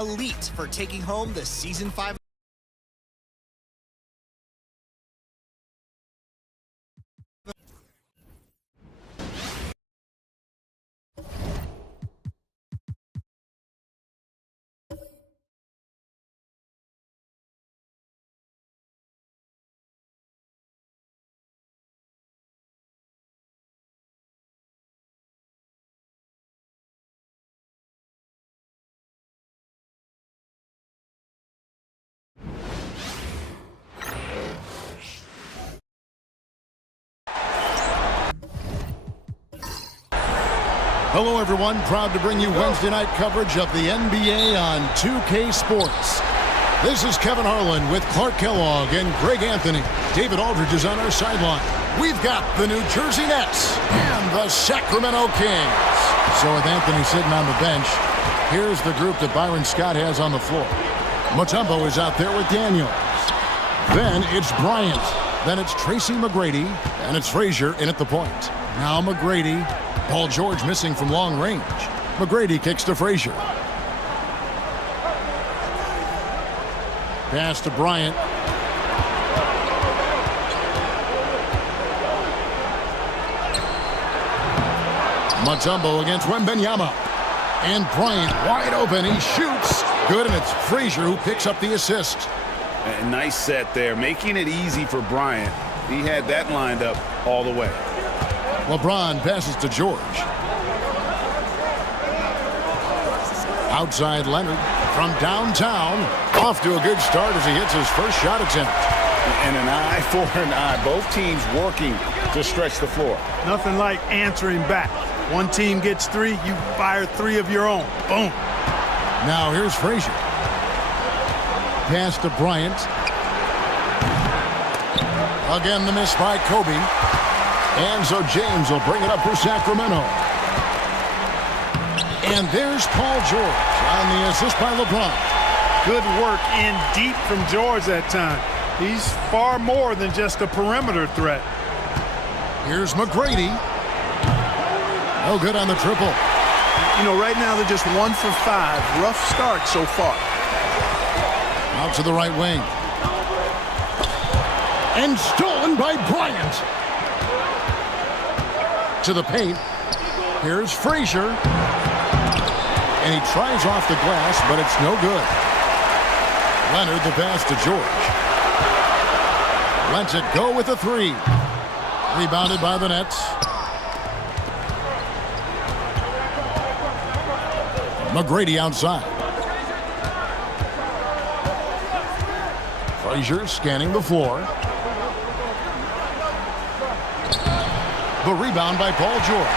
elite for taking home the Season 5. Hello, everyone. Proud to bring you Wednesday night coverage of the NBA on 2K Sports. This is Kevin Harlan with Clark Kellogg and Greg Anthony. David Aldridge is on our sideline. We've got the New Jersey Nets and the Sacramento Kings. So with Anthony sitting on the bench, here's the group that Byron Scott has on the floor. Mutombo is out there with Daniels. Then it's Bryant. Then it's Tracy McGrady. And it's Frazier in at the point. Now McGrady. Paul George missing from long range. McGrady kicks to Frazier. Pass to Bryant. Mutombo against Wembanyama. And Bryant wide open. He shoots. Good, and it's Frazier who picks up the assist. A nice set there, making it easy for Bryant. He had that lined up all the way. LeBron passes to George. Outside Leonard from downtown. Off to a good start as he hits his first shot attempt. And an eye for an eye. Both teams working to stretch the floor. Nothing like answering back. One team gets three, you fire three of your own. Boom. Now here's Frazier. Pass to Bryant. Again the miss by Kobe. And so James will bring it up for Sacramento. And there's Paul George on the assist by LeBron. Good work in deep from George that time. He's far more than just a perimeter threat. Here's McGrady. No good on the triple. You know, right now they're just 1 for 5. Rough start so far. Out to the right wing. And stolen by Bryant. To the paint. Here's Frazier. And he tries off the glass, but it's no good. Leonard the pass to George. Lets it go with a three. Rebounded by the Nets. McGrady outside. Frazier scanning the floor. The rebound by Paul George.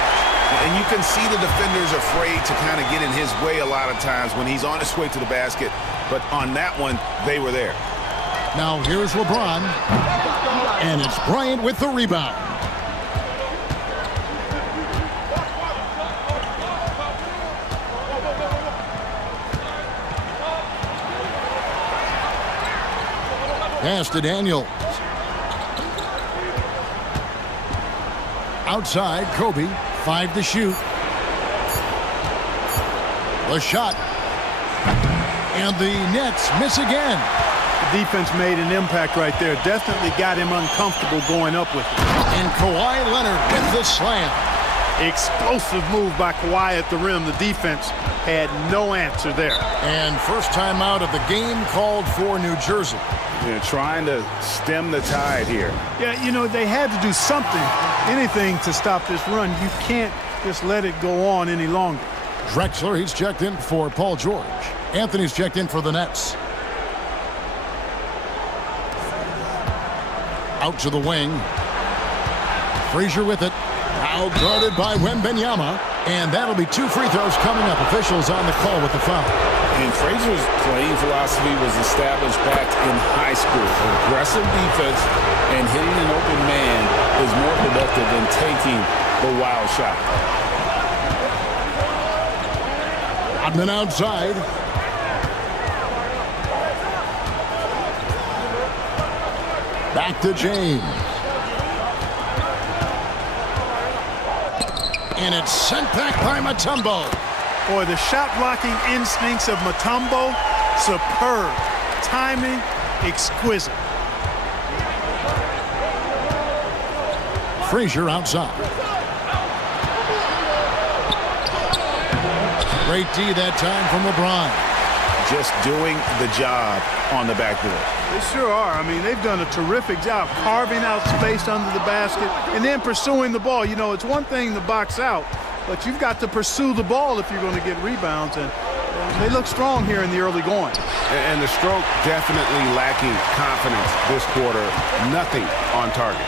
And you can see the defenders afraid to kind of get in his way a lot of times when he's on his way to the basket. But on that one, they were there. Now here's LeBron. And it's Bryant with the rebound. Pass to Daniels. Outside, Kobe. 5 to shoot. The shot. And the Nets miss again. The defense made an impact right there. Definitely got him uncomfortable going up with it. And Kawhi Leonard with the slam. Explosive move by Kawhi at the rim. The defense had no answer there. And first time out of the game called for New Jersey. Trying to stem the tide here. Yeah, you know, they had to do something, anything to stop this run. You can't just let it go on any longer. Drexler, he's checked in for Paul George. Anthony's checked in for the Nets. Out to the wing. Frazier with it. Now guarded by Wembanyama. And that'll be 2 free throws coming up. Officials on the call with the foul. And Frazier's playing philosophy was established back in high school. Aggressive defense and hitting an open man is more productive than taking the wild shot. Rodman outside. Back to James. And it's sent back by Mutombo. Boy, the shot blocking instincts of Mutombo, superb. Timing, exquisite. Frazier outside. Great D that time from LeBron. Just doing the job on the backboard. They sure are. I mean, they've done a terrific job carving out space under the basket and then pursuing the ball. You know, it's one thing to box out, but you've got to pursue the ball if you're going to get rebounds. And they look strong here in the early going. And the stroke definitely lacking confidence this quarter. Nothing on target.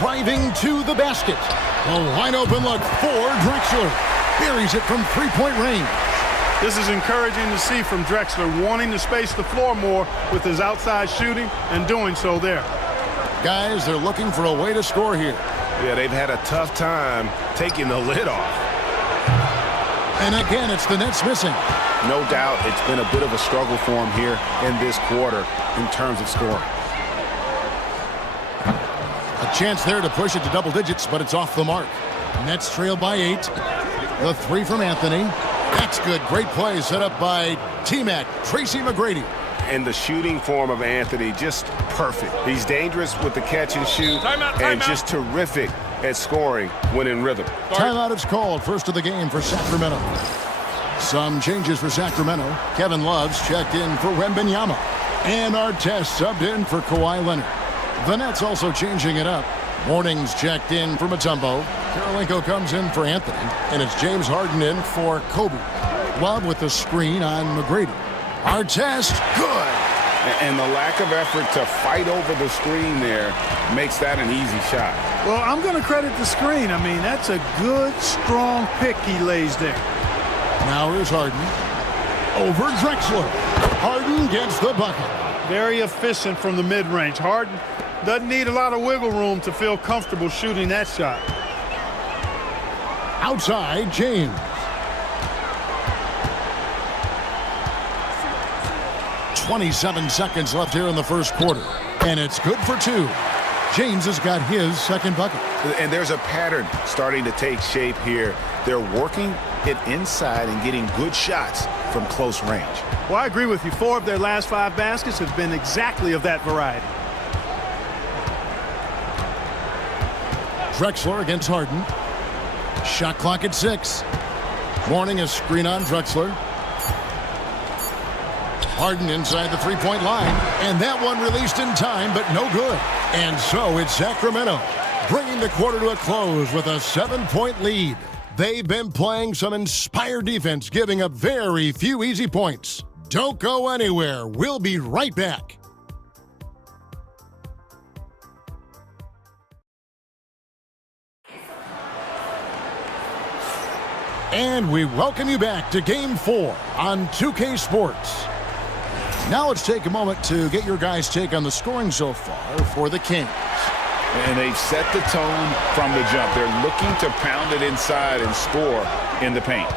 Driving to the basket. A wide open look for Drexler. Buries it from three-point range. This is encouraging to see from Drexler, wanting to space the floor more with his outside shooting and doing so there. Guys, they're looking for a way to score here. Yeah, they've had a tough time taking the lid off. And again, it's the Nets missing. No doubt it's been a bit of a struggle for them here in this quarter in terms of scoring. A chance there to push it to double digits, but it's off the mark. Nets trail by 8. The three from Anthony. That's good. Great play set up by T-Mac, Tracy McGrady. And the shooting form of Anthony, just perfect. He's dangerous with the catch and shoot, and just terrific at scoring when in rhythm. Timeout is called. First of the game for Sacramento. Some changes for Sacramento. Kevin Love's checked in for Wembanyama. And Artest subbed in for Kawhi Leonard. The Nets also changing it up. Morning's checked in for Mutombo. Karolinko comes in for Anthony. And it's James Harden in for Kobe. Love with the screen on McGrady. Artest, good. And the lack of effort to fight over the screen there makes that an easy shot. Well, I'm going to credit the screen. I mean, that's a good, strong pick he lays there. Now here's Harden. Over Drexler. Harden gets the bucket. Very efficient from the mid-range. Harden doesn't need a lot of wiggle room to feel comfortable shooting that shot. Outside, James. .27 seconds left here in the first quarter. And it's good for 2. James has got his second bucket. And there's a pattern starting to take shape here. They're working it inside and getting good shots from close range. Well, I agree with you. 4 of their last 5 baskets have been exactly of that variety. Drexler against Harden. Shot clock at 6. Morning a screen on Drexler. Harden inside the three-point line. And that one released in time, but no good. And so it's Sacramento bringing the quarter to a close with a 7-point lead. They've been playing some inspired defense, giving up very few easy points. Don't go anywhere. We'll be right back. And we welcome you back to Game 4 on 2K Sports. Now let's take a moment to get your guys' take on the scoring so far for the Kings. And they've set the tone from the jump. They're looking to pound it inside and score in the paint.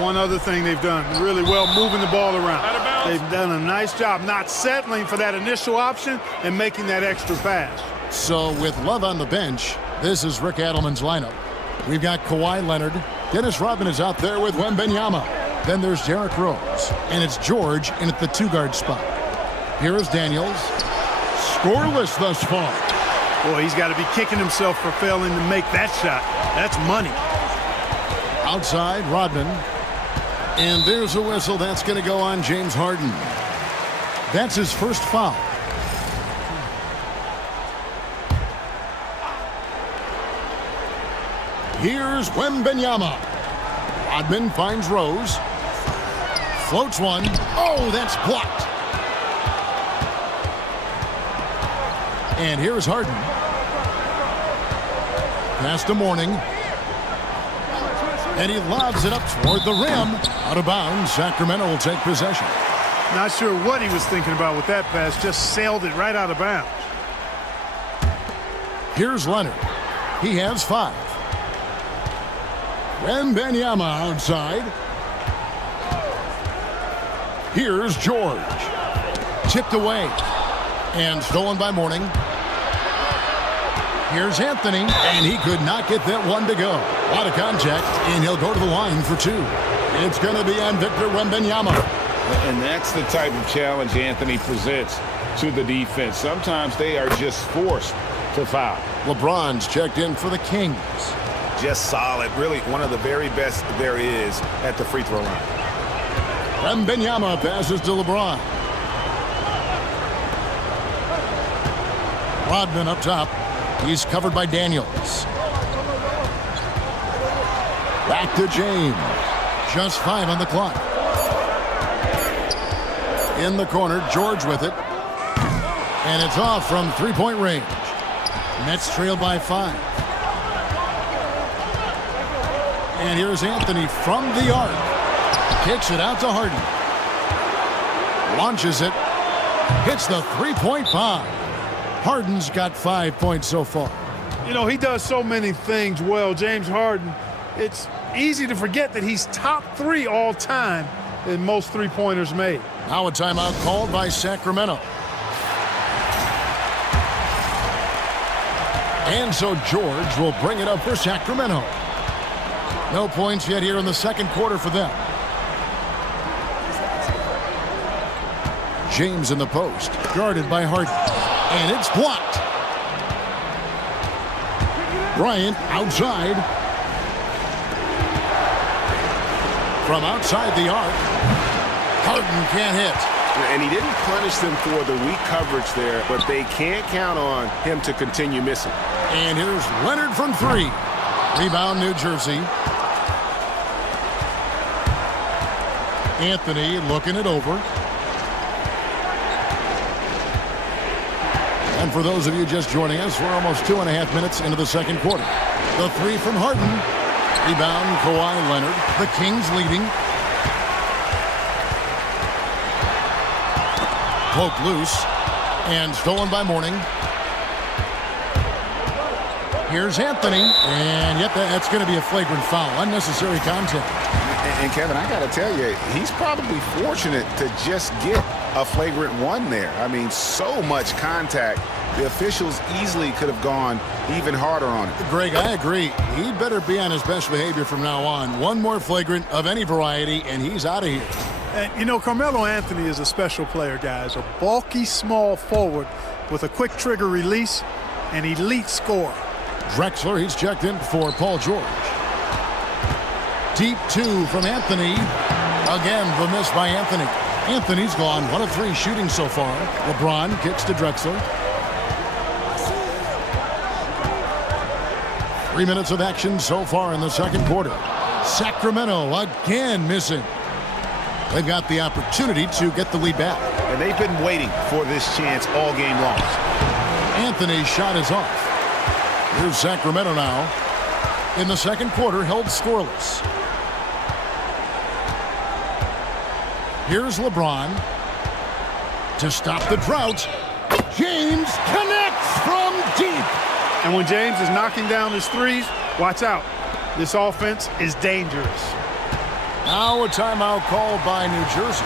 One other thing they've done really well, moving the ball around. They've done a nice job not settling for that initial option and making that extra pass. So with Love on the bench, this is Rick Adelman's lineup. We've got Kawhi Leonard. Dennis Rodman is out there with Wembanyama. Then there's Derrick Rose. And it's George in at the 2-guard spot. Here is Daniels. Scoreless thus far. Boy, he's got to be kicking himself for failing to make that shot. That's money. Outside, Rodman. And there's a whistle. That's going to go on James Harden. That's his first foul. Here's Wembanyama. Rodman finds Rose. Floats one. Oh, that's blocked. And here's Harden. Pass to Morning. And he lobs it up toward the rim. Out of bounds. Sacramento will take possession. Not sure what he was thinking about with that pass. Just sailed it right out of bounds. Here's Leonard. He has 5. Wembanyama outside. Here's George. Tipped away. And stolen by Morning. Here's Anthony. And he could not get that one to go. A lot of contact. And he'll go to the line for 2. It's going to be on Victor Wembanyama. And that's the type of challenge Anthony presents to the defense. Sometimes they are just forced to foul. LeBron's checked in for the Kings. Just solid. Really one of the very best there is at the free throw line. Wembanyama passes to LeBron. Rodman up top. He's covered by Daniels. Back to James. Just 5 on the clock. In the corner, George with it. And it's off from three-point range. Nets trail by 5. And here's Anthony from the arc. Kicks it out to Harden. Launches it. Hits the three-point bomb. Harden's got 5 points so far. You know, he does so many things well, James Harden. It's easy to forget that he's top 3 all time in most three-pointers made. Now a timeout called by Sacramento. And so George will bring it up for Sacramento. No points yet here in the second quarter for them. James in the post, guarded by Harden. And it's blocked. Bryant outside. From outside the arc, Harden can't hit. And he didn't punish them for the weak coverage there, but they can't count on him to continue missing. And here's Leonard from 3. Rebound, New Jersey. Anthony looking it over. And for those of you just joining us, we're almost 2.5 minutes into the second quarter. The 3 from Harden. Rebound, Kawhi Leonard. The Kings leading. Poked loose. And stolen by Mourning. Here's Anthony. And yep, that's going to be a flagrant foul. Unnecessary contact. And Kevin, I got to tell you, he's probably fortunate to just get a flagrant 1 there. I mean, so much contact. The officials easily could have gone even harder on it. Greg, I agree. He better be on his best behavior from now on. One more flagrant of any variety, and he's out of here. And, you know, Carmelo Anthony is a special player, guys. A bulky, small forward with a quick trigger release, an elite scorer. Drexler, he's checked in for Paul George. Deep 2 from Anthony. Again, the miss by Anthony. Anthony's gone 1 of 3 shooting so far. LeBron kicks to Drexler. 3 minutes of action so far in the second quarter. Sacramento again missing. They've got the opportunity to get the lead back. And they've been waiting for this chance all game long. Anthony's shot is off. Here's Sacramento now. In the second quarter, held scoreless. Here's LeBron. To stop the drought, James connects from deep. And when James is knocking down his threes, watch out. This offense is dangerous. Now a timeout called by New Jersey.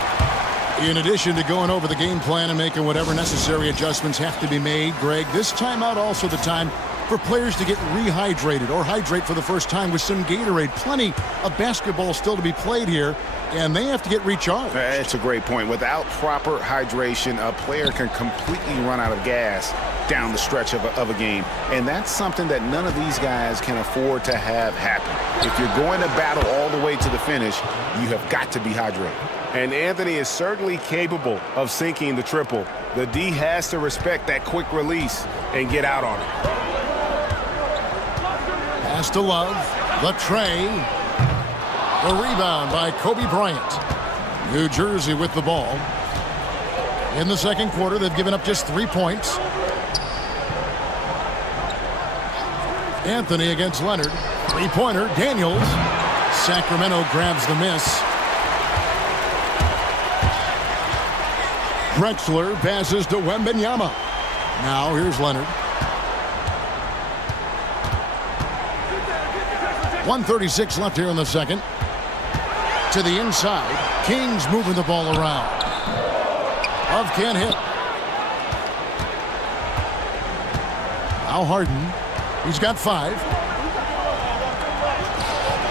In addition to going over the game plan and making whatever necessary adjustments have to be made, Greg, this timeout also the time for players to get rehydrated or hydrate for the first time with some Gatorade. Plenty of basketball still to be played here, and they have to get recharged. That's a great point. Without proper hydration, a player can completely run out of gas down the stretch of a game. And that's something that none of these guys can afford to have happen. If you're going to battle all the way to the finish, you have got to be hydrated. And Anthony is certainly capable of sinking the triple. The D has to respect that quick release and get out on it. Pass to Love. The tray. The rebound by Kobe Bryant. New Jersey with the ball. In the second quarter, they've given up just 3 points. Anthony against Leonard. Three-pointer, Daniels. Sacramento grabs the miss. Drexler passes to Wembanyama. Now here's Leonard. 1:36 left here in the second. To the inside. Kings moving the ball around. Love can't hit. Now Harden. He's got 5.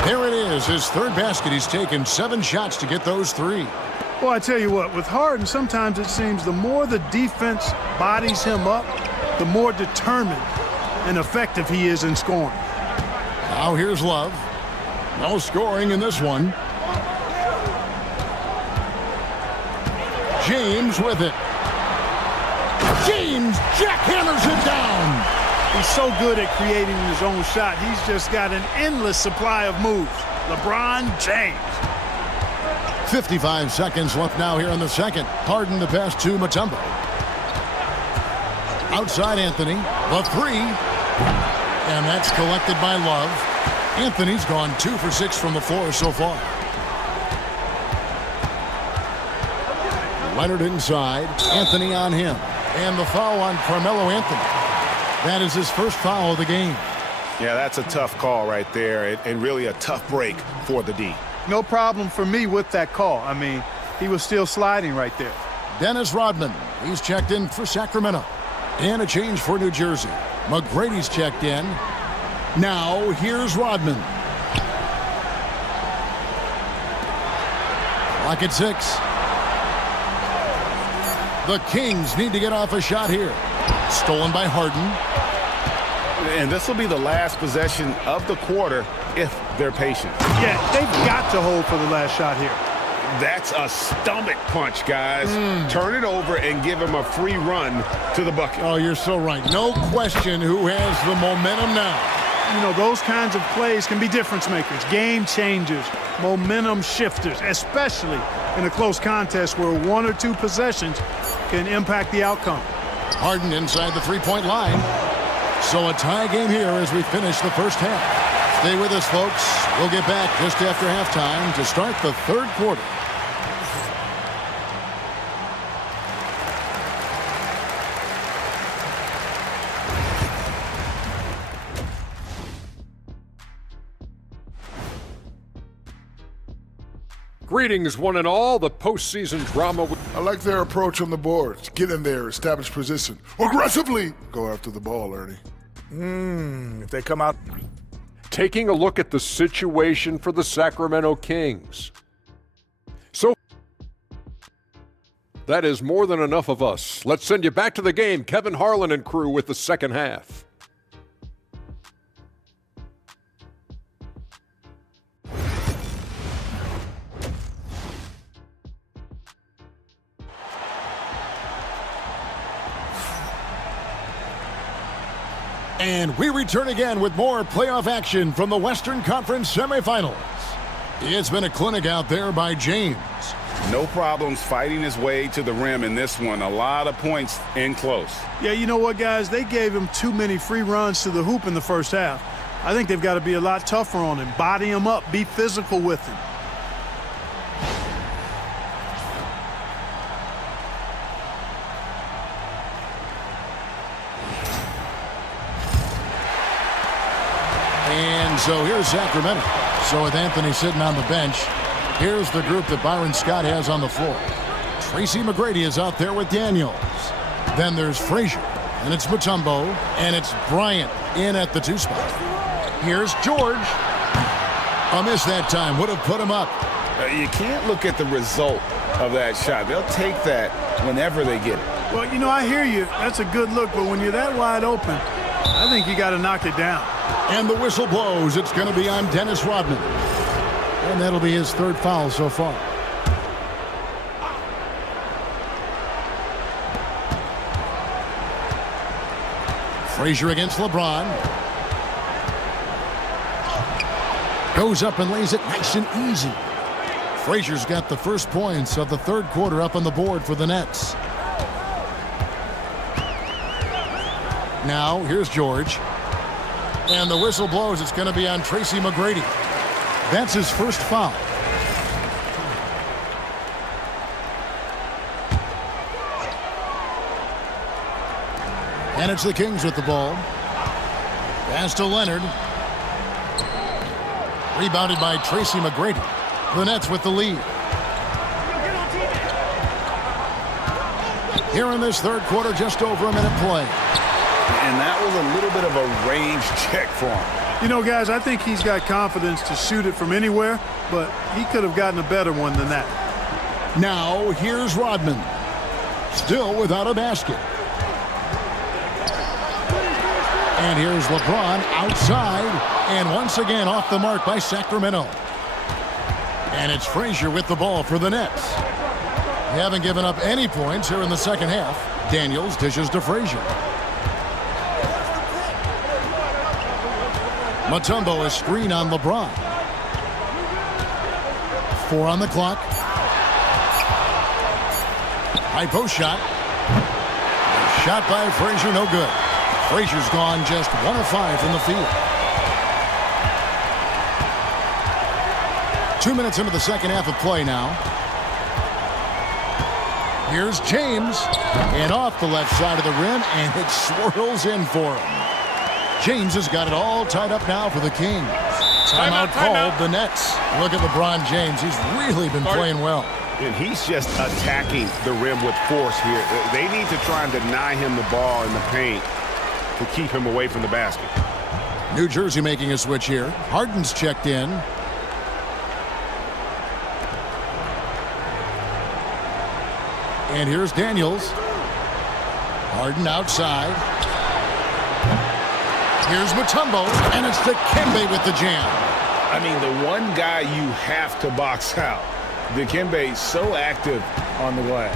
There it is, his third basket. He's taken 7 shots to get those 3. Well, I tell you what, with Harden, sometimes it seems the more the defense bodies him up, the more determined and effective he is in scoring. Now here's Love. No scoring in this one. James with it. James jackhammers it down. He's so good at creating his own shot. He's just got an endless supply of moves. LeBron James. 55 seconds left now here in the second. Harden the pass to Mutombo. Outside Anthony. The 3. And that's collected by Love. Anthony's gone 2 for 6 from the floor so far. Leonard inside. Anthony on him. And the foul on Carmelo Anthony. That is his first foul of the game. Yeah, that's a tough call right there, and really a tough break for the D. No problem for me with that call. I mean, he was still sliding right there. Dennis Rodman. He's checked in for Sacramento. And a change for New Jersey. McGrady's checked in. Now, here's Rodman. Clock at 6. The Kings need to get off a shot here. Stolen by Harden. And this will be the last possession of the quarter if they're patient. Yeah, they've got to hold for the last shot here. That's a stomach punch, guys. Turn it over and give him a free run to the bucket. Oh, you're so right. No question who has the momentum now. You know, those kinds of plays can be difference makers, game changers, momentum shifters, especially in a close contest where 1 or 2 possessions can impact the outcome. Harden inside the three-point line. So a tie game here as we finish the first half. Stay with us, folks. We'll get back just after halftime to start the third quarter. Greetings, one and all. The postseason drama. I like their approach on the boards. Get in there, establish position. Aggressively go after the ball, Ernie. If they come out. Taking a look at the situation for the Sacramento Kings. So, that is more than enough of us. Let's send you back to the game. Kevin Harlan and crew with the second half. And we return again with more playoff action from the Western Conference semifinals. It's been a clinic out there by James. No problems fighting his way to the rim in this one. A lot of points in close. Yeah, you know what, guys? They gave him too many free runs to the hoop in the first half. I think they've got to be a lot tougher on him. Body him up. Be physical with him. And so here's Sacramento. So with Anthony sitting on the bench, here's the group that Byron Scott has on the floor. Tracy McGrady is out there with Daniels. Then there's Frazier, and it's Mutombo, and it's Bryant in at the 2 spot. Here's George. A miss that time. Would have put him up. You can't look at the result of that shot. They'll take that whenever they get it. Well, you know, I hear you. That's a good look, but when you're that wide open, I think you got to knock it down. And the whistle blows. It's going to be on Dennis Rodman. And that'll be his third foul so far. Frazier against LeBron. Goes up and lays it nice and easy. Frazier's got the first points of the third quarter up on the board for the Nets. Now, here's George. And the whistle blows. It's going to be on Tracy McGrady. That's his first foul. And it's the Kings with the ball. Pass to Leonard. Rebounded by Tracy McGrady. The Nets with the lead. Here in this third quarter, just over a minute play. And that was a little bit of a range check for him. You know, guys, I think he's got confidence to shoot it from anywhere, but he could have gotten a better one than that. Now, here's Rodman. Still without a basket. And here's LeBron outside. And once again off the mark by Sacramento. And it's Frazier with the ball for the Nets. They haven't given up any points here in the second half. Daniels dishes to Frazier. Mutombo is screen on LeBron. 4 on the clock. High post shot. Shot by Frazier, no good. Frazier's gone just 1 of 5 from the field. 2 minutes into the second half of play now. Here's James. And off the left side of the rim, and it swirls in for him. James has got it all tied up now for the Kings. Timeout called, the Nets. Look at LeBron James. He's really been playing well. And he's just attacking the rim with force here. They need to try and deny him the ball in the paint to keep him away from the basket. New Jersey making a switch here. Harden's checked in. And here's Daniels. Harden outside. Here's Mutombo, and it's Dikembe with the jam. I mean, the one guy you have to box out. Dikembe so active on the glass.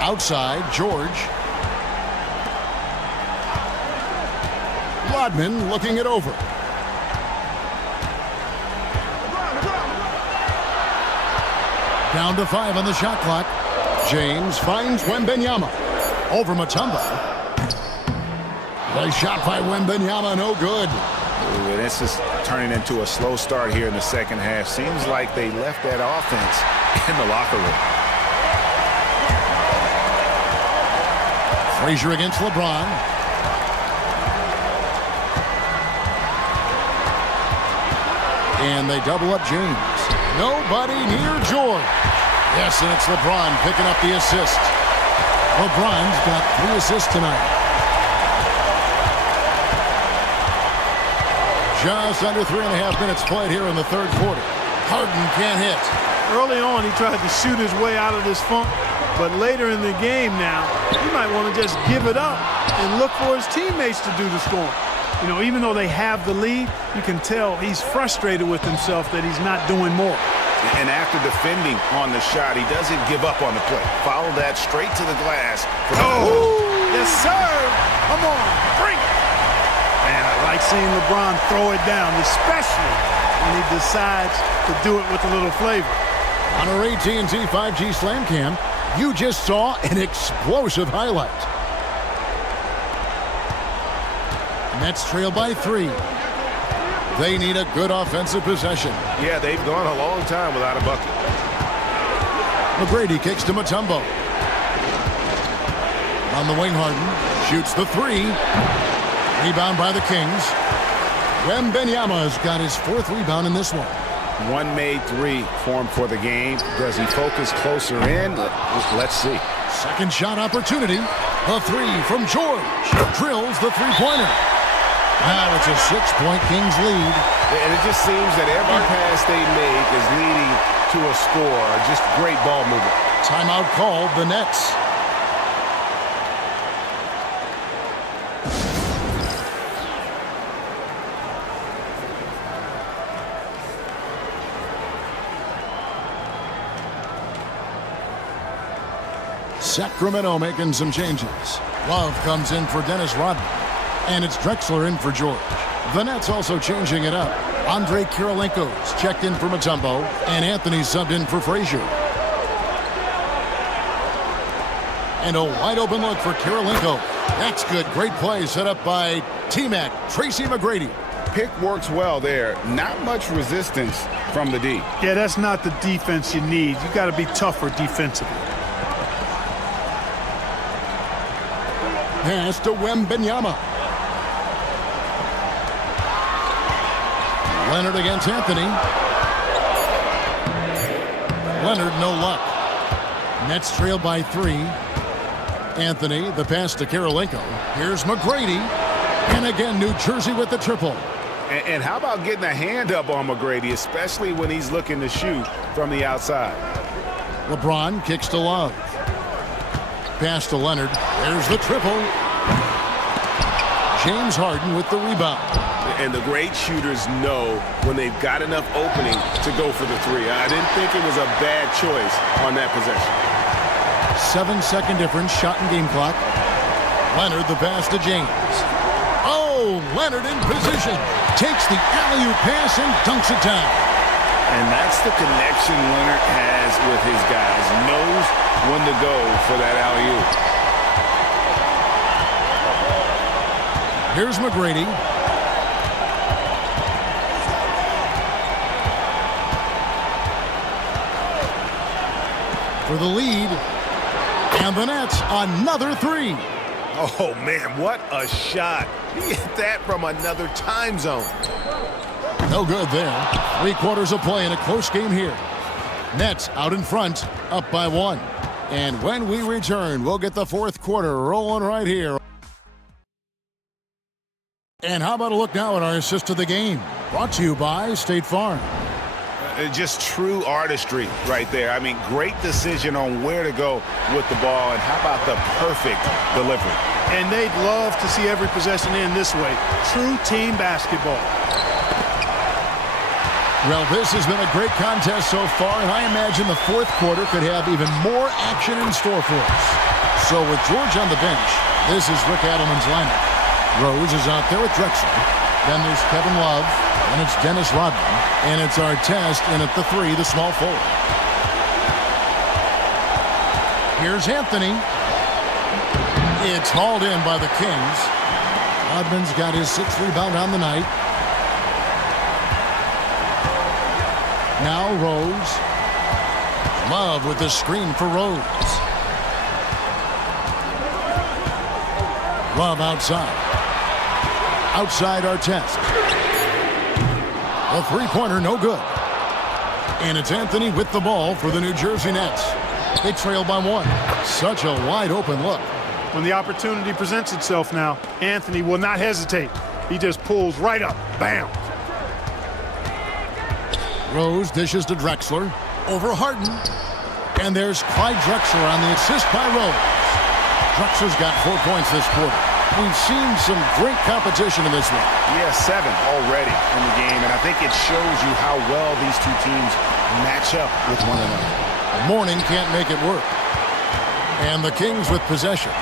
Outside, George. Rodman looking it over. Down to 5 on the shot clock. James finds Wembanyama. Over Mutombo. Nice shot by Wembanyama, no good. Ooh, this is turning into a slow start here in the second half. Seems like they left that offense in the locker room. Frazier against LeBron. And they double up James. Nobody near George. Yes, and it's LeBron picking up the assist. LeBron's got 3 assists tonight. Just under 3.5 minutes played here in the third quarter. Harden can't hit. Early on, he tried to shoot his way out of this funk, but later in the game now, he might want to just give it up and look for his teammates to do the scoring. You know, even though they have the lead, you can tell he's frustrated with himself that he's not doing more. And after defending on the shot, he doesn't give up on the play. Follow that straight to the glass. Yes, sir. Come on, bring it. Man, I like seeing LeBron throw it down, especially when he decides to do it with a little flavor. On our AT&T 5G Slam Cam, you just saw an explosive highlight. Nets trail by 3. They need a good offensive possession. Yeah, they've gone a long time without a bucket. McGrady kicks to Mutombo. On the wing, Harden shoots the 3. Rebound by the Kings. Wembanyama's got his 4th rebound in this one. One made 3 for him for the game. Does he focus closer in? Let's see. Second shot opportunity. A 3 from George. Drills the 3-pointer. Now it's a 6-point Kings lead. And it just seems that every pass they make is leading to a score. Just great ball movement. Timeout called, the Nets. Sacramento making some changes. Love comes in for Dennis Rodman. And it's Drexler in for George. The Nets also changing it up. Andre Kirilenko's checked in for Mutombo, and Anthony subbed in for Frazier. And a wide open look for Kirilenko. That's good. Great play set up by T-Mac, Tracy McGrady. Pick works well there. Not much resistance from the D. Yeah, that's not the defense you need. You got to be tougher defensively. Pass to Wembanyama. Leonard against Anthony. Leonard, no luck. Nets trail by 3. Anthony, the pass to Kirilenko. Here's McGrady. And again, New Jersey with the triple. And how about getting a hand up on McGrady, especially when he's looking to shoot from the outside? LeBron kicks to Love. Pass to Leonard. There's the triple. James Harden with the rebound. And the great shooters know when they've got enough opening to go for the three. I didn't think it was a bad choice on that possession. 7-second difference, shot and game clock. Leonard the pass to James. Oh, Leonard in position. Takes the alley-oop pass and dunks it down. And that's the connection Leonard has with his guys. Knows when to go for that alley-oop. Here's McGrady. For the lead. And the Nets, another three. Oh, man, what a shot. He hit that from another time zone. No good there. 3 quarters of play in a close game here. Nets out in front, up by 1. And when we return, we'll get the 4th quarter rolling right here. And how about a look now at our assist of the game? Brought to you by State Farm. Just true artistry right there. I mean, great decision on where to go with the ball, and how about the perfect delivery? And they'd love to see every possession end this way. True team basketball. Well, this has been a great contest so far, and I imagine the 4th quarter could have even more action in store for us. So with George on the bench, this is Rick Adelman's lineup. Rose is out there with Drexler. Then there's Kevin Love, and it's Dennis Rodman. And it's Artest in at the 3, the small forward. Here's Anthony. It's hauled in by the Kings. Rodman's got his 6th rebound on the night. Now Rose. Love with the screen for Rose. Love outside. Outside Artest. A 3-pointer, no good. And it's Anthony with the ball for the New Jersey Nets. They trail by 1. Such a wide open look. When the opportunity presents itself now, Anthony will not hesitate. He just pulls right up. Bam. Rose dishes to Drexler. Over Harden. And there's Clyde Drexler on the assist by Rose. Drexler's got 4 points this quarter. We've seen some great competition in this one. Yeah, 7 already in the game, and I think it shows you how well these two teams match up with one another. Mourning can't make it work. And the Kings with possession.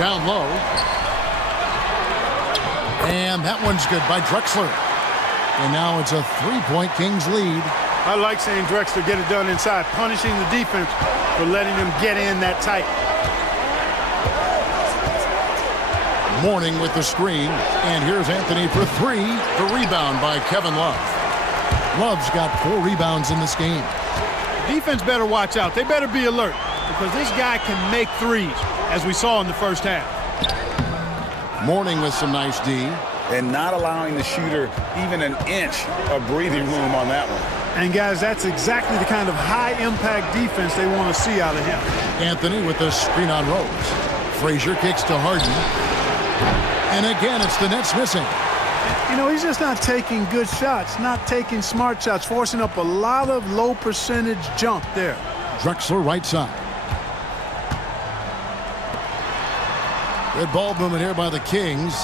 Down low. And that one's good by Drexler. And now it's a 3-point Kings lead. I like seeing Drexler get it done inside, punishing the defense for letting them get in that tight. Mourning with the screen, and here's Anthony for 3. The rebound by Kevin Love. Love's got 4 rebounds in this game. Defense better watch out. They better be alert because this guy can make threes, as we saw in the first half. Mourning with some nice D. And not allowing the shooter even an inch of breathing room on that one. And, guys, that's exactly the kind of high-impact defense they want to see out of him. Anthony with the screen on Rose. Frazier kicks to Harden. And again, it's the Nets missing. You know, he's just not taking good shots, not taking smart shots, forcing up a lot of low-percentage jump there. Drexler right side. Good ball movement here by the Kings.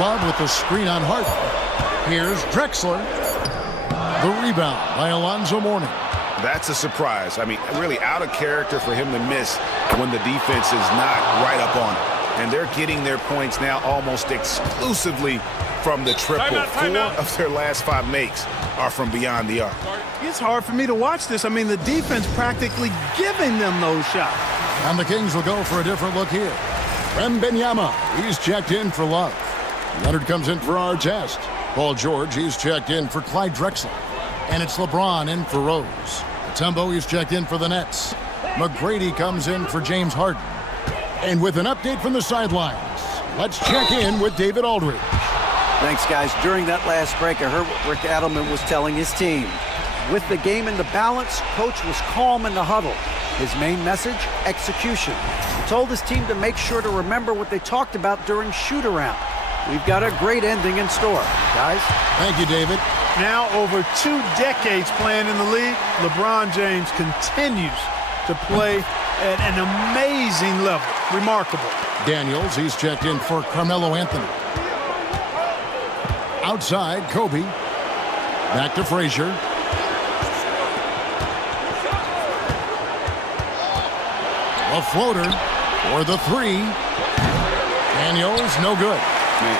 Love with the screen on Harden. Here's Drexler. The rebound by Alonzo Mourning. That's a surprise. I mean, really out of character for him to miss when the defense is not right up on it. And they're getting their points now almost exclusively from the triple. 4 of their last 5 makes are from beyond the arc. It's hard for me to watch this. I mean, the defense practically giving them those shots. And the Kings will go for a different look here. Wembanyama, he's checked in for Love. Leonard comes in for Artest. Paul George, he's checked in for Clyde Drexler. And it's LeBron in for Rose. Mutombo, he's checked in for the Nets. McGrady comes in for James Harden. And with an update from the sidelines, let's check in with David Aldridge. Thanks, guys. During that last break, I heard what Rick Adelman was telling his team. With the game in the balance, Coach was calm in the huddle. His main message, execution. The told his team to make sure to remember what they talked about during shoot-around. We've got a great ending in store, guys. Thank you, David. Now over 2 decades playing in the league, LeBron James continues to play at an amazing level. Remarkable. Daniels, he's checked in for Carmelo Anthony. Outside, Kobe. Back to Frazier. A floater for the 3. Daniels, no good.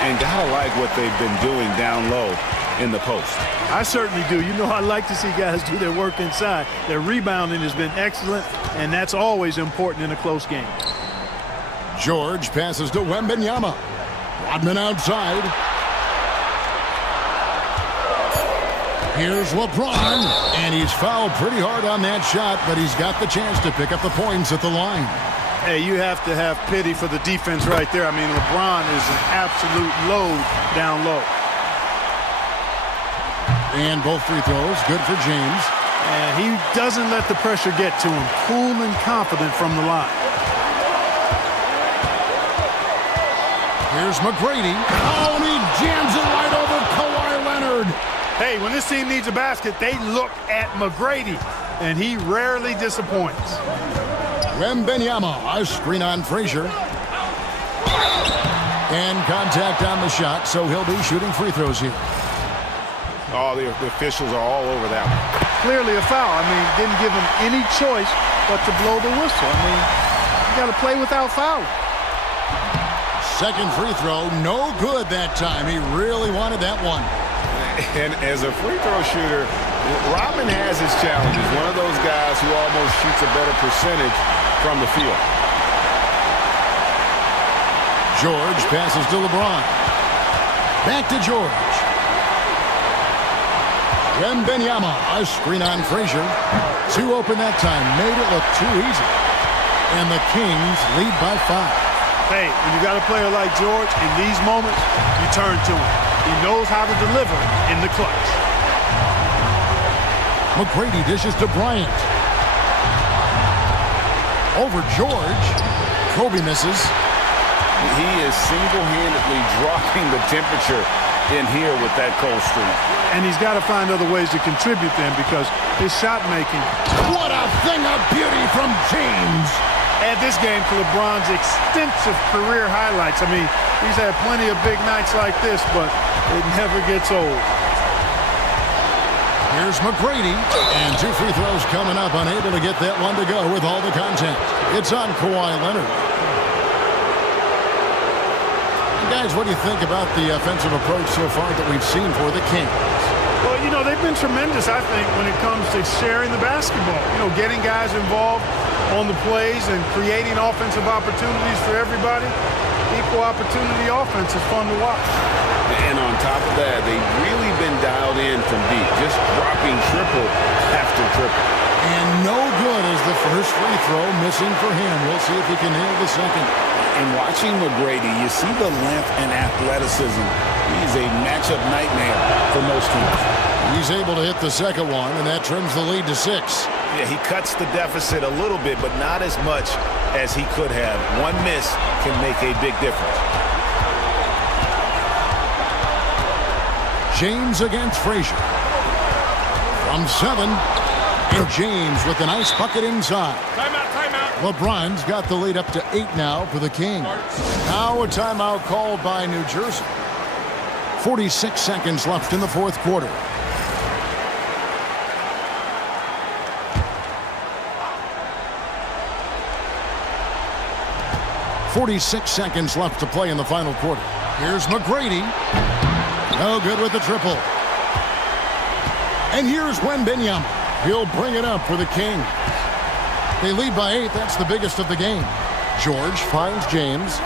And gotta like what they've been doing down low in the post. I certainly do. You know, I like to see guys do their work inside. Their rebounding has been excellent, and that's always important in a close game. George passes to Wembanyama. Rodman outside. Here's LeBron, and he's fouled pretty hard on that shot, but he's got the chance to pick up the points at the line. Hey, you have to have pity for the defense right there. I mean, LeBron is an absolute load down low. And both free throws, good for James. And he doesn't let the pressure get to him. Cool and confident from the line. Here's McGrady. Oh, and he jams it right over Kawhi Leonard. Hey, when this team needs a basket, they look at McGrady, and he rarely disappoints. Wembanyama, a screen on Frazier. And contact on the shot, so he'll be shooting free throws here. Oh, the officials are all over that one. Clearly a foul. I mean, didn't give him any choice but to blow the whistle. I mean, you got to play without fouling. Second free throw, no good that time. He really wanted that one. And as a free throw shooter, Rodman has his challenges. One of those guys who almost shoots a better percentage from the field. George passes to LeBron. Back to George. Wembanyama, a screen on Frazier. 2 open that time, made it look too easy. And the Kings lead by 5. Hey, when you got a player like George, in these moments, you turn to him. He knows how to deliver in the clutch. McGrady dishes to Bryant. Over George. Kobe misses. He is single-handedly dropping the temperature in here with that cold streak. And he's got to find other ways to contribute then, because his shot making. What a thing of beauty from James. Add this game to LeBron's extensive career highlights. I mean, he's had plenty of big nights like this, but it never gets old. Here's McGrady, and 2 free throws coming up, unable to get that one to go with all the contact. It's on Kawhi Leonard. And guys, what do you think about the offensive approach so far that we've seen for the Kings? Well, you know, they've been tremendous, I think, when it comes to sharing the basketball. You know, getting guys involved on the plays and creating offensive opportunities for everybody. Equal opportunity offense is fun to watch. And on top of that, they've really been dialed in from deep, just dropping triple after triple. And no good as the first free throw missing for him. We'll see if he can nail the second. And watching McGrady, you see the length and athleticism. He's a matchup nightmare for most teams. He's able to hit the second one, and that trims the lead to 6. Yeah, he cuts the deficit a little bit, but not as much as he could have. One miss can make a big difference. James against Frazier. From 7, and James with a nice bucket inside. Timeout. LeBron's got the lead up to 8 now for the Kings. Now a timeout called by New Jersey. 46 seconds left in the 4th quarter. .46 seconds left to play in the final quarter. Here's McGrady. No good with the triple. And here's Wembanyama. He'll bring it up for the Kings. They lead by 8. That's the biggest of the game. George finds James.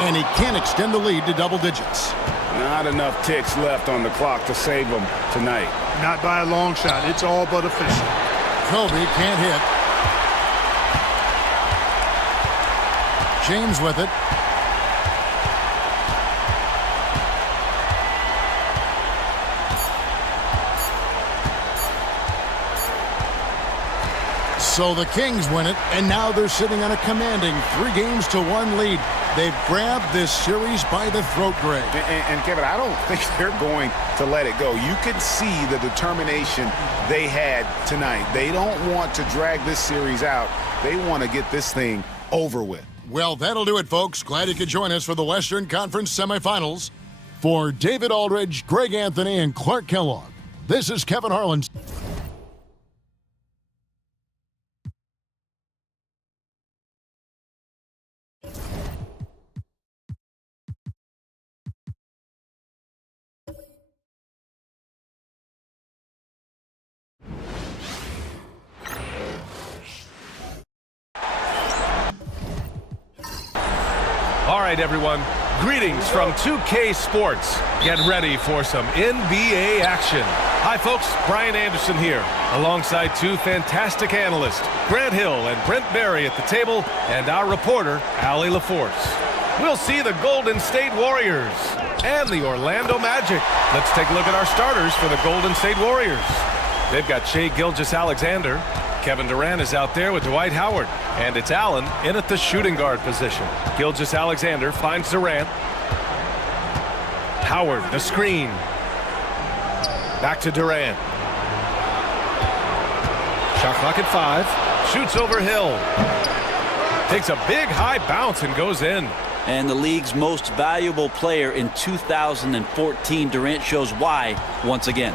And he can't extend the lead to double digits. Not enough ticks left on the clock to save them tonight. Not by a long shot. It's all but official. Kobe can't hit. James with it. So the Kings win it, and now they're sitting on a commanding 3-1 lead. They've grabbed this series by the throat, Greg. And Kevin, I don't think they're going to let it go. You can see the determination they had tonight. They don't want to drag this series out. They want to get this thing over with. Well, that'll do it, folks. Glad you could join us for the Western Conference semifinals. For David Aldridge, Greg Anthony, and Clark Kellogg, this is Kevin Harlan. All right, everyone. Greetings from 2K Sports. Get ready for some NBA action. Hi, folks. Brian Anderson here, alongside two fantastic analysts, Grant Hill and Brent Barry at the table, and our reporter, Allie LaForce. We'll see the Golden State Warriors and the Orlando Magic. Let's take a look at our starters for the Golden State Warriors. They've got Shai Gilgeous-Alexander. Kevin Durant is out there with Dwight Howard. And it's Allen in at the shooting guard position. Gilgeous-Alexander finds Durant. Howard, the screen. Back to Durant. Shot clock at 5. Shoots over Hill. Takes a big high bounce and goes in. And the league's most valuable player in 2014, Durant shows why once again.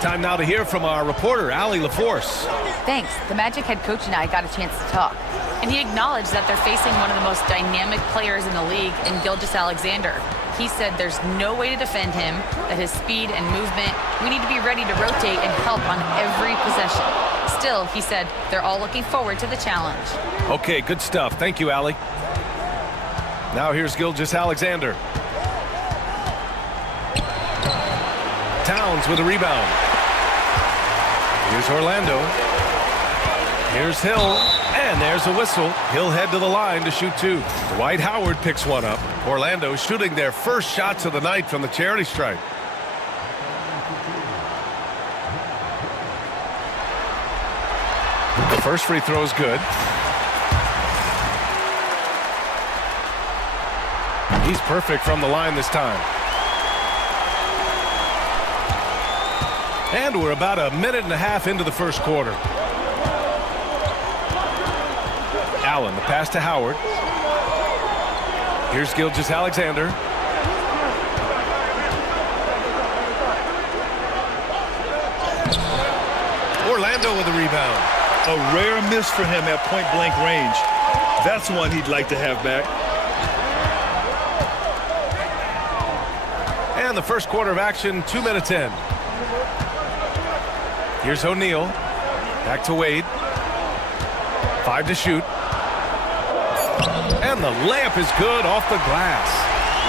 Time now to hear from our reporter, Allie LaForce. Thanks. The Magic head coach and I got a chance to talk. And he acknowledged that they're facing one of the most dynamic players in the league in Gilgeous-Alexander. He said there's no way to defend him, that his speed and movement, we need to be ready to rotate and help on every possession. Still, he said, they're all looking forward to the challenge. Okay, good stuff. Thank you, Allie. Now here's Gilgeous-Alexander. Towns with a rebound. Here's Orlando. Here's Hill, and there's a whistle. He'll head to the line to shoot 2. Dwight Howard picks one up. Orlando shooting their first shots of the night from the charity stripe. The first free throw is good. He's perfect from the line this time. And we're about a minute and a half into the first quarter. Allen, the pass to Howard. Here's Gilgeous-Alexander. Orlando with a rebound. A rare miss for him at point-blank range. That's one he'd like to have back. And the first quarter of action, 2 minutes in. Here's O'Neal. Back to Wade. 5 to shoot. And the layup is good off the glass.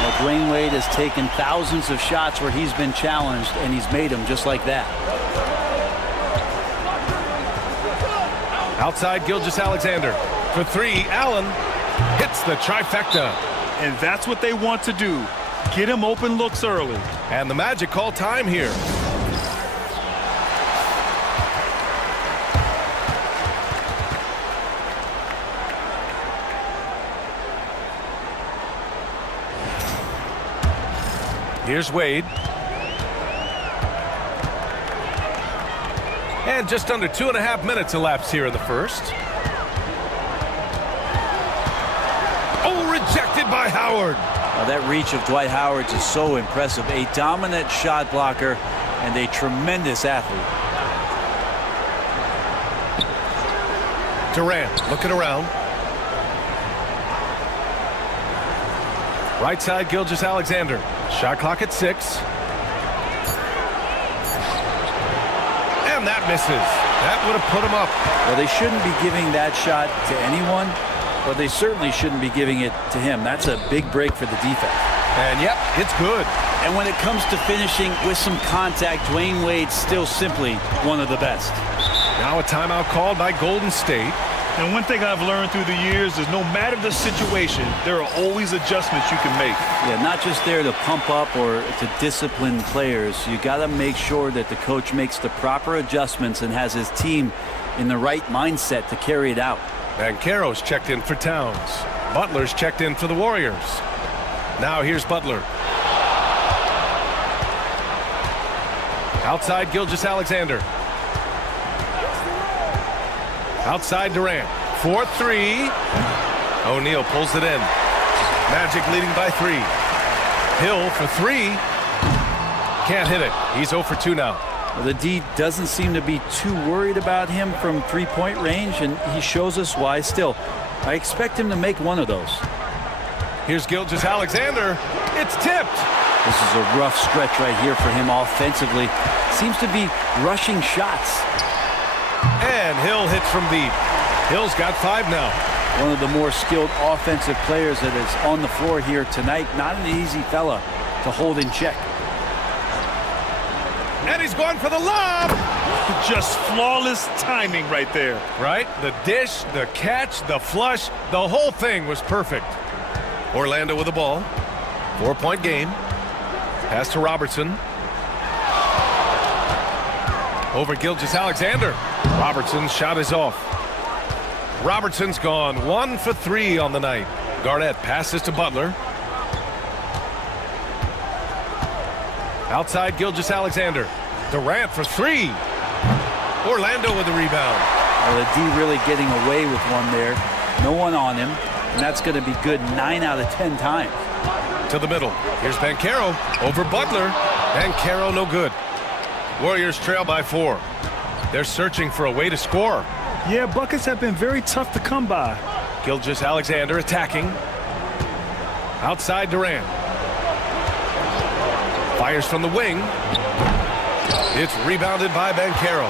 Well, Dwayne Wade has taken thousands of shots where he's been challenged, and he's made them just like that. Outside Gilgeous-Alexander. For 3, Allen hits the trifecta. And that's what they want to do. Get him open looks early. And the Magic call time here. Here's Wade. And just under 2.5 minutes elapsed here in the first. Oh, rejected by Howard. Well, that reach of Dwight Howard is so impressive. A dominant shot blocker and a tremendous athlete. Durant looking around. Right side, Gilgeous-Alexander. Shot clock at 6. And that misses. That would have put him up. Well, they shouldn't be giving that shot to anyone, but they certainly shouldn't be giving it to him. That's a big break for the defense. And yep, it's good. And when it comes to finishing with some contact, Dwayne Wade's still simply one of the best. Now a timeout called by Golden State. And one thing I've learned through the years is no matter the situation, there are always adjustments you can make. Yeah, not just there to pump up or to discipline players. You got to make sure that the coach makes the proper adjustments and has his team in the right mindset to carry it out. Banchero's checked in for Towns. Butler's checked in for the Warriors. Now here's Butler. Outside Gilgeous-Alexander. Outside Durant. 4-3. O'Neal pulls it in. Magic leading by 3. Hill for 3. Can't hit it. He's 0 for 2 now. Well, the D doesn't seem to be too worried about him from three-point range, and he shows us why. Still, I expect him to make one of those. Here's Gilgeous-Alexander. It's tipped. This is a rough stretch right here for him offensively. Seems to be rushing shots. And Hill hits from deep. Hill's got 5 now. One of the more skilled offensive players that is on the floor here tonight. Not an easy fella to hold in check. And he's going for the lob. Just flawless timing right there. Right? The dish, the catch, the flush, the whole thing was perfect. Orlando with the ball. 4-point game. Pass to Robertson. Over Gilgeous-Alexander. Robertson's shot is off. Robertson's gone 1 for 3 on the night. Garnett passes to Butler. Outside Gilgeous-Alexander. Durant for 3. Orlando with the rebound. Well, the D really getting away with one there. No one on him, and that's going to be good 9 out of 10 times. To the middle. Here's Banchero over Butler. Banchero no good. Warriors trail by 4. They're searching for a way to score. Yeah, buckets have been very tough to come by. Gilgeous-Alexander attacking. Outside Durant. Fires from the wing. It's rebounded by Banchero.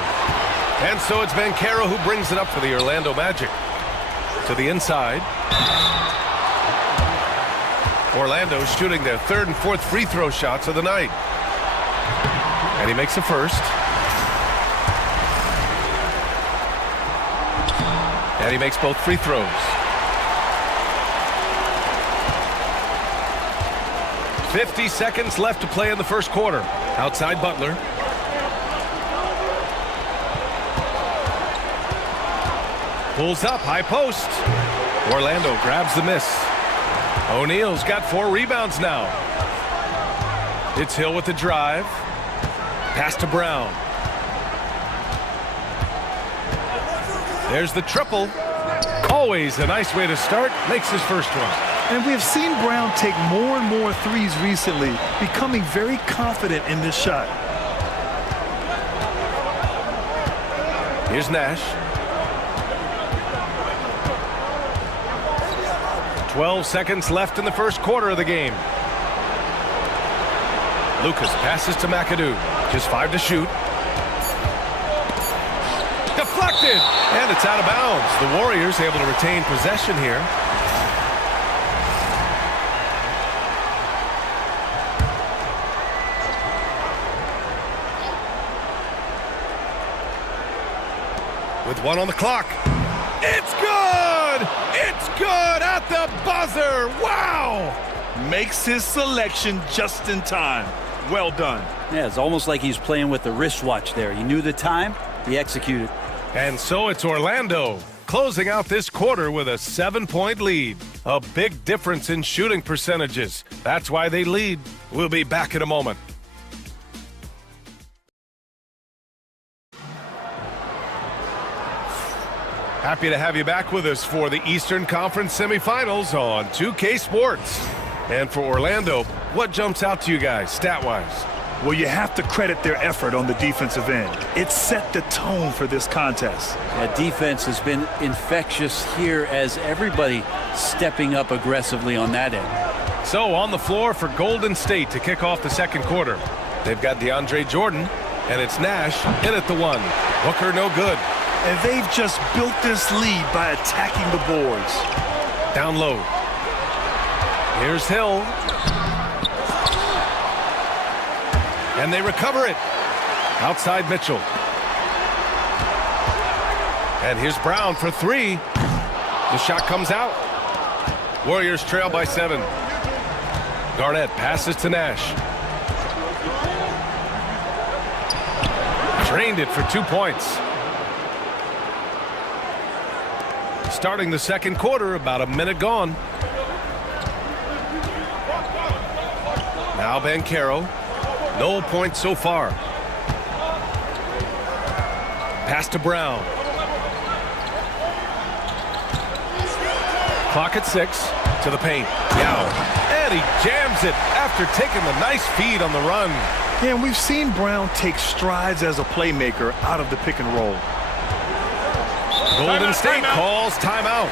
And so it's Banchero who brings it up for the Orlando Magic. To the inside. Orlando shooting their 3rd and 4th free throw shots of the night. And he makes the first. And he makes both free throws. 50 seconds left to play in the first quarter. Outside Butler. Pulls up, high post. Orlando grabs the miss. O'Neal's got 4 rebounds now. It's Hill with the drive. Pass to Brown. There's the triple. Always a nice way to start. Makes his first one. And we have seen Brown take more and more threes recently, becoming very confident in this shot. Here's Nash. 12 seconds left in the first quarter of the game. Lucas passes to McAdoo. Just 5 to shoot. Deflected! And it's out of bounds. The Warriors able to retain possession here. With 1 on the clock. It's good! It's good at the buzzer! Wow! Makes his selection just in time. Well done. Yeah, it's almost like he's playing with the wristwatch there. He knew the time, he executed. And so it's Orlando closing out this quarter with a 7-point lead. A big difference in shooting percentages. That's why they lead. We'll be back in a moment. Happy to have you back with us for the Eastern Conference semifinals on 2K Sports. And for Orlando, what jumps out to you guys stat-wise? Well, you have to credit their effort on the defensive end. It set the tone for this contest. That defense has been infectious here as everybody stepping up aggressively on that end. So on the floor for Golden State to kick off the second quarter. They've got DeAndre Jordan, and it's Nash in at the 1. Booker no good. And they've just built this lead by attacking the boards. Down low. Here's Hill. And they recover it. Outside Mitchell. And here's Brown for 3. The shot comes out. Warriors trail by 7. Garnett passes to Nash. Drained it for 2 points. Starting the second quarter, about a minute gone. Now Banchero. No points so far. Pass to Brown. Clock at 6 to the paint. Yao. And he jams it after taking the nice feed on the run. Yeah, and we've seen Brown take strides as a playmaker out of the pick and roll. Golden State calls timeout.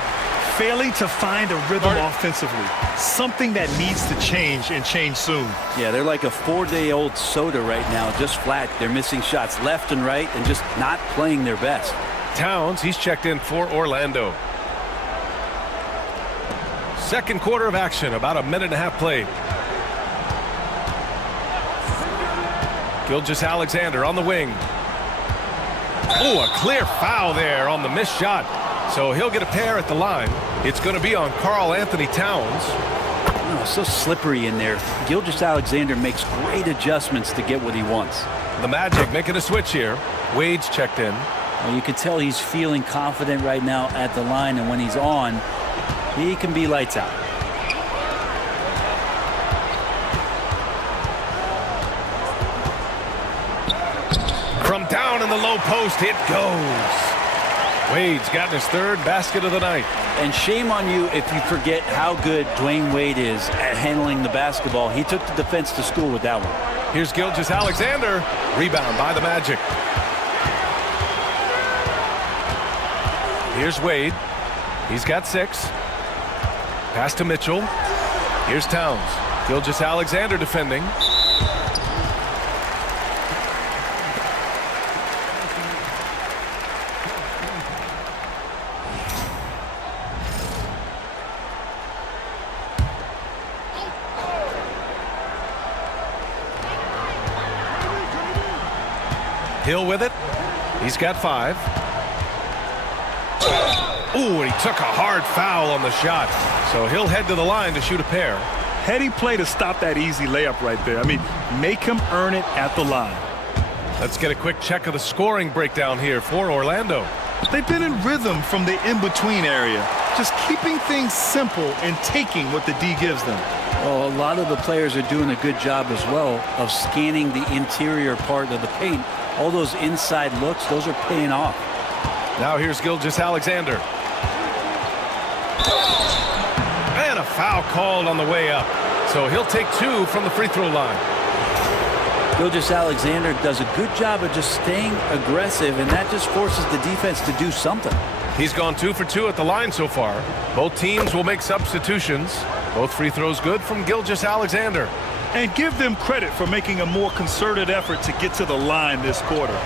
Failing to find a rhythm offensively. Something that needs to change and change soon. Yeah, they're like a 4-day-old soda right now, just flat. They're missing shots left and right and just not playing their best. Towns, he's checked in for Orlando. Second quarter of action, about a minute and a half played. Gilgeous-Alexander on the wing. Oh, a clear foul there on the missed shot. So he'll get a pair at the line. It's going to be on Karl-Anthony Towns. Oh, so slippery in there. Gilgeous-Alexander makes great adjustments to get what he wants. The Magic making a switch here. Wade's checked in. Well, you can tell he's feeling confident right now at the line, and when he's on, he can be lights out. From down in the low post, it goes. Wade's gotten his third basket of the night. And shame on you if you forget how good Dwayne Wade is at handling the basketball. He took the defense to school with that one. Here's Gilgeous-Alexander. Rebound by the Magic. Here's Wade. He's got 6. Pass to Mitchell. Here's Towns. Gilgeous-Alexander defending. Hill with it. He's got 5. Ooh, and he took a hard foul on the shot. So he'll head to the line to shoot a pair. Heady play to stop that easy layup right there. I mean, make him earn it at the line. Let's get a quick check of the scoring breakdown here for Orlando. They've been in rhythm from the in-between area, just keeping things simple and taking what the D gives them. Well, a lot of the players are doing a good job as well of scanning the interior part of the paint. All those inside looks, those are paying off. Now here's Gilgeous-Alexander. And a foul called on the way up. So he'll take 2 from the free throw line. Gilgeous-Alexander does a good job of just staying aggressive, and that just forces the defense to do something. He's gone 2 for 2 at the line so far. Both teams will make substitutions. Both free throws good from Gilgeous-Alexander. And give them credit for making a more concerted effort to get to the line this quarter.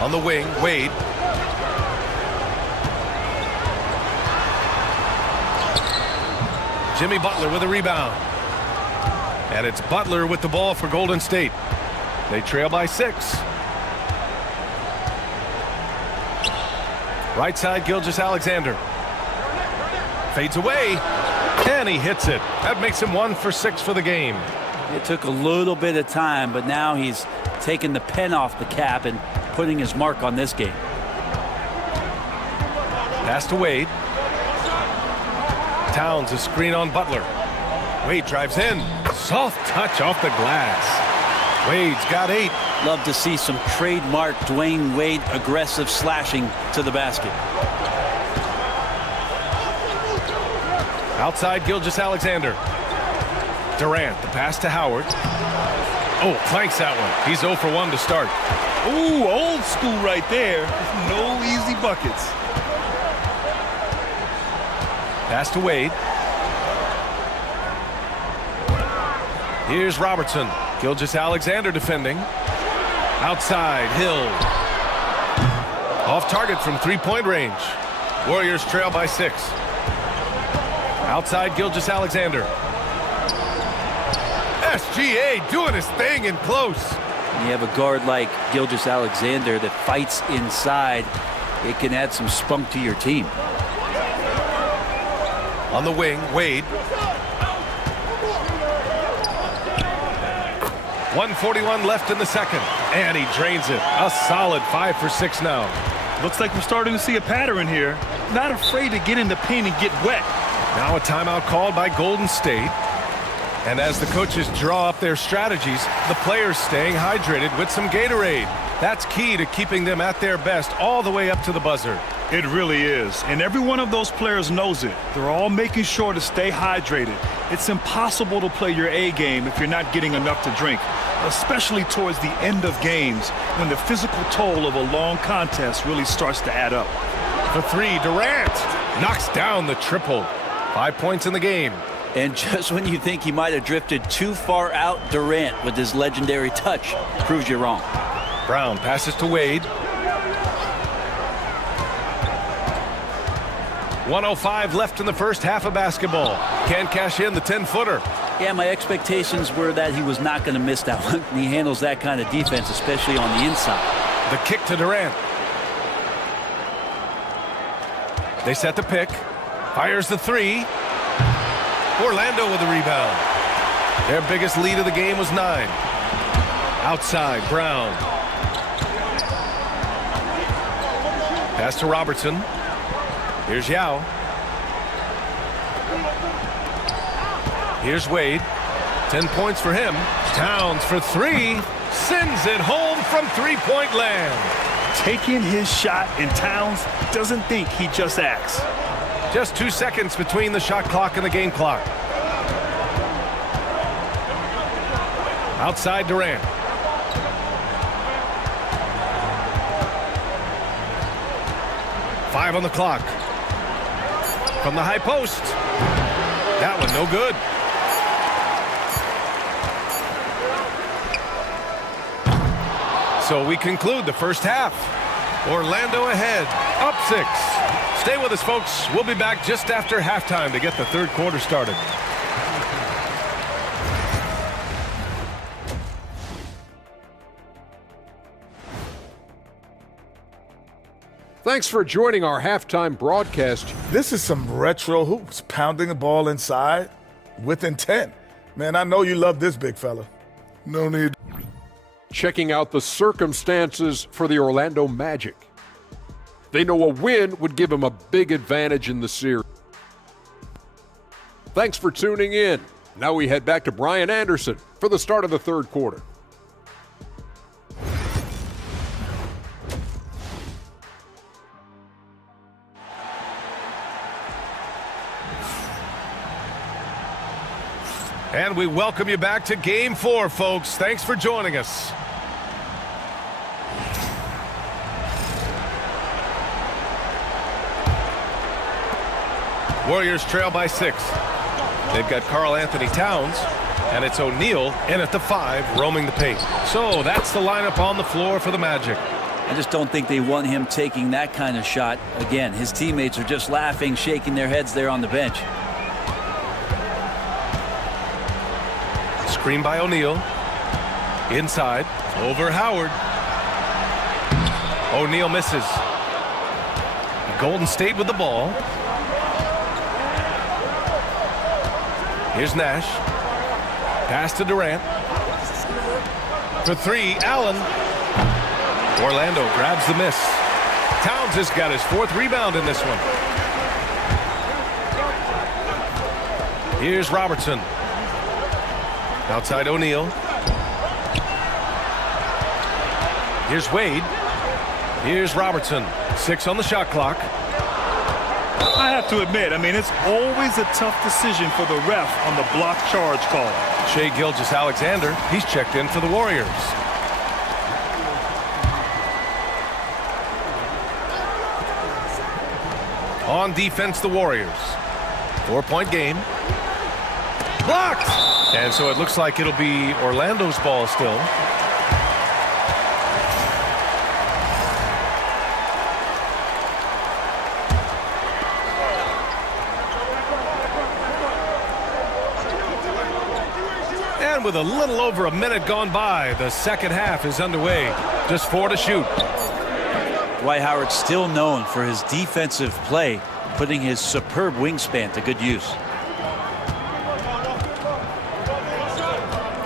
On the wing, Wade. Jimmy Butler with a rebound. And it's Butler with the ball for Golden State. They trail by 6. Right side, Gilgeous-Alexander. Fades away. And he hits it. That makes him 1 for 6 for the game. It took a little bit of time, but now he's taking the pen off the cap and putting his mark on this game. Pass to Wade. Towns a screen on Butler. Wade drives in. Soft touch off the glass. Wade's got 8. Love to see some trademark Dwayne Wade aggressive slashing to the basket. Outside, Gilgeous-Alexander. Durant, the pass to Howard. Oh, clanks that one. He's 0 for 1 to start. Ooh, old school right there. No easy buckets. Pass to Wade. Here's Robertson. Gilgeous-Alexander defending. Outside, Hill. Off target from 3-point range. Warriors trail by 6. Outside, Gilgeous-Alexander. SGA doing his thing in close. You have a guard like Gilgeous-Alexander that fights inside. It can add some spunk to your team. On the wing, Wade. 1:41 left in the second. And he drains it. A solid 5 for 6 now. Looks like we're starting to see a pattern here. Not afraid to get in the paint and get wet. Now a timeout called by Golden State. And as the coaches draw up their strategies, the players staying hydrated with some Gatorade. That's key to keeping them at their best all the way up to the buzzer. It really is. And every one of those players knows it. They're all making sure to stay hydrated. It's impossible to play your A game if you're not getting enough to drink, especially towards the end of games when the physical toll of a long contest really starts to add up. The three, Durant knocks down the triple. 5 points in the game. And just when you think he might have drifted too far out, Durant, with his legendary touch, proves you wrong. Brown passes to Wade. 1:05 left in the first half of basketball. Can't cash in the 10-footer. Yeah, my expectations were that he was not going to miss that one. He handles that kind of defense, especially on the inside. The kick to Durant. They set the pick. Fires the three. Orlando with the rebound. Their biggest lead of the game was 9. Outside, Brown. Pass to Robertson. Here's Yao. Here's Wade. 10 points for him. Towns for 3. Sends it home from three-point land. Taking his shot, and Towns doesn't think, he just acts. Just 2 seconds between the shot clock and the game clock. Outside Durant. Five on the clock. From the high post. That one no good. So we conclude the first half. Orlando ahead, up 6. Stay with us, folks. We'll be back just after halftime to get the third quarter started. Thanks for joining our halftime broadcast. This is some retro hoops, pounding the ball inside with intent. Man, I know you love this, big fella. No need. Checking out the circumstances for the Orlando Magic. They know a win would give them a big advantage in the series. Thanks for tuning in. Now we head back to Brian Anderson for the start of the third quarter. And we welcome you back to Game 4, folks. Thanks for joining us. Warriors trail by 6. They've got Karl Anthony Towns, and it's O'Neal in at the 5, roaming the paint. So that's the lineup on the floor for the Magic. I just don't think they want him taking that kind of shot. Again, his teammates are just laughing, shaking their heads there on the bench. Screen by O'Neal. Inside. Over Howard. O'Neal misses. Golden State with the ball. Here's Nash. Pass to Durant. For 3, Allen. Orlando grabs the miss. Towns has got his 4th rebound in this one. Here's Robertson. Outside O'Neal. Here's Wade. Here's Robertson. 6 on the shot clock. I have to admit, it's always a tough decision for the ref on the block charge call. Shai Gilgeous-Alexander, he's checked in for the Warriors. On defense, the Warriors. 4-point game. Blocked! And so it looks like it'll be Orlando's ball still. And with a little over a minute gone by, the second half is underway. Just 4 to shoot. Dwight Howard still known for his defensive play, putting his superb wingspan to good use.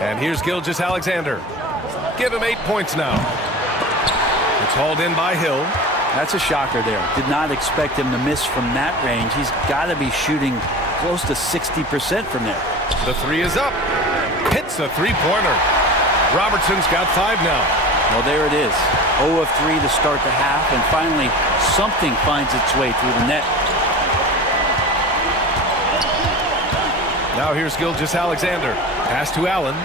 And here's Gilgeous-Alexander. Give him 8 points now. It's hauled in by Hill. That's a shocker there. Did not expect him to miss from that range. He's got to be shooting close to 60% from there. The three is up. Hits a three-pointer. Robertson's got 5 now. Well, there it is. 0 of 3 to start the half, and finally something finds its way through the net. Now here's Gilgeous-Alexander. Pass to Allen.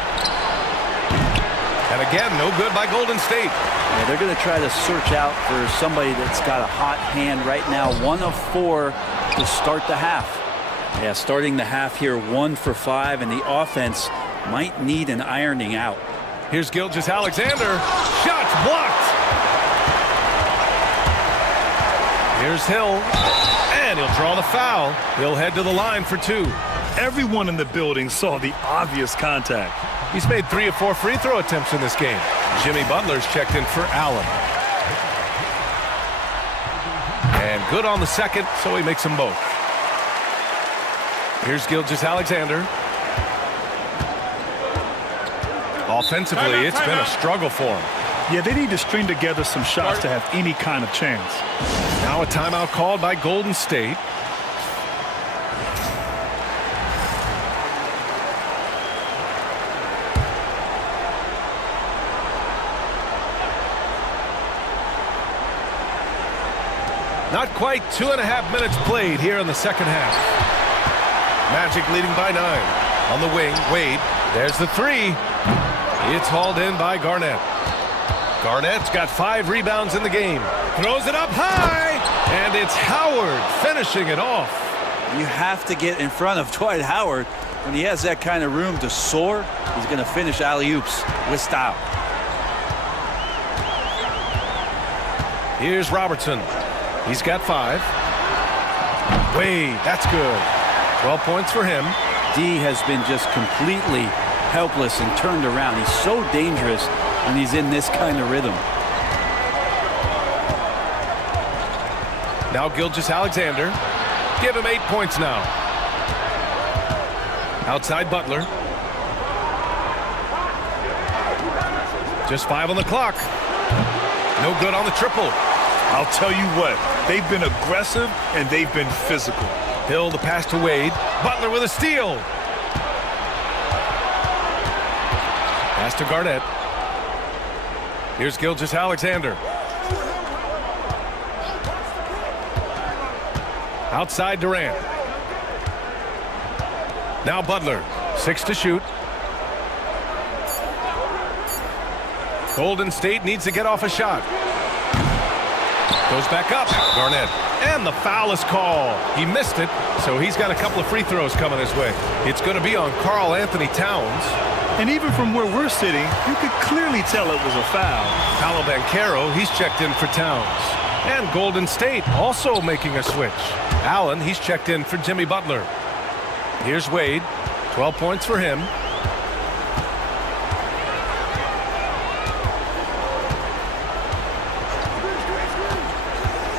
And again, no good by Golden State. Yeah, they're going to try to search out for somebody that's got a hot hand right now. 1 of 4 to start the half. Yeah, starting the half here, 1 for 5, and the offense might need an ironing out. Here's Gilgeous-Alexander. Shots blocked. Here's Hill. And he'll draw the foul. He'll head to the line for 2. Everyone in the building saw the obvious contact. He's made 3 of 4 free throw attempts in this game. Jimmy Butler's checked in for Allen. And good on the second, so he makes them both. Here's Gilgeous-Alexander. Offensively, it's been a struggle for him. Yeah, they need to string together some shots to have any kind of chance. Now a timeout called by Golden State. Not quite 2.5 minutes played here in the second half. Magic leading by 9. On the wing, Wade. There's the 3. It's hauled in by Garnett. Garnett's got 5 rebounds in the game. Throws it up high, and it's Howard finishing it off. You have to get in front of Dwight Howard. When he has that kind of room to soar, he's going to finish alley-oops with style. Here's Robertson. He's got 5. Wade, that's good. 12 points for him. D has been just completely helpless and turned around. He's so dangerous when he's in this kind of rhythm. Now Gilgeous-Alexander. Give him 8 points now. Outside Butler. Just 5 on the clock. No good on the triple. I'll tell you what, they've been aggressive and they've been physical. Hill, the pass to Wade. Butler with a steal. Pass to Garnett. Here's Gilgeous-Alexander. Outside Durant. Now Butler. 6 to shoot. Golden State needs to get off a shot. Goes back up. Garnett. And the foul is called. He missed it, so he's got a couple of free throws coming his way. It's going to be on Karl Anthony Towns. And even from where we're sitting, you could clearly tell it was a foul. Paolo Banchero, he's checked in for Towns. And Golden State also making a switch. Allen, he's checked in for Jimmy Butler. Here's Wade. 12 points for him.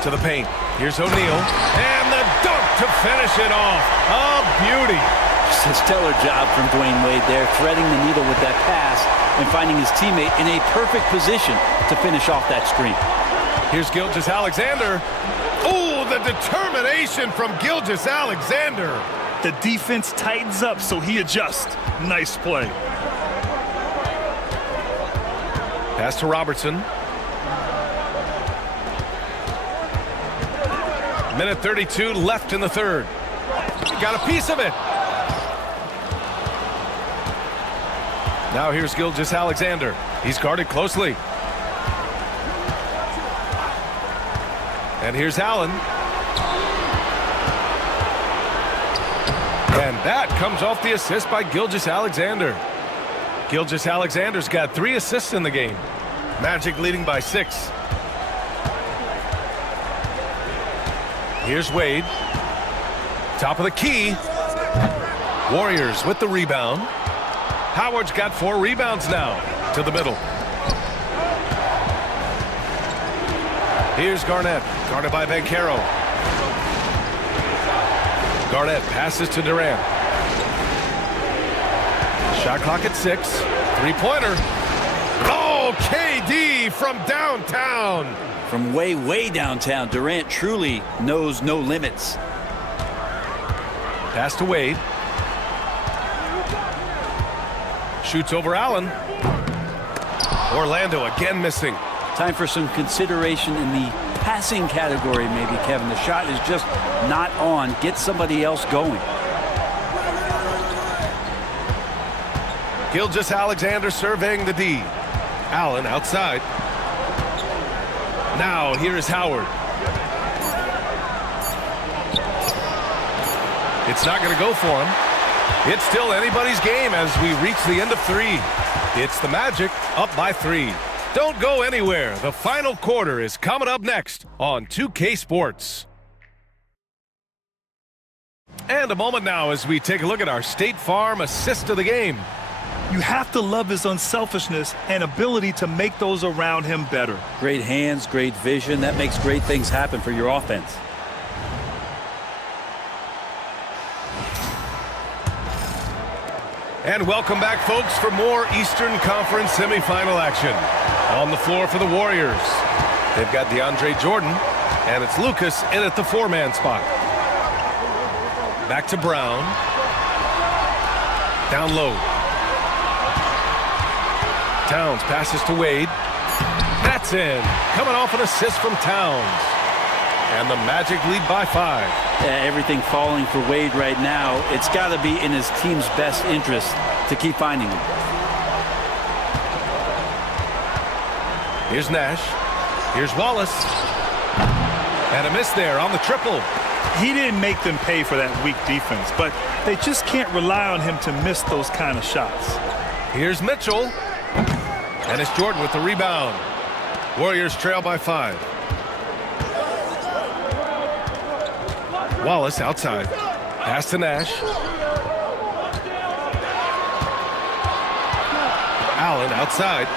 To the paint. Here's O'Neal. And the dunk to finish it off. A beauty. Just a stellar job from Dwayne Wade there, threading the needle with that pass and finding his teammate in a perfect position to finish off that screen. Here's Gilgeous-Alexander. Oh, the determination from Gilgeous-Alexander. The defense tightens up, so he adjusts. Nice play. Pass to Robertson. Minute 32 left in the third. Got a piece of it. Now here's Gilgeous-Alexander. He's guarded closely. And here's Allen. And that comes off the assist by Gilgeous-Alexander. Gilgeous-Alexander's got 3 assists in the game. Magic leading by 6. Here's Wade. Top of the key. Warriors with the rebound. Howard's got 4 rebounds now. To the middle. Here's Garnett. Guarded by Banchero. Garnett passes to Durant. Shot clock at 6. Three-pointer. Oh, KD from downtown. From way, way downtown, Durant truly knows no limits. Pass to Wade. Shoots over Allen. Orlando again missing. Time for some consideration in the passing category, maybe, Kevin. The shot is just not on. Get somebody else going. Gilgeous-Alexander surveying the D. Allen outside. Now here is Howard. It's not going to go for him. It's still anybody's game as we reach the end of 3. It's the Magic up by 3. Don't go anywhere. The final quarter is coming up next on 2K Sports. And a moment now as we take a look at our State Farm assist of the game. You have to love his unselfishness and ability to make those around him better. Great hands, great vision. That makes great things happen for your offense. And welcome back, folks, for more Eastern Conference semifinal action. On the floor for the Warriors, they've got DeAndre Jordan, and it's Lucas in at the 4-man spot. Back to Brown. Down low. Towns passes to Wade. That's in. Coming off an assist from Towns. And the Magic lead by 5. Everything falling for Wade right now. It's got to be in his team's best interest to keep finding him. Here's Nash. Here's Wallace. And a miss there on the triple. He didn't make them pay for that weak defense, but they just can't rely on him to miss those kind of shots. Here's Mitchell. And it's Jordan with the rebound. Warriors trail by 5. Wallace outside. Pass to Nash. Allen outside.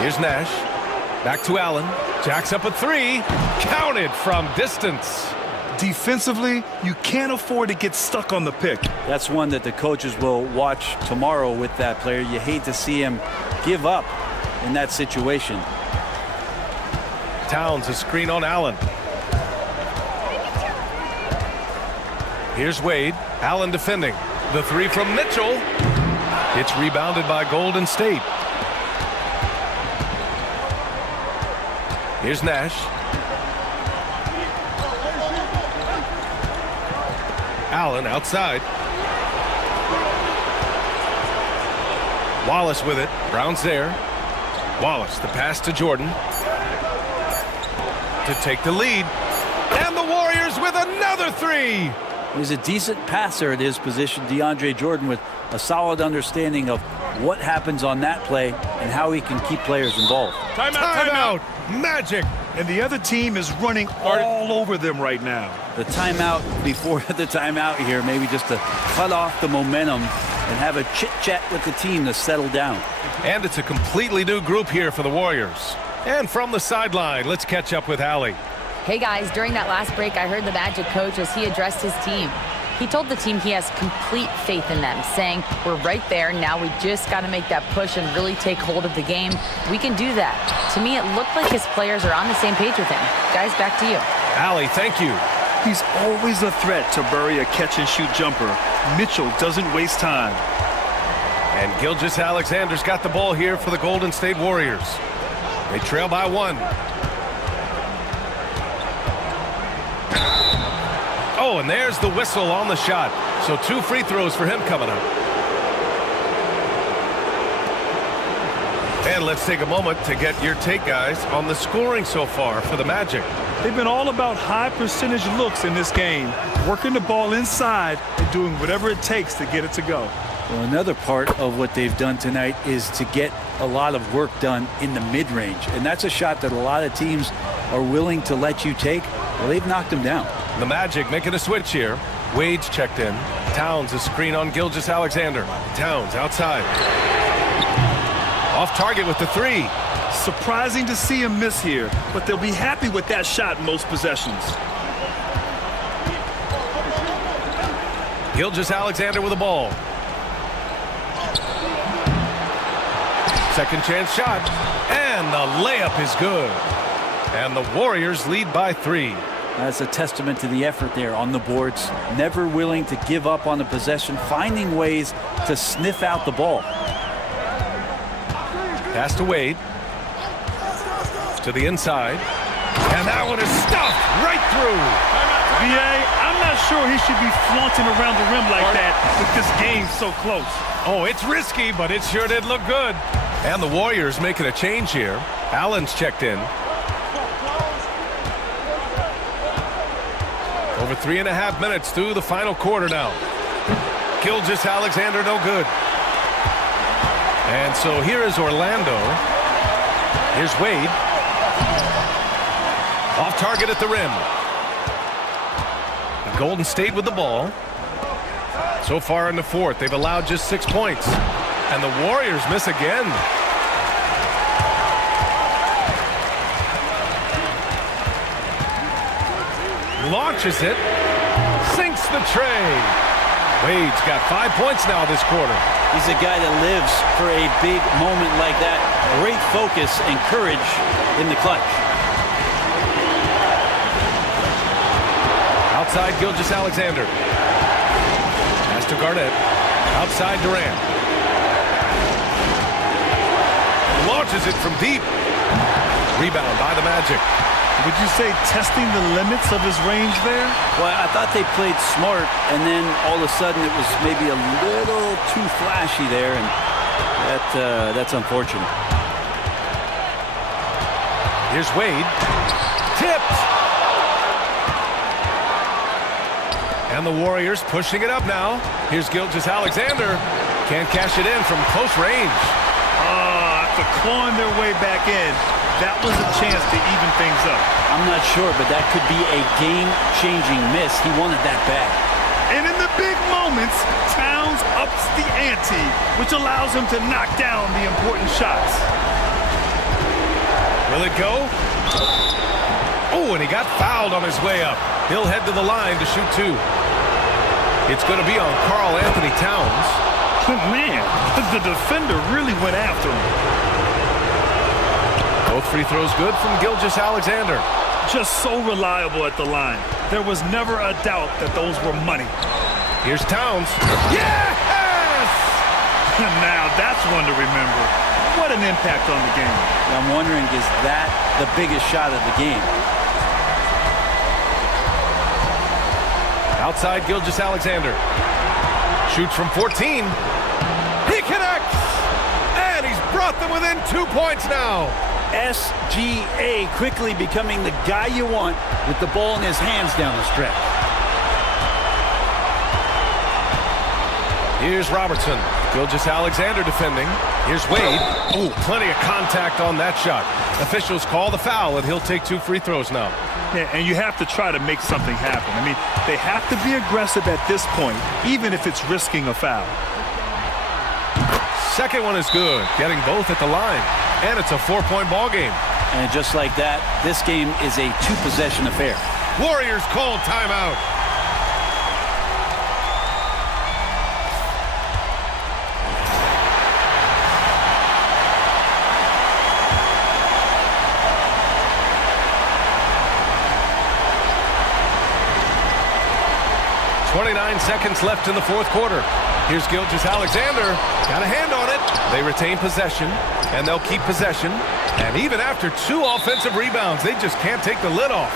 Here's Nash. Back to Allen. Jacks up a 3. Counted from distance. Defensively, you can't afford to get stuck on the pick. That's one that the coaches will watch tomorrow with that player. You hate to see him give up in that situation. Towns a screen on Allen. Here's Wade. Allen defending. The 3 from Mitchell. It's rebounded by Golden State. Here's Nash. Allen outside. Wallace with it. Brown's there. Wallace, the pass to Jordan. To take the lead. And the Warriors with another 3. He's a decent passer at his position, DeAndre Jordan, with a solid understanding of what happens on that play and how he can keep players involved. Timeout. Magic. And the other team is running all over them right now. The timeout before the timeout here, maybe just to cut off the momentum and have a chit-chat with the team to settle down. And it's a completely new group here for the Warriors. And from the sideline, let's catch up with Allie. Hey guys, during that last break, I heard the Magic coach as he addressed his team. He told the team he has complete faith in them, saying, we're right there, now we just got to make that push and really take hold of the game. We can do that. To me, it looked like his players are on the same page with him. Guys, back to you. Allie, thank you. He's always a threat to bury a catch-and-shoot jumper. Mitchell doesn't waste time. And Gilgeous-Alexander's got the ball here for the Golden State Warriors. They trail by 1. Oh, and there's the whistle on the shot. So 2 free throws for him coming up. And let's take a moment to get your take, guys, on the scoring so far for the Magic. They've been all about high percentage looks in this game, working the ball inside and doing whatever it takes to get it to go. Well, another part of what they've done tonight is to get a lot of work done in the mid-range. And that's a shot that a lot of teams are willing to let you take. Well, they've knocked them down. The Magic making a switch here. Wade's checked in. Towns a screen on Gilgeous-Alexander. Towns outside. Off target with the 3. Surprising to see him miss here, but they'll be happy with that shot most possessions. Gilgeous-Alexander with the ball. Second chance shot. And the layup is good. And the Warriors lead by 3. That's a testament to the effort there on the boards. Never willing to give up on the possession, finding ways to sniff out the ball. Pass to Wade. To the inside. And that one is stuffed right through. VA, I'm not sure he should be flaunting around the rim like that with this game so close. Oh, it's risky, but it sure did look good. And the Warriors making a change here. Allen's checked in. Over 3.5 minutes through the final quarter now. Gilgeous-Alexander no good. And so here is Orlando. Here's Wade. Off target at the rim. Golden State with the ball. So far in the fourth, they've allowed just 6 points. And the Warriors miss again. Launches it. Sinks the tray. Wade's got 5 points now this quarter. He's a guy that lives for a big moment like that. Great focus and courage in the clutch. Outside Gilgeous-Alexander. Pass to Garnett. Outside Durant. Launches it from deep. Rebound by the Magic. Would you say testing the limits of his range there? Well, I thought they played smart, and then all of a sudden it was maybe a little too flashy there, and that's unfortunate. Here's Wade. Tipped. And the Warriors pushing it up now. Here's Gilgeous-Alexander. Can't cash it in from close range. After clawing their way back in, that was a chance to even things up. I'm not sure, but that could be a game-changing miss. He wanted that bad. And in the big moments, Towns ups the ante, which allows him to knock down the important shots. Will it go? Oh, and he got fouled on his way up. He'll head to the line to shoot 2. It's going to be on Karl Anthony Towns. Man, the defender really went after him. Both free throws good from Gilgeous-Alexander. Just so reliable at the line. There was never a doubt that those were money. Here's Towns. Yes! Now that's one to remember. What an impact on the game. I'm wondering, is that the biggest shot of the game? Outside Gilgeous-Alexander. Shoots from 14. He connects! And he's brought them within 2 points now. SGA quickly becoming the guy you want with the ball in his hands down the stretch. Here's Robertson. Gilgeous-Alexander defending. Here's Wade. Oh, plenty of contact on that shot. Officials call the foul, and he'll take 2 free throws now. Yeah, and you have to try to make something happen. I mean, they have to be aggressive at this point, even if it's risking a foul. Second one is good, getting both at the line. And it's a 4-point ball game. And just like that, this game is a 2-possession affair. Warriors call timeout. .29 seconds left in the fourth quarter. Here's Gilgeous-Alexander. Got a hand on it. They retain possession, and they'll keep possession. And even after 2 offensive rebounds, they just can't take the lid off.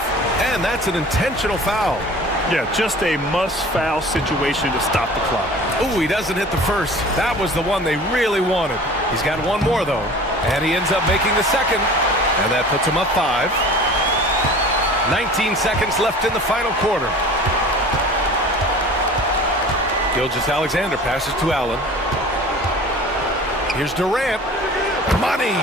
And that's an intentional foul. Yeah, just a must-foul situation to stop the clock. Ooh, he doesn't hit the first. That was the one they really wanted. He's got one more, though. And he ends up making the second. And that puts him up 5. 19 seconds left in the final quarter. Gilgeous-Alexander passes to Allen. Here's Durant. Money.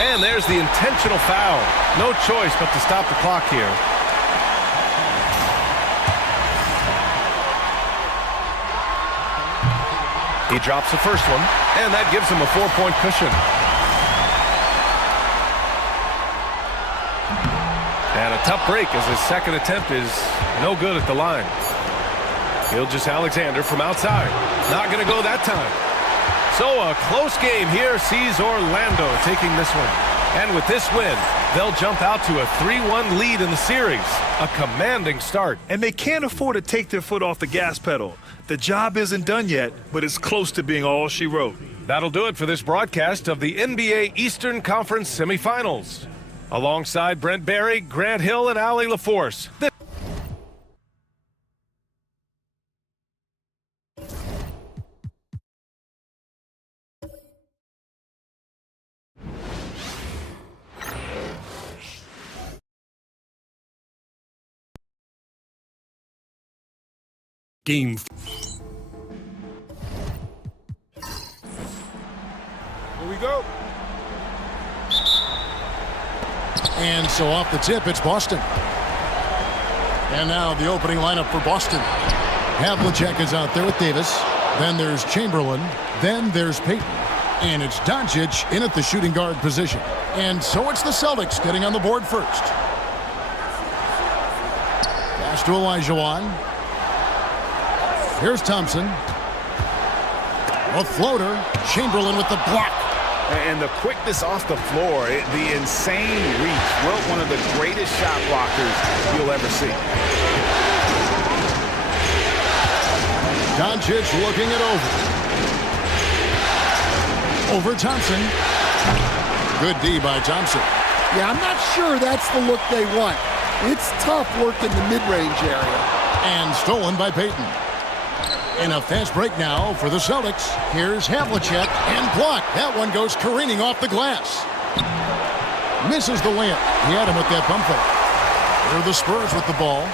And there's the intentional foul. No choice but to stop the clock here. He drops the first one, and that gives him a 4-point cushion. And a tough break as his second attempt is no good at the line. Gilgeous-Alexander from outside. Not going to go that time. So a close game here sees Orlando taking this one. And with this win, they'll jump out to a 3-1 lead in the series. A commanding start. And they can't afford to take their foot off the gas pedal. The job isn't done yet, but it's close to being all she wrote. That'll do it for this broadcast of the NBA Eastern Conference semifinals. Alongside Brent Barry, Grant Hill, and Allie LaForce. Game. Here we go. And so off the tip, it's Boston. And now the opening lineup for Boston. Havlicek is out there with Davis. Then there's Chamberlain. Then there's Payton. And it's Doncic in at the shooting guard position. And so it's the Celtics getting on the board first. Pass to Olajuwon. Here's Thompson. A floater. Chamberlain with the block. And the quickness off the floor, the insane reach. Well, one of the greatest shot blockers you'll ever see. Doncic looking it over. Over Thompson. Good D by Thompson. Yeah, I'm not sure that's the look they want. It's tough work in the mid-range area. And stolen by Payton. In a fast break now for the Celtics. Here's Havlicek and blocked. That one goes careening off the glass. Misses the layup. He had him with that bump fake. Here are the Spurs with the ball.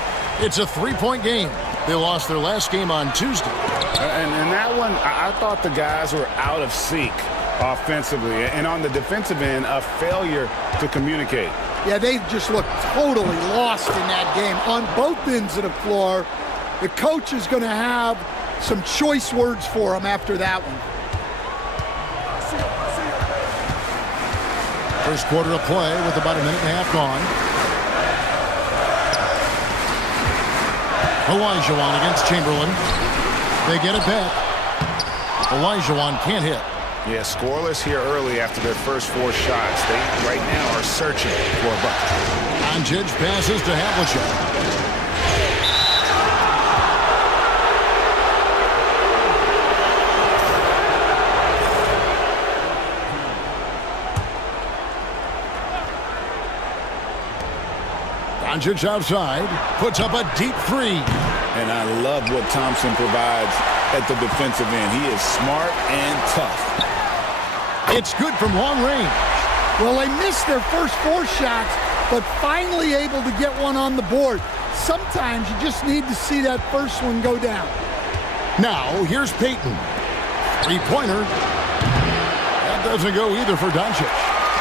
It's a three-point game. They lost their last game on Tuesday. And that one, I thought the guys were out of sync offensively. And on the defensive end, a failure to communicate. Yeah, they just looked totally lost in that game. On both ends of the floor, the coach is going to have some choice words for him after that one. First quarter of play with about a minute and a half gone. Olajuwon against Chamberlain. They get it back. Olajuwon can't hit. Yeah, scoreless here early after their first four shots. They right now are searching for a bucket. Doncic passes to Havlicek. Doncic outside, puts up a deep three. And I love what Thompson provides at the defensive end. He is smart and tough. It's good from long range. Well, they missed their first four shots, but finally able to get one on the board. Sometimes you just need to see that first one go down. Now, here's Payton. Three-pointer. That doesn't go either for Doncic.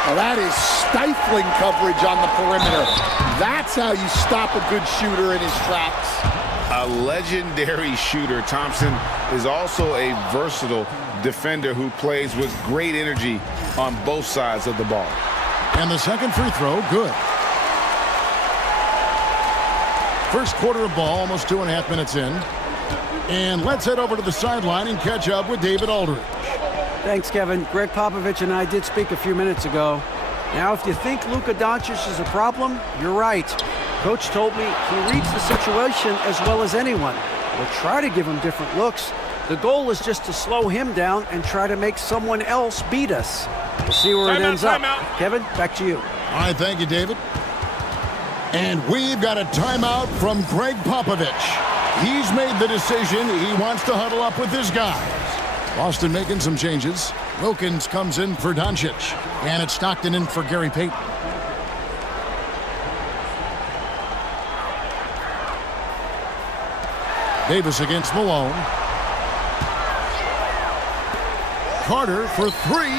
Well, that is stifling coverage on the perimeter. That's how you stop a good shooter in his tracks. A legendary shooter, Thompson is also a versatile defender who plays with great energy on both sides of the ball. And the second free throw, good. First quarter of ball, almost 2.5 minutes in. And let's head over to the sideline and catch up with David Aldridge. Thanks, Kevin. Greg Popovich and I did speak a few minutes ago. Now, if you think Luka Doncic is a problem, you're right. Coach told me he reads the situation as well as anyone. We'll try to give him different looks. The goal is just to slow him down and try to make someone else beat us. We'll see where it ends up. Kevin, back to you. All right, thank you, David. And we've got a timeout from Greg Popovich. He's made the decision. He wants to huddle up with his guys. Boston making some changes. Wilkins comes in for Doncic. And it's Stockton in for Gary Payton. Davis against Malone. Carter for three.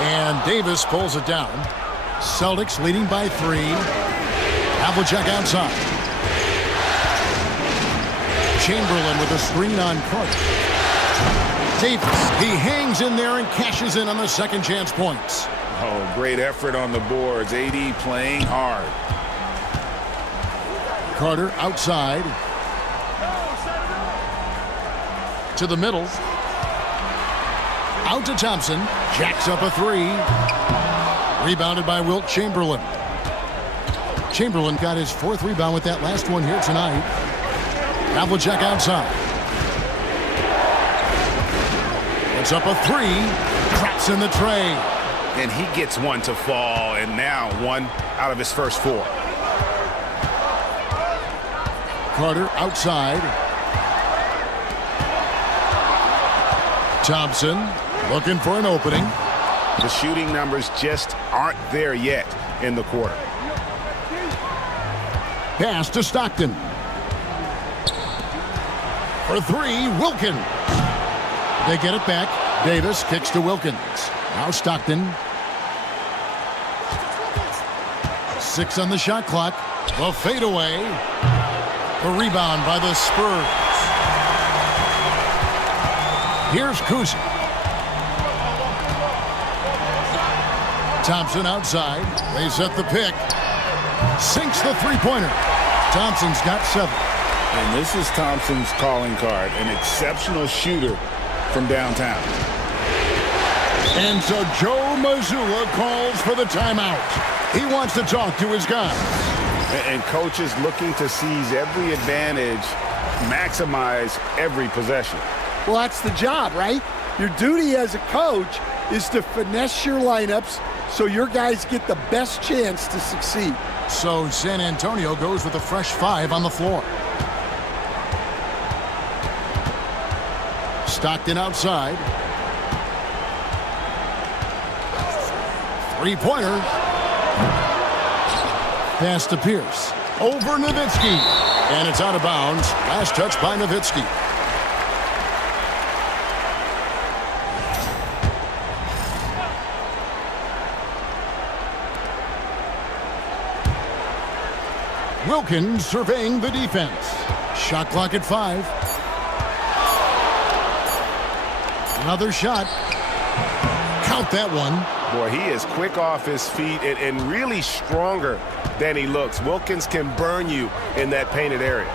And Davis pulls it down. Celtics leading by 3. Havlicek outside. Chamberlain with a screen on Carter. Davis, he hangs in there and cashes in on the second chance points. Oh, great effort on the boards. AD playing hard. Carter outside. To the middle. Out to Thompson. Jacks up a three. Rebounded by Wilt Chamberlain. Chamberlain got his 4th rebound with that last one here tonight. Havlicek outside. Puts up a three. Traps in the tray. And he gets one to fall, and now one out of his first 4. Carter outside. Thompson looking for an opening. The shooting numbers just aren't there yet in the quarter. Pass to Stockton. For 3, Wilkins. They get it back. Davis kicks to Wilkins. Now Stockton. 6 on the shot clock. The fadeaway. The rebound by the Spurs. Here's Kuzi. Thompson outside. They set the pick. Sinks the three-pointer. Thompson's got 7. And this is Thompson's calling card, an exceptional shooter from downtown. And so Joe Mazzulla calls for the timeout. He wants to talk to his guys. And coach is looking to seize every advantage, maximize every possession. Well, that's the job, right? Your duty as a coach is to finesse your lineups so your guys get the best chance to succeed. So San Antonio goes with a fresh 5 on the floor. Stockton outside. Three-pointer. Pass to Pierce. Over Nowitzki. And it's out of bounds. Last touch by Nowitzki. Wilkins surveying the defense. Shot clock at 5. Another shot. Count that one. Boy, he is quick off his feet and really stronger than he looks. Wilkins can burn you in that painted area.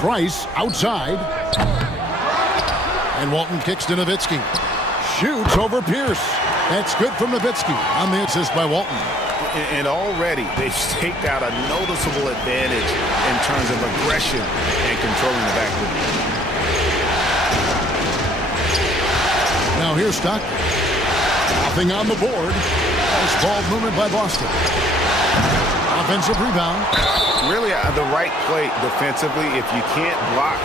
Price outside. And Walton kicks to Nowitzki. Shoots over Pierce. That's good from Nowitzki on the assist by Walton. And already they've staked out a noticeable advantage in terms of aggression and controlling the backcourt. Now here's Stockton. Nothing on the board. Nice ball movement by Boston. Offensive rebound. Really the right play defensively. If you can't block,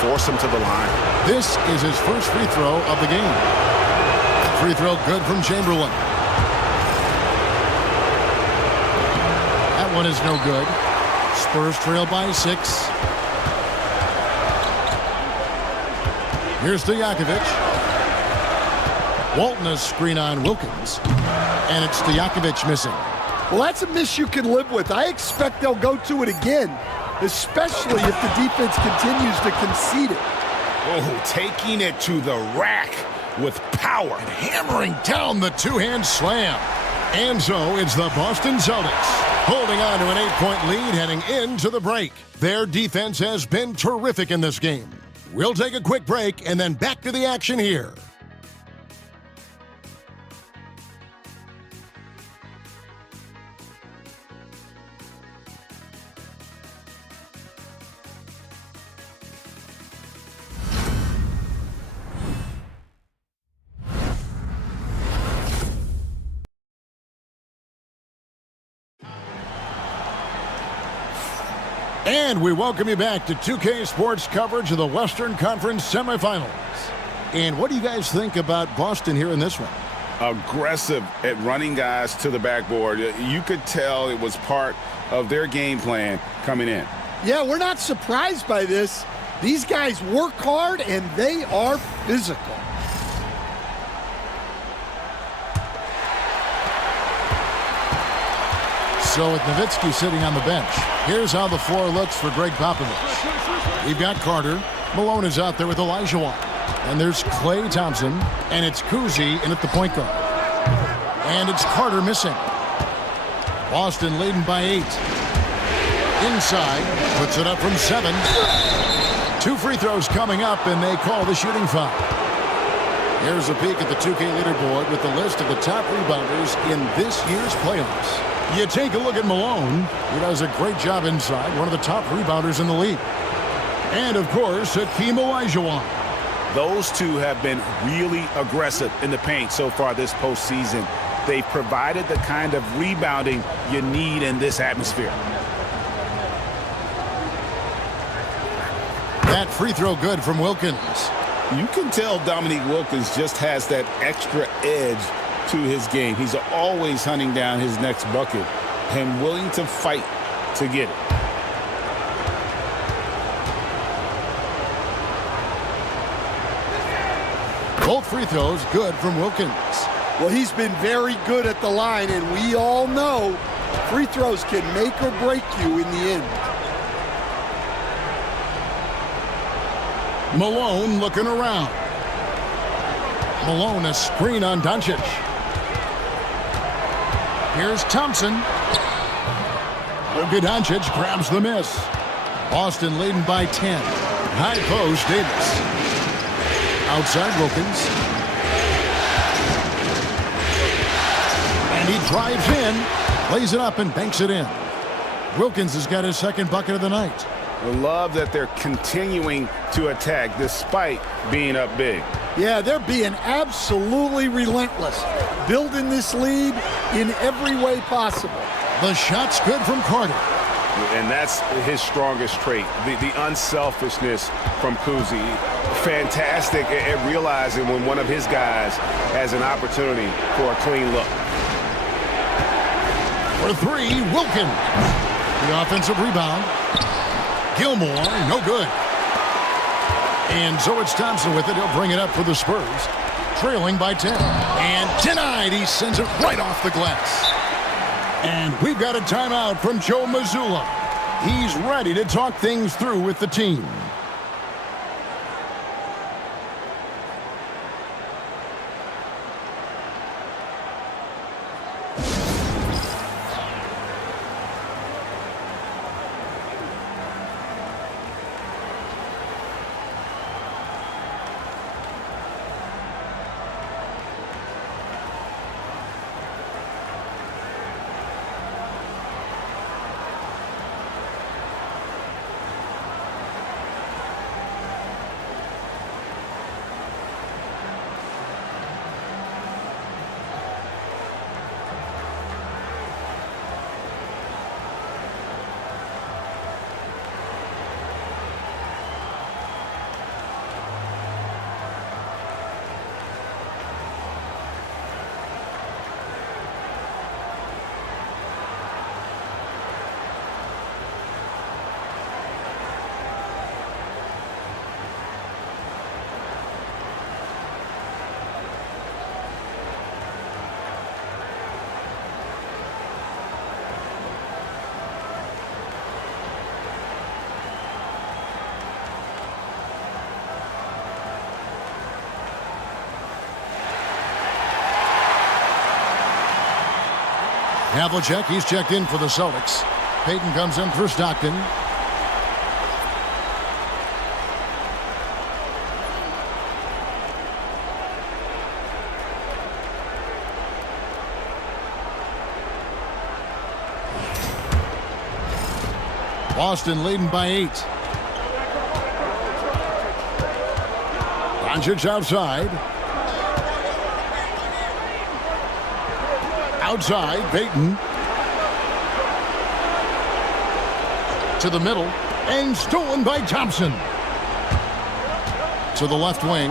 force him to the line. This is his first free throw of the game. Free throw good from Chamberlain. That one is no good. Spurs trail by 6. Here's Stojakovic. Walton a screen on Wilkins. And it's Stojakovic missing. Well, that's a miss you can live with. I expect they'll go to it again, especially if the defense continues to concede it. Oh, taking it to the rack with power. And hammering down the two-hand slam. And so it's the Boston Celtics holding on to an 8-point lead heading into the break. Their defense has been terrific in this game. We'll take a quick break and then back to the action here. And we welcome you back to 2K Sports coverage of the Western Conference semifinals. And what do you guys think about Boston here in this one? Aggressive at running guys to the backboard. You could tell it was part of their game plan coming in. Yeah, we're not surprised by this. These guys work hard and they are physical. So with Nowitzki sitting on the bench, here's how the floor looks for Greg Popovich. We've got Carter. Malone is out there with Olajuwon. And there's Klay Thompson. And it's Kuzi in at the point guard. And it's Carter missing. Boston leading by 8. Inside, puts it up from 7. 2 free throws coming up, and they call the shooting foul. Here's a peek at the 2K leaderboard with the list of the top rebounders in this year's playoffs. You take a look at Malone. He does a great job inside, one of the top rebounders in the league. And, of course, Hakeem Olajuwon. Those two have been really aggressive in the paint so far this postseason. They've provided the kind of rebounding you need in this atmosphere. That free throw good from Wilkins. You can tell Dominique Wilkins just has that extra edge to his game. He's always hunting down his next bucket and willing to fight to get it. Both free throws good from Wilkins. Well, he's been very good at the line, and we all know free throws can make or break you in the end. Malone looking around. Malone a screen on Doncic. Here's Thompson. Luka Doncic grabs the miss. Boston leading by 10. High post, Davis. Outside Wilkins. And he drives in, lays it up and banks it in. Wilkins has got his second bucket of the night. I love that they're continuing to attack despite being up big. Yeah, they're being absolutely relentless, building this lead in every way possible. The shot's good from Carter. And that's his strongest trait, the unselfishness from Kuzi. Fantastic at realizing when one of his guys has an opportunity for a clean look. For 3, Wilkins. The offensive rebound. Gilmore, no good. And so it's Thompson with it. He'll bring it up for the Spurs. Trailing by 10. And denied. He sends it right off the glass. And we've got a timeout from Joe Mazzulla. He's ready to talk things through with the team. Havlicek, he's checked in for the Celtics. Payton comes in for Stockton. Boston leading by 8. Doncic outside. Outside, Payton. To the middle, and stolen by Thompson. To the left wing,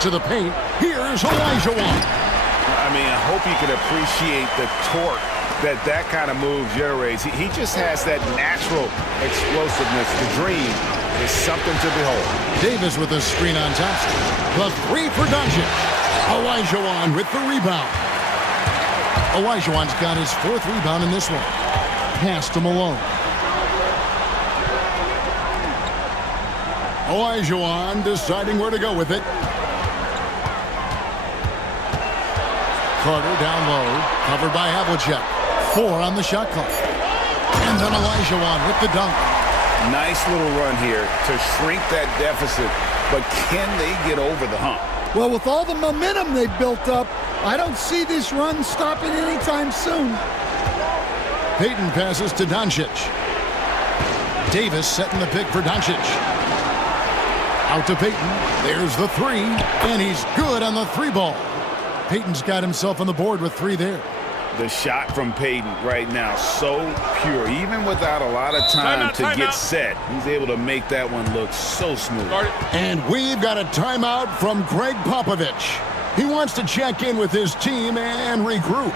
to the paint. Here's Olajuwon. I mean, I hope you can appreciate the torque that kind of move generates. He just has that natural explosiveness. The dream is something to behold. Davis with a screen on Thompson. The 3 for Doncic. Olajuwon with the rebound. Olajuwon's got his 4th rebound in this one. Pass to Malone. Olajuwon deciding where to go with it. Carter down low, covered by Havlicek. 4 on the shot clock. And And then Olajuwon with the dunk. Nice little run here to shrink that deficit, but can they get over the hump? Well, with all the momentum they've built up, I don't see this run stopping anytime soon. Payton passes to Doncic. Davis setting the pick for Doncic. Out to Payton. There's the three, and he's good on the three ball. Payton's got himself on the board with three there. The shot from Payton right now, so pure. Even without a lot of time to get set, he's able to make that one look so smooth. And we've got a timeout from Greg Popovich. He wants to check in with his team and regroup.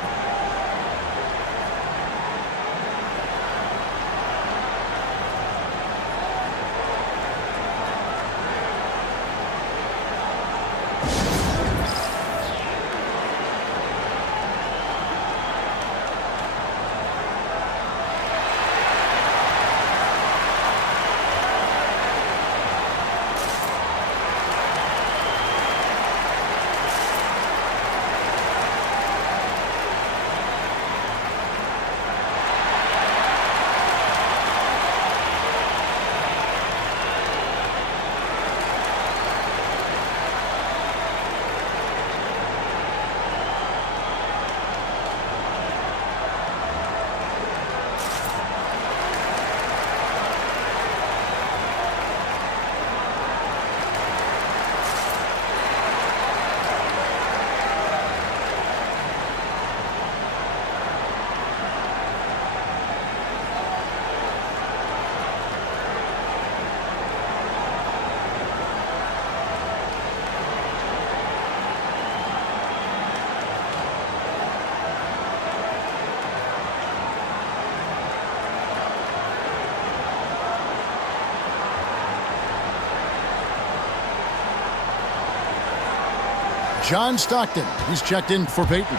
John Stockton, he's checked in for Payton.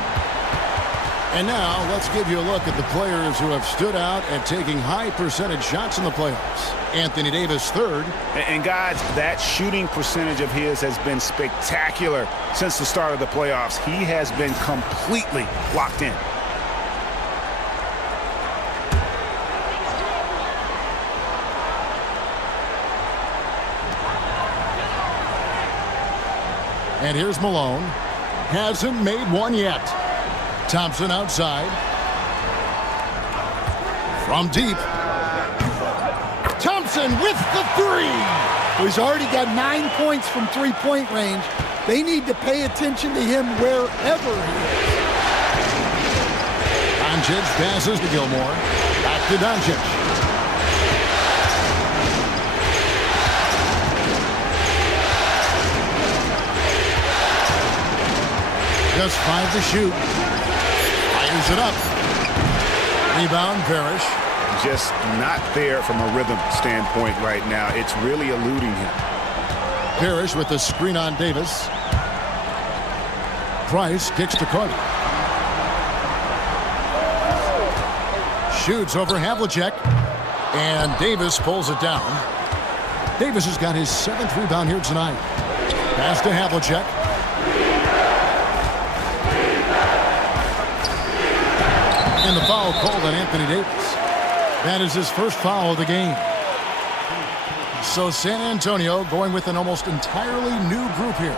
And now let's give you a look at the players who have stood out at taking high percentage shots in the playoffs. Anthony Davis, third. And guys, that shooting percentage of his has been spectacular since the start of the playoffs. He has been completely locked in. And here's Malone. Hasn't made one yet. Thompson outside. From deep. Thompson with the three. He's already got 9 points from three-point range. They need to pay attention to him wherever he is. Doncic passes to Gilmore. Back to Doncic. Just 5 to shoot. Fires it up. Rebound, Parrish. Just not there from a rhythm standpoint right now. It's really eluding him. Parrish with the screen on Davis. Price kicks to Carter. Shoots over Havlicek. And Davis pulls it down. Davis has got his 7th rebound here tonight. Pass to Havlicek. And the foul called on Anthony Davis. That is his first foul of the game. So San Antonio going with an almost entirely new group here.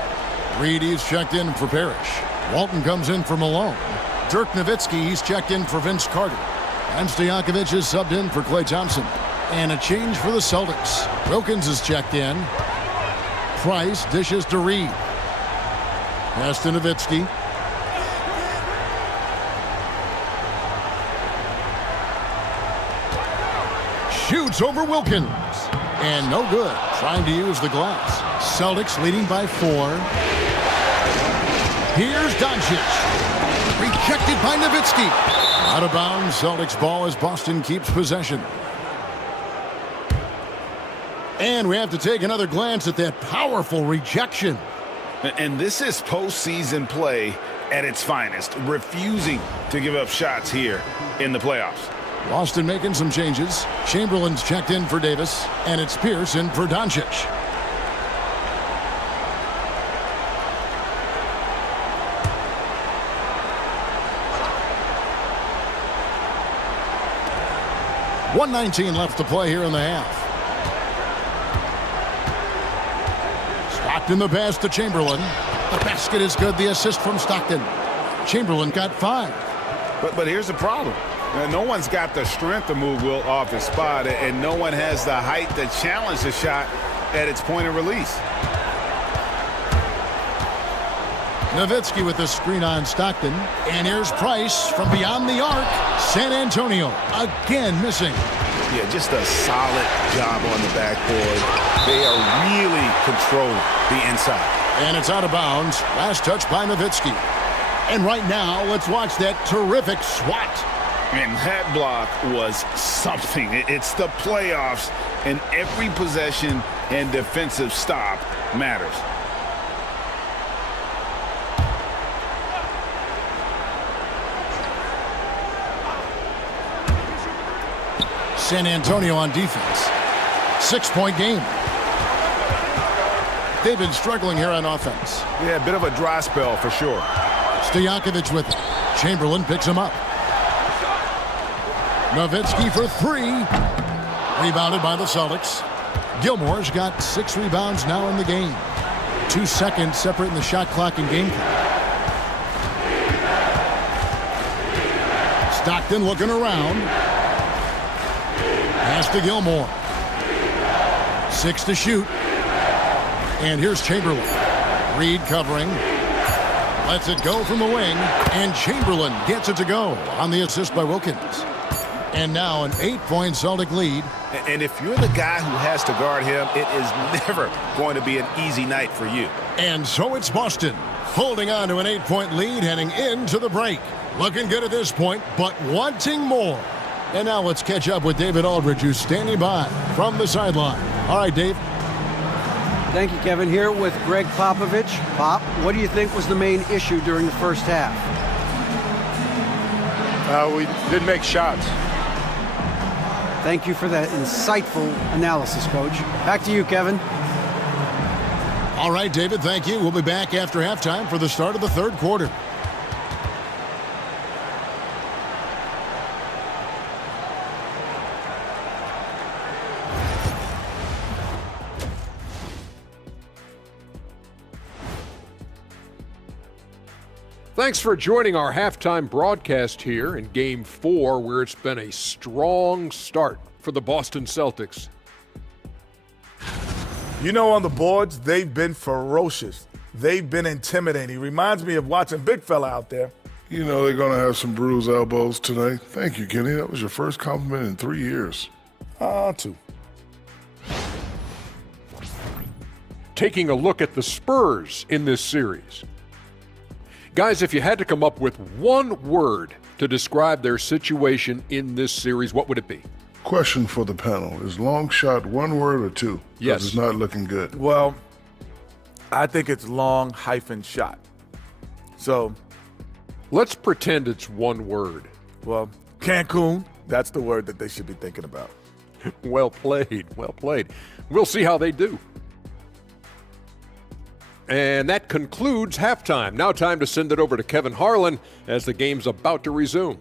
Reedy's checked in for Parrish. Walton comes in for Malone. Dirk Nowitzki, he's checked in for Vince Carter. And Stojakovic is subbed in for Klay Thompson. And a change for the Celtics. Wilkins is checked in. Price dishes to Reed. Pass to Nowitzki. Shoots over Wilkins. And no good. Trying to use the glass. Celtics leading by 4. Here's Doncic. Rejected by Nowitzki. Out of bounds. Celtics ball as Boston keeps possession. And we have to take another glance at that powerful rejection. And this is postseason play at its finest. Refusing to give up shots here in the playoffs. Boston making some changes. Chamberlain's checked in for Davis, and it's Pierce in for Doncic. 1:19 left to play here in the half. Stockton the pass to Chamberlain. The basket is good. The assist from Stockton. Chamberlain got 5. But here's the problem. No one's got the strength to move Wilt off his spot, and no one has the height to challenge the shot at its point of release. Nowitzki with the screen on Stockton. And here's Price from beyond the arc. San Antonio again missing. Yeah, just a solid job on the backboard. They are really controlling the inside. And it's out of bounds. Last touch by Nowitzki. And right now, let's watch that terrific swat. And that block was something. It's the playoffs, and every possession and defensive stop matters. San Antonio on defense. 6-point game. They've been struggling here on offense. Yeah, a bit of a dry spell for sure. Stojakovic with it. Chamberlain picks him up. Nowitzki for 3. Rebounded by the Celtics. Gilmore's got 6 rebounds now in the game. 2 seconds separating the shot clock and game clock. Stockton looking around. Pass to Gilmore. 6 to shoot. And here's Chamberlain. Reed covering. Lets it go from the wing. And Chamberlain gets it to go on the assist by Wilkins. And now an 8-point Celtic lead. And if you're the guy who has to guard him, it is never going to be an easy night for you. And so it's Boston holding on to an 8-point lead heading into the break. Looking good at this point, but wanting more. And now let's catch up with David Aldridge, who's standing by from the sideline. All right, Dave. Thank you, Kevin. Here with Greg Popovich. Pop, what do you think was the main issue during the first half? We didn't make shots. Thank you for that insightful analysis, Coach. Back to you, Kevin. All right, David, thank you. We'll be back after halftime for the start of the third quarter. Thanks for joining our halftime broadcast here in Game 4, where it's been a strong start for the Boston Celtics. You know, on the boards, they've been ferocious. They've been intimidating. Reminds me of watching big fella out there. You know they're going to have some bruised elbows tonight. Thank you, Kenny. That was your first compliment in 3 years. 2. Taking a look at the Spurs in this series. Guys, if you had to come up with one word to describe their situation in this series, what would it be? Question for the panel. Is long shot one word or 2? Yes. It's not looking good. Well, I think it's long -shot. So let's pretend it's one word. Well, Cancun, that's the word that they should be thinking about. Well played. Well played. We'll see how they do. And that concludes halftime. Now time to send it over to Kevin Harlan as the game's about to resume.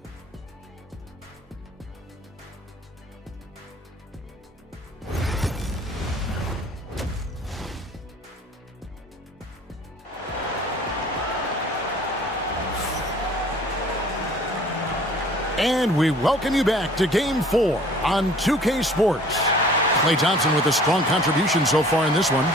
And we welcome you back to Game 4 on 2K Sports. Klay Thompson with a strong contribution so far in this one.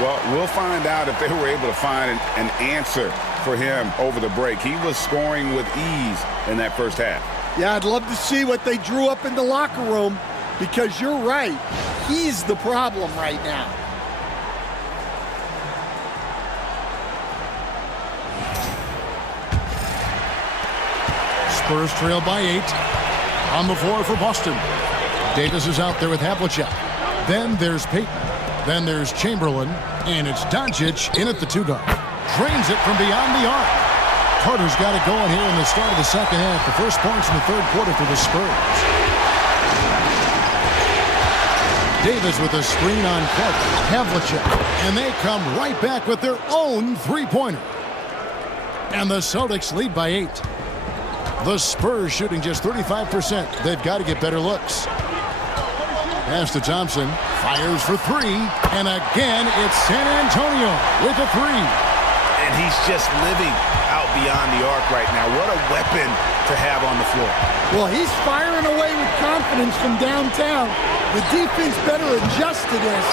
Well, we'll find out if they were able to find an answer for him over the break. He was scoring with ease in that first half. Yeah, I'd love to see what they drew up in the locker room, because you're right. He's the problem right now. Spurs trail by 8. On the floor for Boston. Davis is out there with Havlicek. Then there's Payton. Then there's Chamberlain, and it's Doncic in at the 2-guard. Drains it from beyond the arc. Carter's got it going here in the start of the second half. The first points in the third quarter for the Spurs. Davis with a screen on Carter. Havlicek, and they come right back with their own three-pointer. And the Celtics lead by 8. The Spurs shooting just 35%. They've got to get better looks. Pass to Thompson. Fires for three. And again, it's San Antonio with a three. And he's just living out beyond the arc right now. What a weapon to have on the floor. Well, he's firing away with confidence from downtown. The defense better adjust to this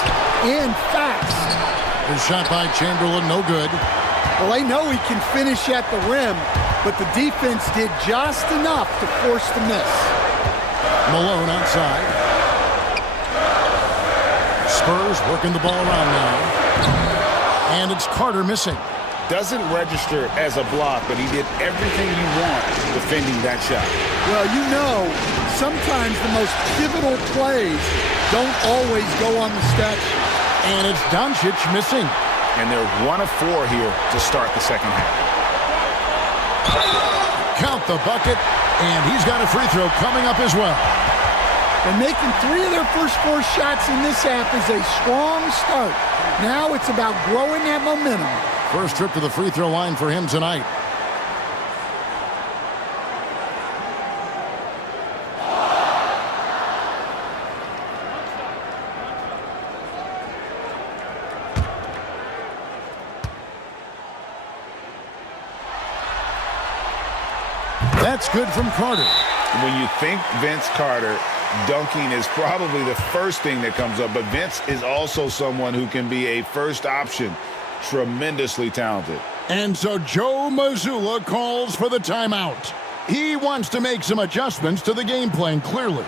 and fast. His shot by Chamberlain, no good. Well, they know he can finish at the rim, but the defense did just enough to force the miss. Malone outside. Spurs working the ball around now. And it's Carter missing. Doesn't register as a block, but he did everything you want defending that shot. Well, you know, sometimes the most pivotal plays don't always go on the stretch. And it's Doncic missing. And they're 1 of 4 here to start the second half. Count the bucket, and he's got a free throw coming up as well. And making 3 of their first 4 shots in this half is a strong start. Now it's about growing that momentum. First trip to the free throw line for him tonight. That's good from Carter. When you think Vince Carter, dunking is probably the first thing that comes up, but Vince is also someone who can be a first option. Tremendously talented. And so Joe Mazzulla calls for the timeout. He wants to make some adjustments to the game plan, clearly.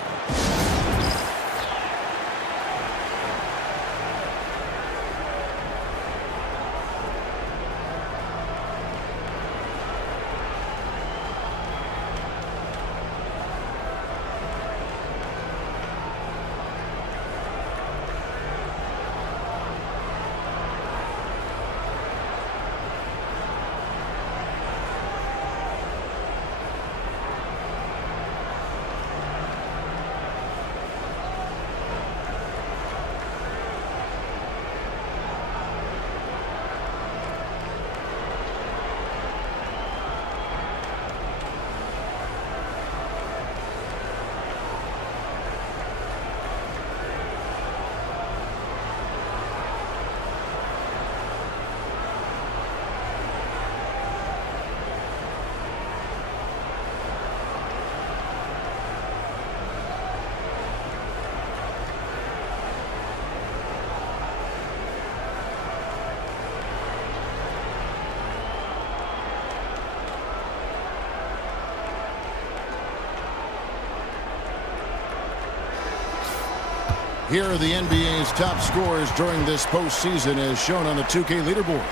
Here are the NBA's top scorers during this postseason as shown on the 2K leaderboard.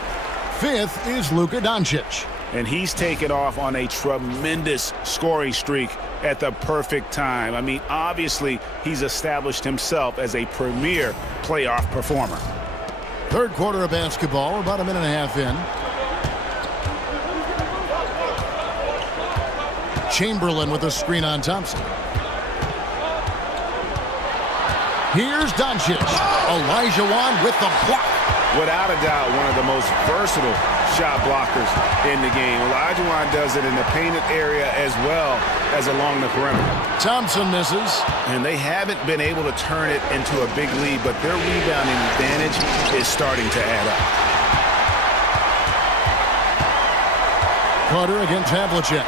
5th is Luka Doncic. And he's taken off on a tremendous scoring streak at the perfect time. I mean, obviously, he's established himself as a premier playoff performer. Third quarter of basketball, about a minute and a half in. Chamberlain with a screen on Thompson. Here's Doncic. Olajuwon with the block. Without a doubt, one of the most versatile shot blockers in the game. Olajuwon does it in the painted area as well as along the perimeter. Thompson misses. And they haven't been able to turn it into a big lead, but their rebounding advantage is starting to add up. Carter against Havlicek.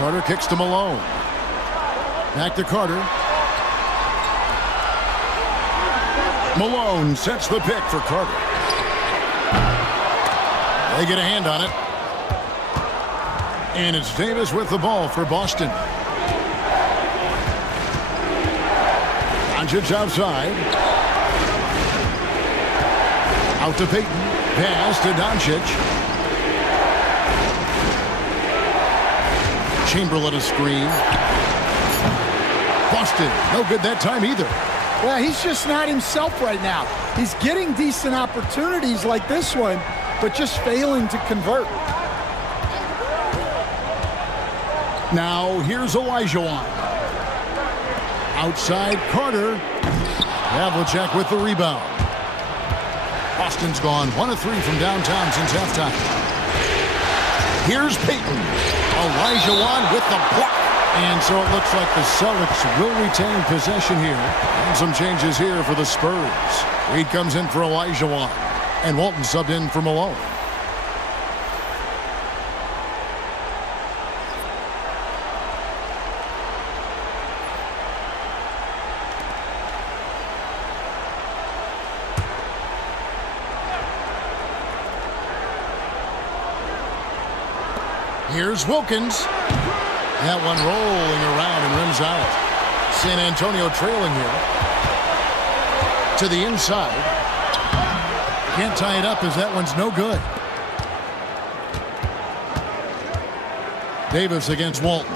Carter kicks to Malone. Back to Carter. Malone sets the pick for Carter. They get a hand on it. And it's Davis with the ball for Boston. Doncic outside. Out to Payton. Pass to Doncic. Chamberlain a screen. Boston, no good that time either. Well, he's just not himself right now. He's getting decent opportunities like this one, but just failing to convert. Now, here's Olajuwon. Outside, Carter. Havlicek with the rebound. Boston's gone 1 of 3 from downtown since halftime. Here's Payton. Elijah Wan with the block. And so it looks like the Celtics will retain possession here. And some changes here for the Spurs. Reed comes in for Elijah Wan. And Walton subbed in for Malone. Here's Wilkins. That one rolling around and rims out. San Antonio trailing here. To the inside. Can't tie it up as that one's no good. Davis against Walton.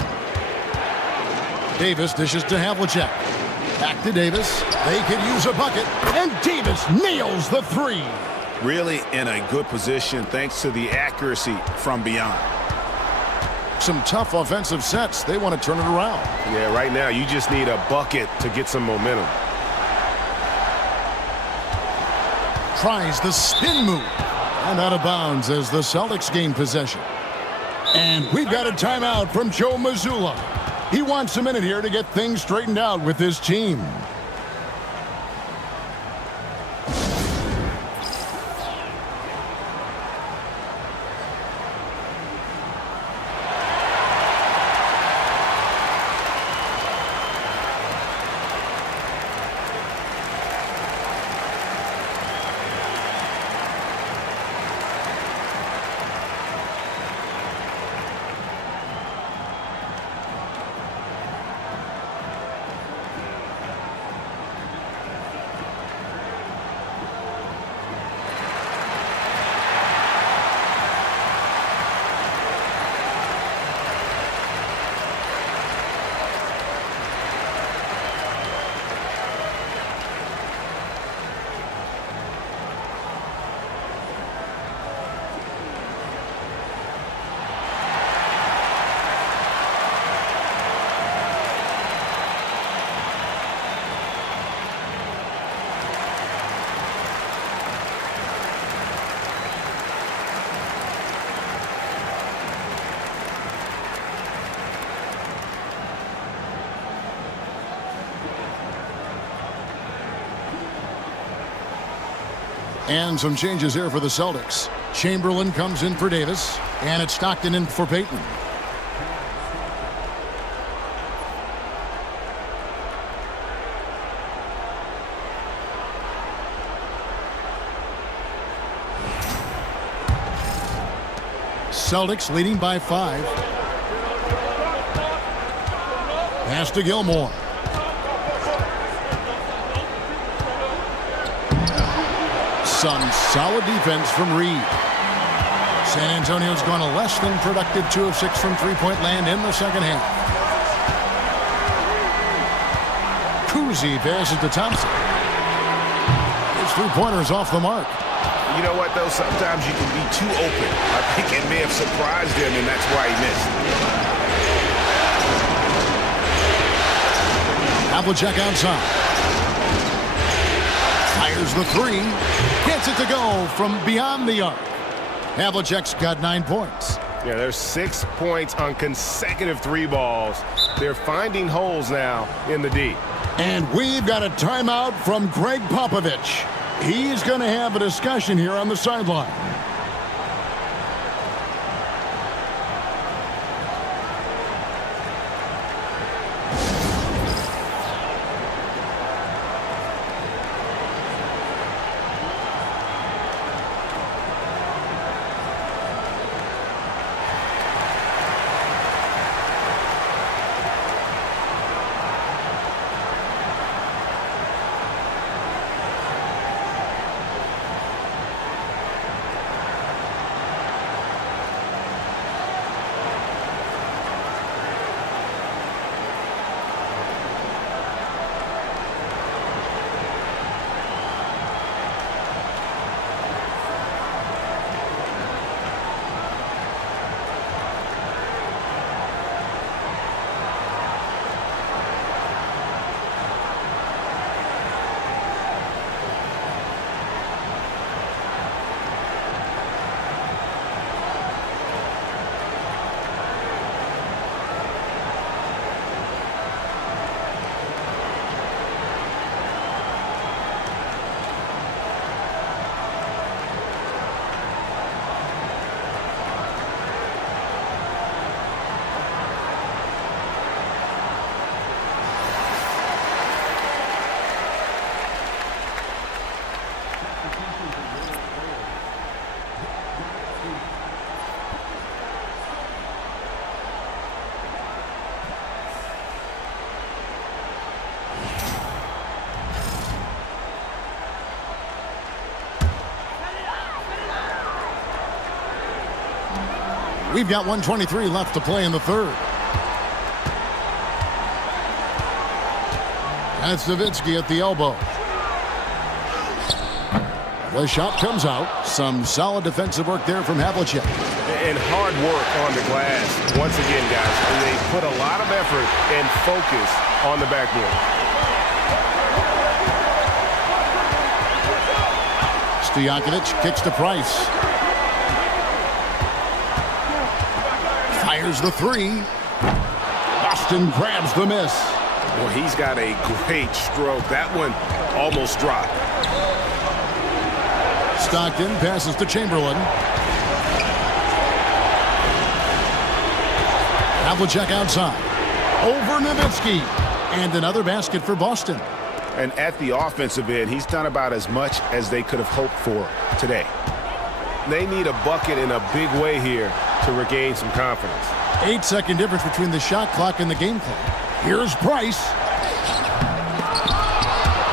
Davis dishes to Havlicek. Back to Davis. They could use a bucket. And Davis nails the three. Really in a good position thanks to the accuracy from beyond. Some tough offensive sets. They want to turn it around. Yeah, right now you just need a bucket to get some momentum. Tries the spin move. And out of bounds as the Celtics gain possession. And we've got a timeout from Joe Mazzulla. He wants a minute here to get things straightened out with his team. And some changes here for the Celtics. Chamberlain comes in for Davis. And it's Stockton in for Payton. Celtics leading by 5. Pass to Gilmore. Some solid defense from Reed. San Antonio's gone a less than productive 2 of 6 from three-point land in the second half. Cousy passes to Thompson. His three-pointer's off the mark. You know what, though? Sometimes you can be too open. I think it may have surprised him, and that's why he missed. Havlicek outside. Fires the three. Gets it to go from beyond the arc. Havlicek's got 9 points. Yeah, there's 6 points on consecutive 3 balls. They're finding holes now in the D. And we've got a timeout from Greg Popovich. He's going to have a discussion here on the sideline. We've got 1:23 left to play in the third. That's Nowitzki at the elbow. The shot comes out. Some solid defensive work there from Havlicek. And hard work on the glass. Once again, guys, they put a lot of effort and focus on the backboard. Stojakovic kicks to Price. Fires the three. Boston grabs the miss. Well, he's got a great stroke. That one almost dropped. Stockton passes to Chamberlain. Havlicek outside. Over Nowitzki. And another basket for Boston. And at the offensive end, he's done about as much as they could have hoped for today. They need a bucket in a big way here to regain some confidence. 8-second difference between the shot clock and the game clock. Here's Price.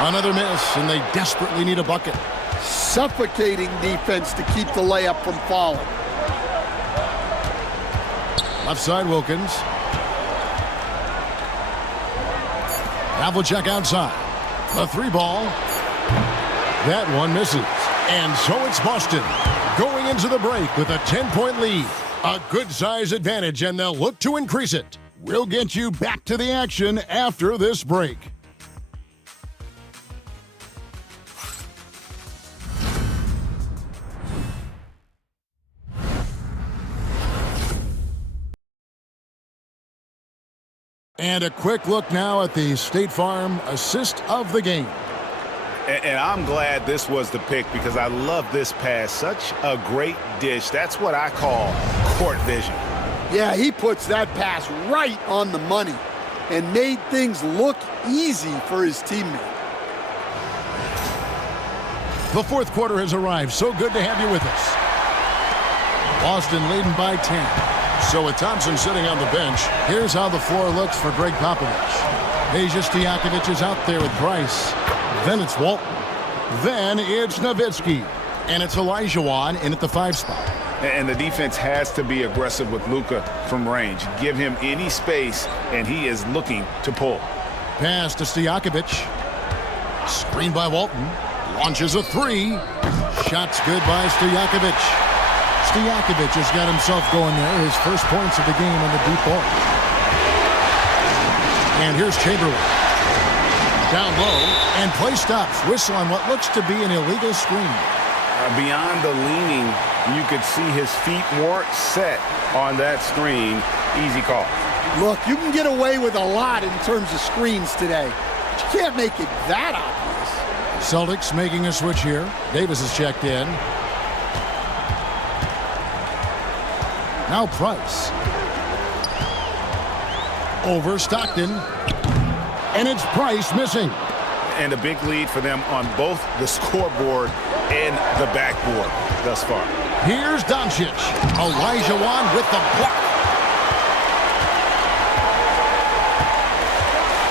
Another miss, and they desperately need a bucket. Suffocating defense to keep the layup from falling. Left side, Wilkins. Havlicek outside. The three ball. That one misses. And so it's Boston going into the break with a 10-point lead. A good size advantage, and they'll look to increase it. We'll get you back to the action after this break. And a quick look now at the State Farm assist of the game. And I'm glad this was the pick because I love this pass. Such a great dish. That's what I call court vision. Yeah, he puts that pass right on the money and made things look easy for his teammate. The fourth quarter has arrived. So good to have you with us. Boston leading by 10. So with Thompson sitting on the bench, here's how the floor looks for Greg Popovich. Peja Stojakovic is out there with Price. Then it's Walton. Then it's Nowitzki. And it's Olajuwon in at the 5 spot. And the defense has to be aggressive with Luka from range. Give him any space, and he is looking to pull. Pass to Stojakovic. Screen by Walton. Launches a three. Shot's good by Stojakovic. Stojakovic has got himself going there. His first points of the game on the deep ball. And here's Chamberlain. Down low, and play stops. Whistle on what looks to be an illegal screen. Beyond the leaning, you could see his feet weren't set on that screen. Easy call. Look, you can get away with a lot in terms of screens today. But you can't make it that obvious. Celtics making a switch here. Davis is checked in. Now Price. Over Stockton. And it's Price missing. And a big lead for them on both the scoreboard and the backboard thus far. Here's Doncic. Olajuwon with the block.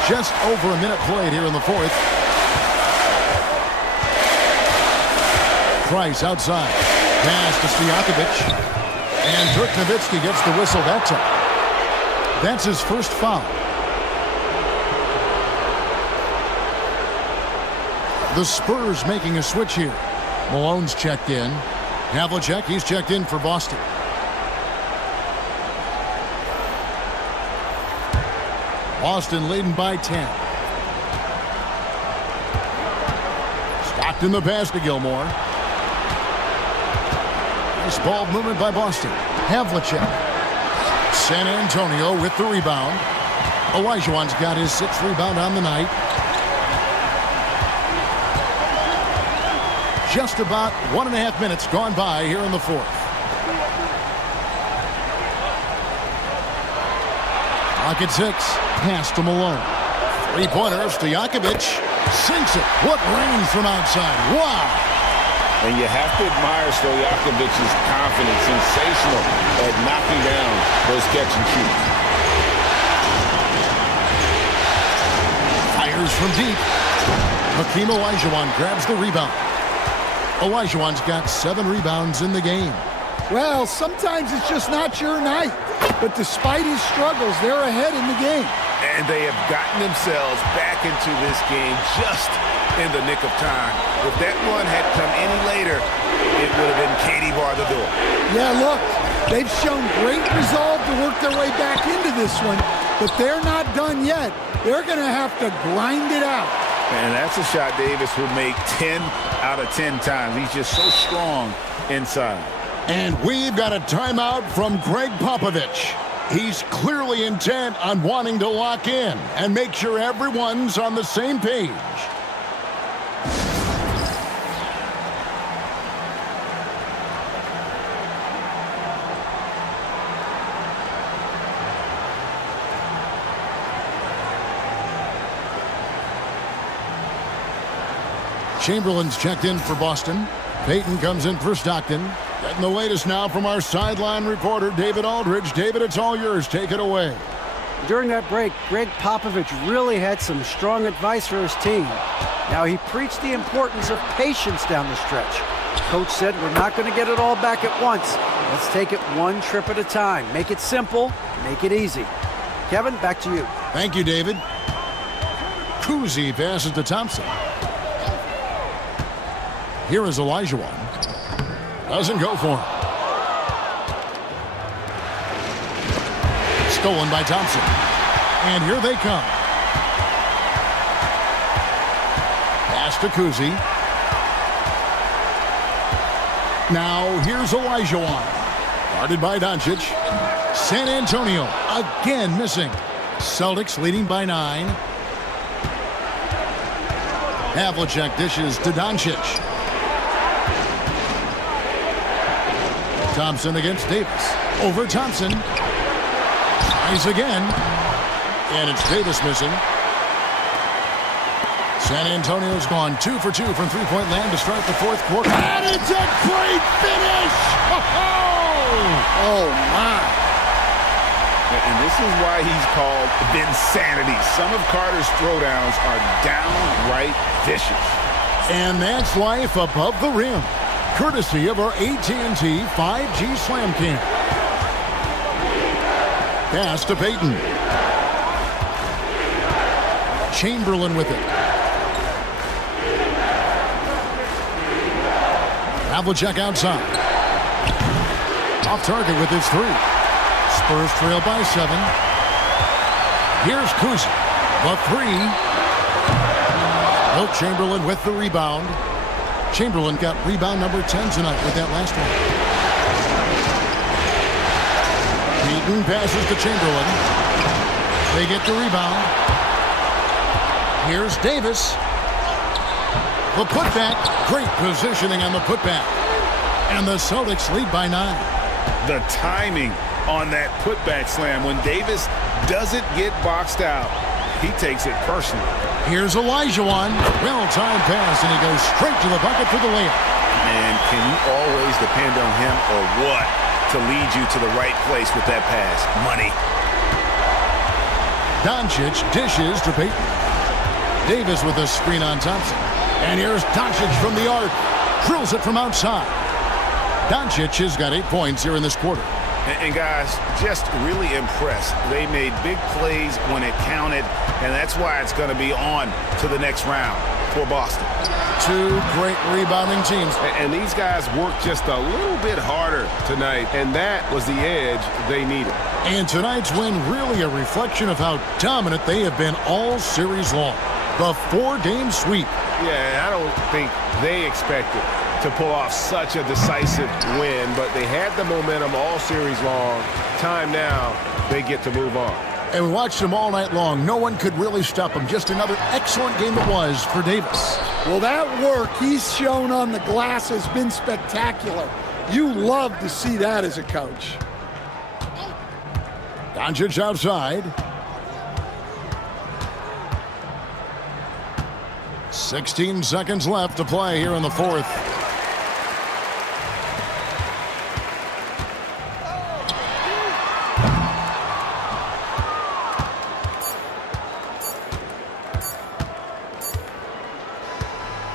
Just over a minute played here in the fourth. Price outside. Pass to Stojakovic. And Dirk Nowitzki gets the whistle that time. That's his first foul. The Spurs making a switch here. Malone's checked in. Havlicek, he's checked in for Boston. Boston leading by 10. Stockton the pass to Gilmore. Nice ball movement by Boston. Havlicek. San Antonio with the rebound. Olajuwon's got his 6th rebound on the night. Just about 1.5 minutes gone by here in the fourth. Clock at 6. Pass to Malone. Three-pointer. Stojakovic sinks it. What range from outside. Wow. And you have to admire Stojakovic's confidence. Sensational at knocking down those catch and shoots. Fires from deep. Hakeem Olajuwon grabs the rebound. Olajuwon's got 7 rebounds in the game. Well, sometimes it's just not your night. But despite his struggles, they're ahead in the game. And they have gotten themselves back into this game just in the nick of time. If that run had come any later, it would have been Katie bar the door. Yeah, look, they've shown great resolve to work their way back into this one, but they're not done yet. They're going to have to grind it out. And that's a shot Davis will make 10 out of 10 times. He's just so strong inside. And we've got a timeout from Greg Popovich. He's clearly intent on wanting to lock in and make sure everyone's on the same page. Chamberlain's checked in for Boston. Payton comes in for Stockton. Getting the latest now from our sideline reporter, David Aldridge. David, it's all yours. Take it away. During that break, Greg Popovich really had some strong advice for his team. Now, he preached the importance of patience down the stretch. Coach said, we're not going to get it all back at once. Let's take it one trip at a time. Make it simple, make it easy. Kevin, back to you. Thank you, David. Cousy passes to Thompson. Here is Olajuwon. Doesn't go for him. Stolen by Thompson. And here they come. Pass to Cousy. Now here's Olajuwon. Guarded by Doncic. San Antonio again missing. Celtics leading by 9. Havlicek dishes to Doncic. Thompson against Davis. Over Thompson. Tries again. And it's Davis missing. San Antonio's gone 2 for 2 from three-point land to start the fourth quarter. And it's a great finish! Oh, my. And this is why he's called Vinsanity. Some of Carter's throwdowns are downright vicious. And that's life above the rim. Courtesy of our AT&T 5G Slam Cam. Pass to Payton. Chamberlain with it. Havlicek outside. Off target with his 3. Spurs trail by 7. Here's Cousy. The 3. Wilt Chamberlain with the rebound. Chamberlain got rebound number 10 tonight with that last one. Payton passes to Chamberlain. They get the rebound. Here's Davis. The putback. Great positioning on the putback. And the Celtics lead by 9. The timing on that putback slam. When Davis doesn't get boxed out, he takes it personally. Here's Olajuwon. Well-timed pass, and he goes straight to the bucket for the layup. And can you always depend on him or what to lead you to the right place with that pass? Money. Doncic dishes to Payton. Davis with a screen on Thompson. And here's Doncic from the arc. Drills it from outside. Doncic has got 8 points here in this quarter. And guys, just really impressed. They made big plays when it counted, and that's why it's going to be on to the next round for Boston. 2 great rebounding teams. And these guys worked just a little bit harder tonight, and that was the edge they needed. And tonight's win really a reflection of how dominant they have been all series long. The 4-game sweep. Yeah, I don't think they expected to pull off such a decisive win, but they had the momentum all series long. Time now, they get to move on. And we watched them all night long. No one could really stop them. Just another excellent game it was for Davis. Well, that work he's shown on the glass has been spectacular. You love to see that as a coach. Doncic outside. 16 seconds left to play here in the fourth.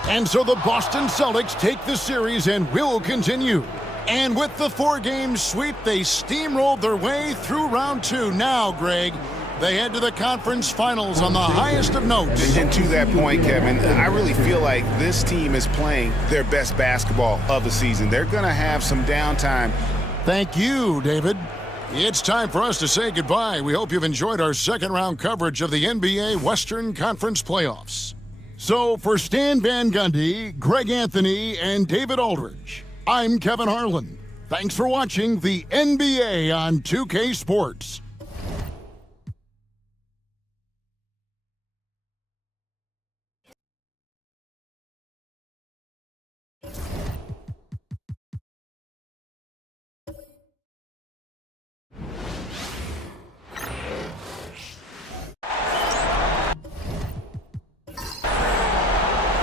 And so the Boston Celtics take the series and will continue. And with the 4-game sweep, they steamrolled their way through round 2. Now, Greg, they head to the conference finals on the highest of notes. And to that point, Kevin, I really feel like this team is playing their best basketball of the season. They're going to have some downtime. Thank you, David. It's time for us to say goodbye. We hope you've enjoyed our second-round coverage of the NBA Western Conference playoffs. So for Stan Van Gundy, Greg Anthony, and David Aldridge, I'm Kevin Harlan. Thanks for watching the NBA on 2K Sports.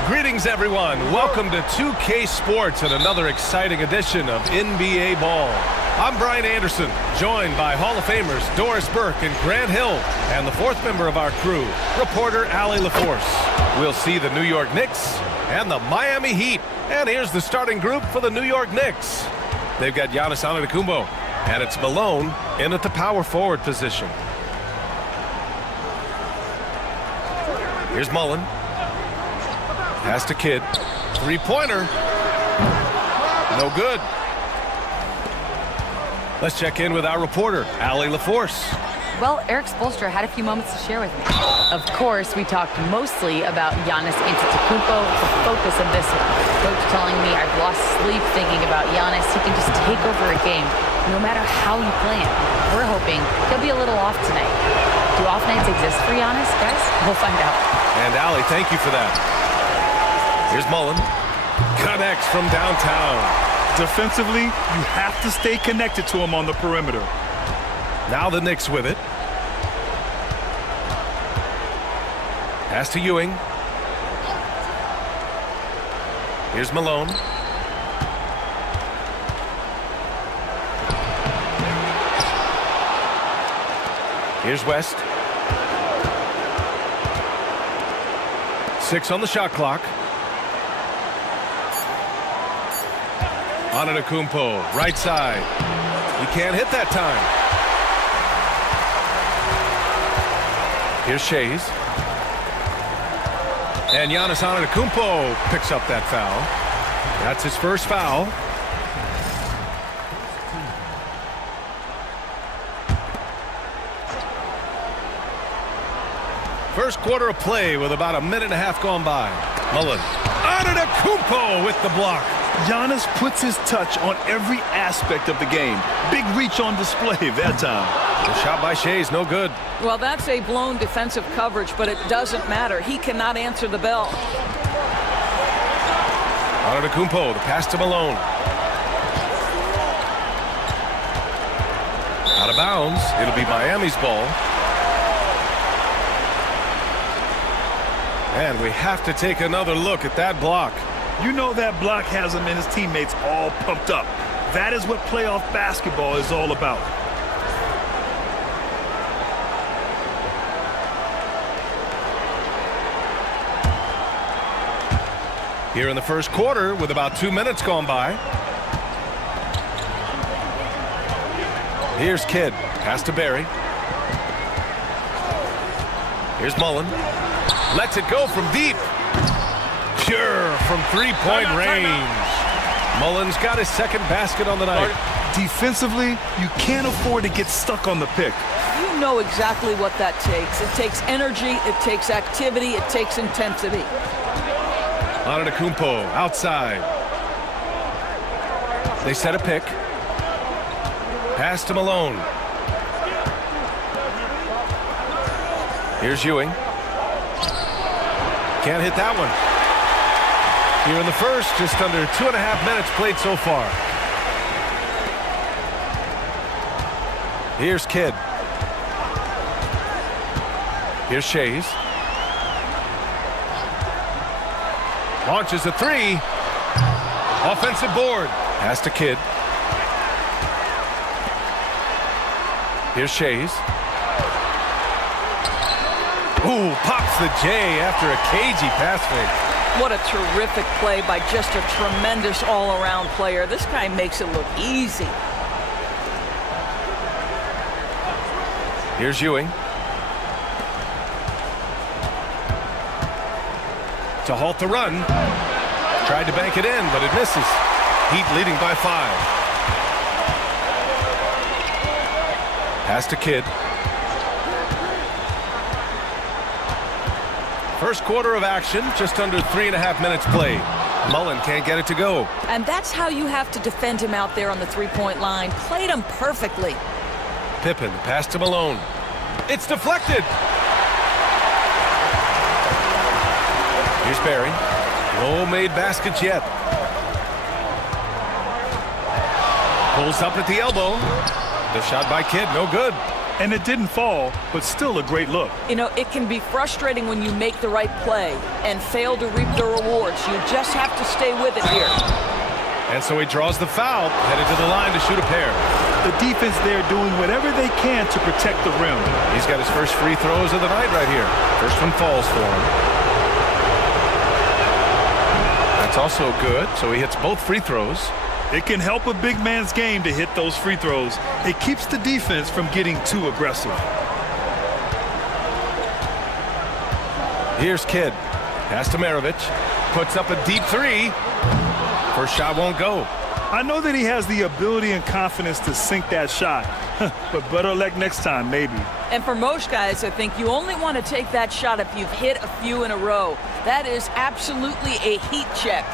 Greetings, everyone. Welcome to 2K Sports and another exciting edition of NBA Ball. I'm Brian Anderson, joined by Hall of Famers Doris Burke and Grant Hill, and the fourth member of our crew, reporter Allie LaForce. We'll see the New York Knicks and the Miami Heat. And here's the starting group for the New York Knicks. They've got Giannis Antetokounmpo, and it's Malone in at the power forward position. Here's Mullen. Pass to Kidd. Three-pointer. No good. Let's check in with our reporter, Allie LaForce. Well, Eric Spoelstra had a few moments to share with me. Of course, we talked mostly about Giannis Antetokounmpo, the focus of this one. Coach telling me I've lost sleep thinking about Giannis. He can just take over a game, no matter how you play him. We're hoping he'll be a little off tonight. Do off nights exist for Giannis, guys? We'll find out. And Allie, thank you for that. Here's Mullen. Connects from downtown. Defensively, you have to stay connected to him on the perimeter. Now the Knicks with it. Pass to Ewing. Here's Malone. Here's West. 6 on the shot clock. Antetokounmpo, right side. He can't hit that time. Here's Shays. And Giannis Antetokounmpo picks up that foul. That's his first foul. First quarter of play with about a minute and a half gone by. Mullen. Antetokounmpo with the block. Giannis puts his touch on every aspect of the game. Big reach on display that time. The shot by Shays, no good. Well, that's a blown defensive coverage, but it doesn't matter. He cannot answer the bell. Antetokounmpo, the pass to Malone. Out of bounds. It'll be Miami's ball. And we have to take another look at that block. You know that block has him and his teammates all pumped up. That is what playoff basketball is all about. Here in the first quarter with about 2 minutes gone by. Here's Kidd. Pass to Barry. Here's Mullen. Lets it go from deep. Pure from three-point range. Mullen's got his second basket on the night. Defensively, you can't afford to get stuck on the pick. You know exactly what that takes. It takes energy, it takes activity, it takes intensity. Antetokounmpo outside. They set a pick. Pass to Malone. Here's Ewing. Can't hit that one. Here in the first, just under 2.5 minutes played so far. Here's Kidd. Here's Shays. Launches a three. Offensive board. Pass to Kidd. Here's Shays. Ooh, pops the J after a cagey pass fake. What a terrific play by just a tremendous all-around player. This guy makes it look easy. Here's Ewing. To halt the run. Tried to bank it in, but it misses. Heat leading by 5. Pass to Kidd. First quarter of action, just under 3.5 minutes played. Mullen can't get it to go. And that's how you have to defend him out there on the three-point line. Played him perfectly. Pippen, pass to Malone. It's deflected. Here's Barry. No made baskets yet. Pulls up at the elbow. The shot by Kidd, no good. And it didn't fall, but still a great look. You know, it can be frustrating when you make the right play and fail to reap the rewards. You just have to stay with it here. And so he draws the foul, headed to the line to shoot a pair. The defense there doing whatever they can to protect the rim. He's got his first free throws of the night right here. First one falls for him. That's also good, so he hits both free throws. It can help a big man's game to hit those free throws. It keeps the defense from getting too aggressive. Here's Kidd. Pass to Maravich. Puts up a deep three. First shot won't go. I know that he has the ability and confidence to sink that shot, but better luck next time, maybe. And for most guys, I think you only want to take that shot if you've hit a few in a row. That is absolutely a heat check.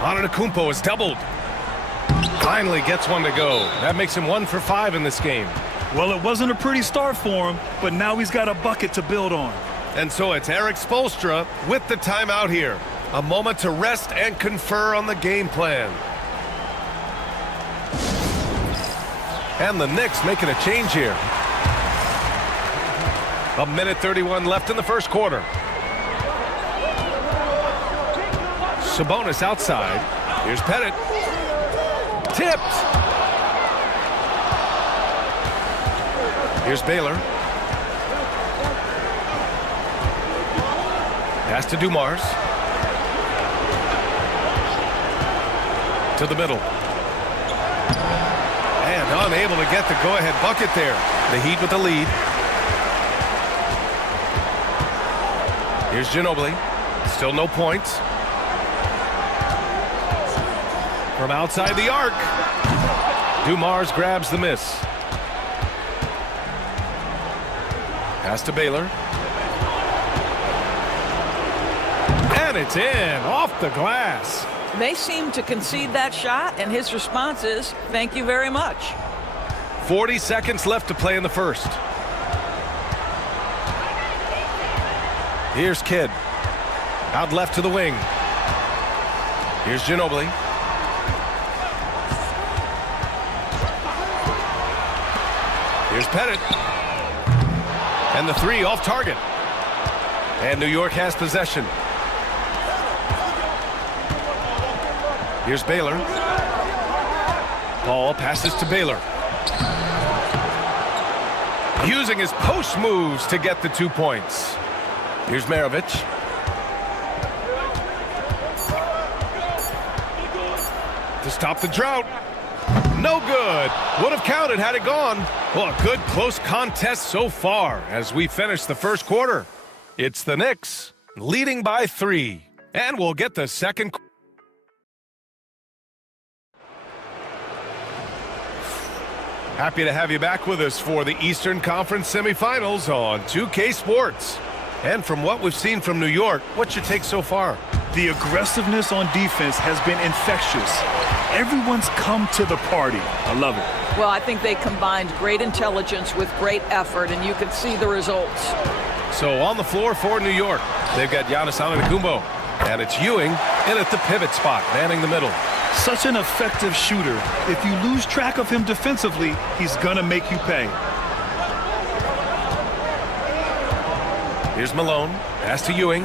Antetokounmpo is doubled. Finally gets one to go. That makes him 1 for 5 in this game. Well, it wasn't a pretty start for him, but now he's got a bucket to build on. And so it's Eric Spoelstra with the timeout here. A moment to rest and confer on the game plan. And the Knicks making a change here. 1:31 left in the first quarter. Sabonis outside. Here's Pettit. Tipped. Here's Baylor. Pass to Dumars. To the middle. And unable to get the go-ahead bucket there. The Heat with the lead. Here's Ginobili. Still no points. From outside the arc. Dumars grabs the miss. Pass to Baylor. And it's in, off the glass. They seem to concede that shot, and his response is, thank you very much. 40 seconds left to play in the first. Here's Kidd. Out left to the wing. Here's Ginobili. Here's Pettit. And the three off target. And New York has possession. Here's Baylor. Ball passes to Baylor. Using his post moves to get the 2 points. Here's Maravich. To stop the drought. No good. Would have counted had it gone. Well, a good close contest so far as we finish the first quarter. It's the Knicks leading by 3. And we'll get the second. Happy to have you back with us for the Eastern Conference semifinals on 2K Sports. And from what we've seen from New York, what's your take so far? The aggressiveness on defense has been infectious. Everyone's come to the party. I love it. Well, I think they combined great intelligence with great effort, and you can see the results. So on the floor for New York, they've got Giannis Antetokounmpo, and it's Ewing in at the pivot spot, manning the middle. Such an effective shooter. If you lose track of him defensively, he's gonna make you pay. Here's Malone. Pass to Ewing.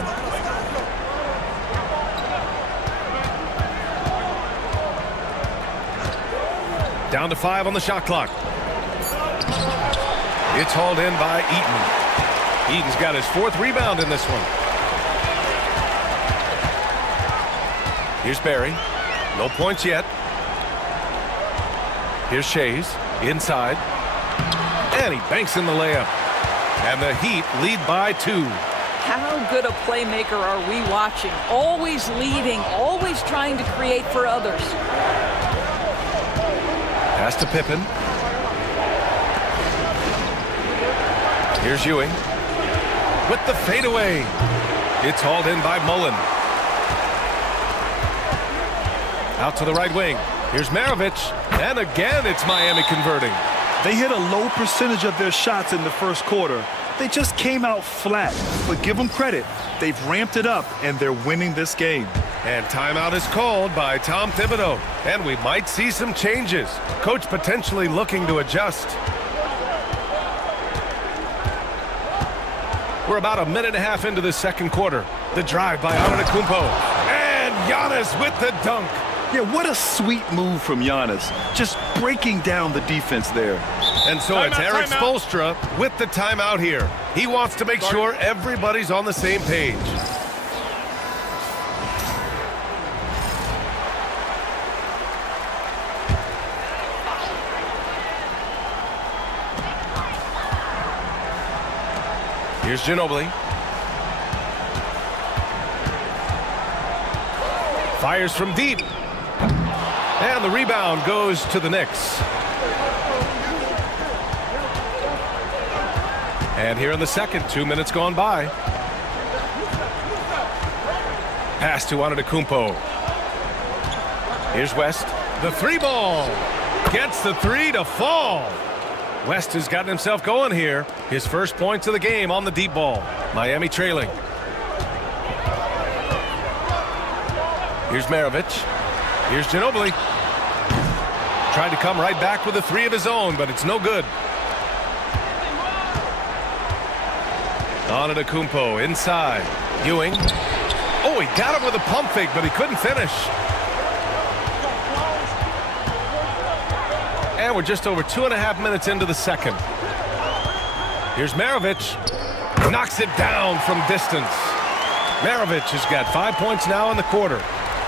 Down to 5 on the shot clock. It's hauled in by Eaton. Eaton's got his 4th rebound in this one. Here's Barry. No points yet. Here's Shays. Inside. And he banks in the layup. And the Heat lead by 2. How good a playmaker are we watching? Always leading, always trying to create for others. Pass to Pippen. Here's Ewing. With the fadeaway. It's hauled in by Mullen. Out to the right wing. Here's Maravich. And again, it's Miami converting. They hit a low percentage of their shots in the first quarter. They just came out flat. But give them credit. They've ramped it up, and they're winning this game. And timeout is called by Tom Thibodeau. And we might see some changes. Coach potentially looking to adjust. We're about a minute and a half into the second quarter. The drive by Antetokounmpo. And Giannis with the dunk. Yeah, what a sweet move from Giannis. Just breaking down the defense there. And so it's Eric Spoelstra with the timeout here. He wants to make sure everybody's on the same page. Here's Ginobili. Fires from deep. And the rebound goes to the Knicks. And here in the second, 2 minutes gone by. Pass to Antetokounmpo. Here's West. The 3 ball. Gets the 3 to fall. West has gotten himself going here. His first points of the game on the deep ball. Miami trailing. Here's Maravich. Here's Ginobili. Tried to come right back with a 3 of his own, but it's no good. Antetokounmpo inside. Ewing. Oh, he got him with a pump fake, but he couldn't finish. And we're just over 2.5 minutes into the second. Here's Maravich. Knocks it down from distance. Maravich has got 5 points now in the quarter.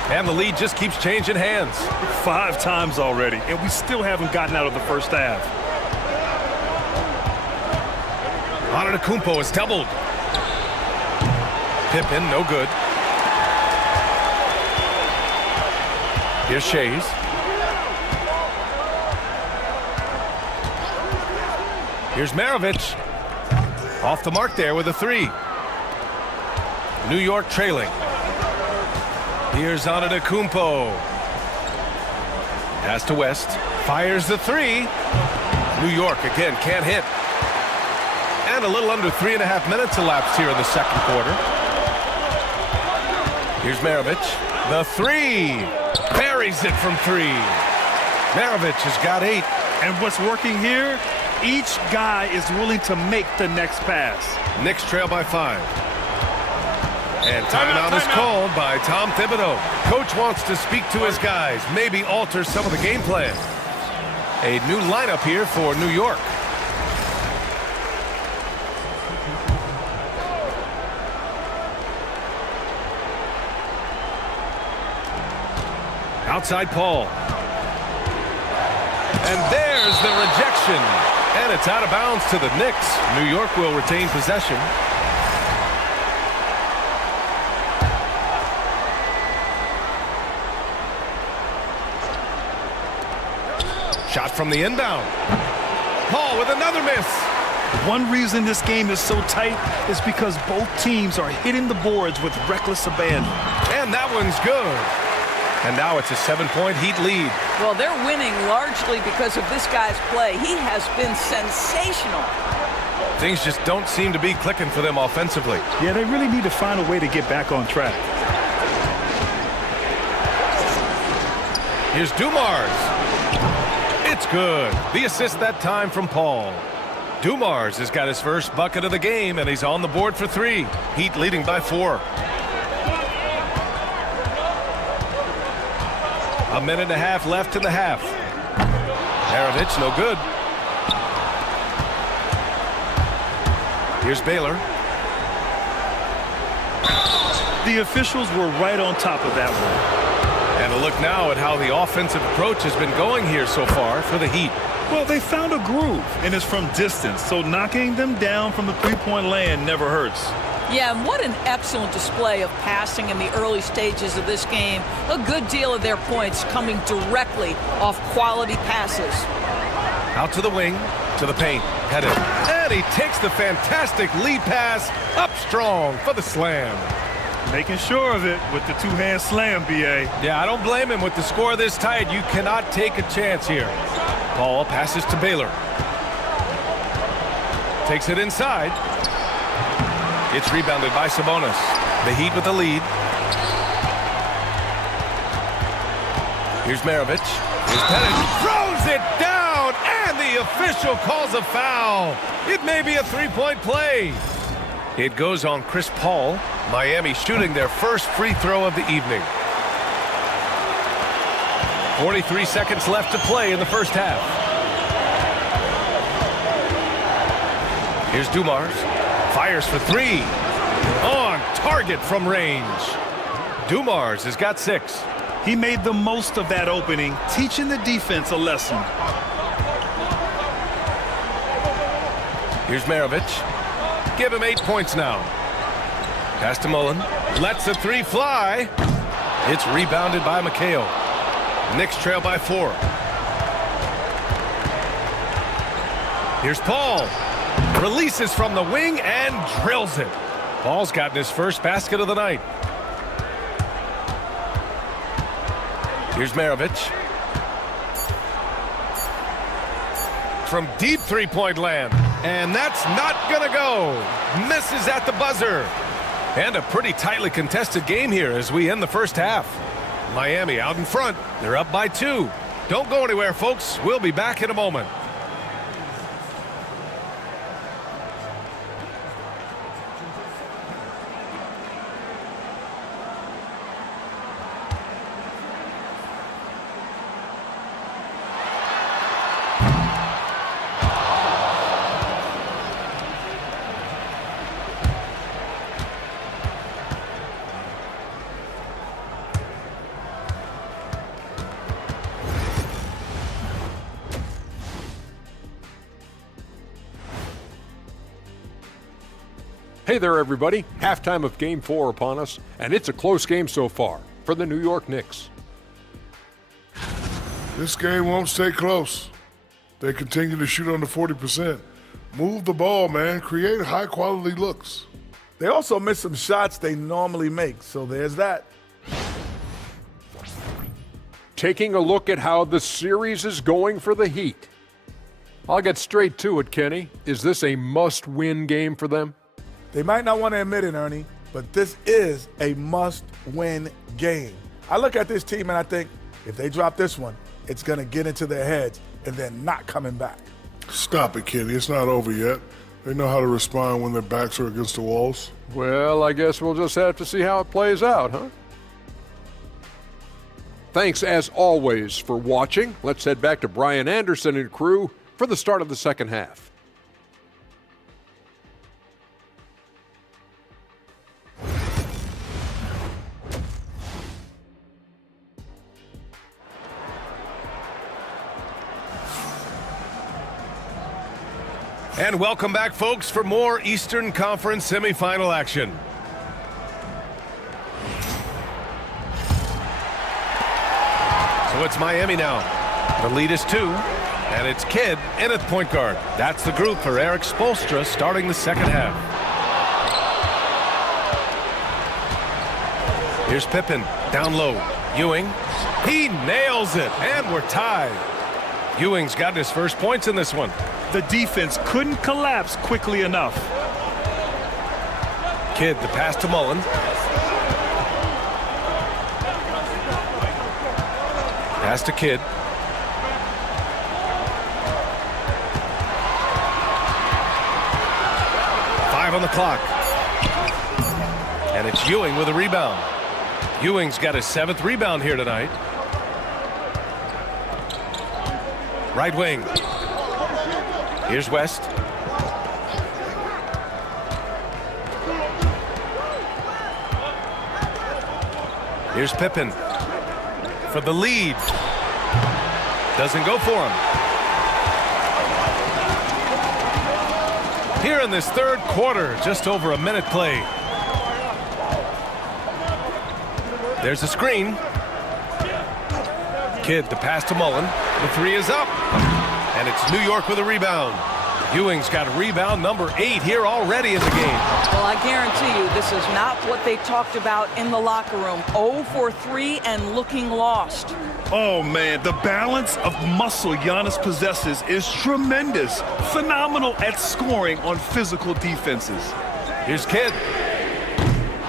And the lead just keeps changing hands. 5 times already, and we still haven't gotten out of the first half. Antetokounmpo is doubled. Pippen, no good. Here's Shays. Here's Maravich. Off the mark there with a 3. New York trailing. Here's Antetokounmpo. Pass to West. Fires the 3. New York again can't hit. And a little under 3.5 minutes elapsed here in the second quarter. Here's Maravich. The 3. Buries it from 3. Maravich has got 8. And what's working here? Each guy is willing to make the next pass. Knicks trail by 5. And timeout is called by Tom Thibodeau. Coach wants to speak to his guys, maybe alter some of the game plan. A new lineup here for New York. Outside Paul. And there's the rejection. And it's out of bounds to the Knicks. New York will retain possession. Shot from the inbound. Paul with another miss. One reason this game is so tight is because both teams are hitting the boards with reckless abandon. And that one's good. And now it's a 7-point Heat lead. Well, they're winning largely because of this guy's play. He has been sensational. Things just don't seem to be clicking for them offensively. Yeah, they really need to find a way to get back on track. Here's Dumars. It's good. The assist that time from Paul. Dumars has got his first bucket of the game, and he's on the board for 3. Heat leading by 4. A minute and a half left in the half. Maravich, no good. Here's Baylor. The officials were right on top of that one. And a look now at how the offensive approach has been going here so far for the Heat. Well, they found a groove, and it's from distance, so knocking them down from the three-point land never hurts. Yeah, and what an excellent display of passing in the early stages of this game. A good deal of their points coming directly off quality passes. Out to the wing, to the paint, headed. And he takes the fantastic lead pass up strong for the slam. Making sure of it with the two-hand slam, B.A. Yeah, I don't blame him with the score this tight. You cannot take a chance here. Ball passes to Baylor. Takes it inside. It's rebounded by Sabonis. The Heat with the lead. Here's Maravich. Here's Pettit. Throws it down, and the official calls a foul. It may be a three-point play. It goes on Chris Paul. Miami shooting their first free throw of the evening. 43 seconds left to play in the first half. Here's Dumars. Fires for three. On target from range. Dumars has got 6. He made the most of that opening, teaching the defense a lesson. Here's Maravich. Give him 8 points now. Pass to Mullen. Lets the three fly. It's rebounded by McHale. Knicks trail by 4. Here's Paul. Releases from the wing and drills it. Paul's gotten his first basket of the night. Here's Maravich. From deep three-point land. And that's not going to go. Misses at the buzzer. And a pretty tightly contested game here as we end the first half. Miami out in front. They're up by 2. Don't go anywhere, folks. We'll be back in a moment. Hey there, everybody. Halftime of Game 4 upon us, and it's a close game so far for the New York Knicks. This game won't stay close. They continue to shoot under 40%. Move the ball, man. Create high-quality looks. They also miss some shots they normally make, so there's that. Taking a look at how the series is going for the Heat. I'll get straight to it, Kenny. Is this a must-win game for them? They might not want to admit it, Ernie, but this is a must-win game. I look at this team and I think if they drop this one, it's going to get into their heads and they're not coming back. Stop it, Kenny. It's not over yet. They know how to respond when their backs are against the walls. Well, I guess we'll just have to see how it plays out, huh? Thanks, as always, for watching. Let's head back to Brian Anderson and crew for the start of the second half. And welcome back, folks, for more Eastern Conference semifinal action. So it's Miami now. The lead is 2, and it's Kidd in at point guard. That's the group for Eric Spoelstra starting the second half. Here's Pippen, down low. Ewing, he nails it, and we're tied. Ewing's gotten his first points in this one. The defense couldn't collapse quickly enough. Kidd, the pass to Mullen. Pass to Kidd. Five on the clock. And it's Ewing with a rebound. Ewing's got his 7th rebound here tonight. Right wing. Here's West. Here's Pippen. for the lead. Doesn't go for him. Here in this third quarter, just over a minute play. There's a screen. Kidd, the pass to Mullen. The three is up. And it's New York with a rebound. Ewing's got rebound number 8 here already in the game. Well, I guarantee you this is not what they talked about in the locker room. 0 for 3 and looking lost. Oh, man, the balance of muscle Giannis possesses is tremendous. Phenomenal at scoring on physical defenses. Here's Kidd.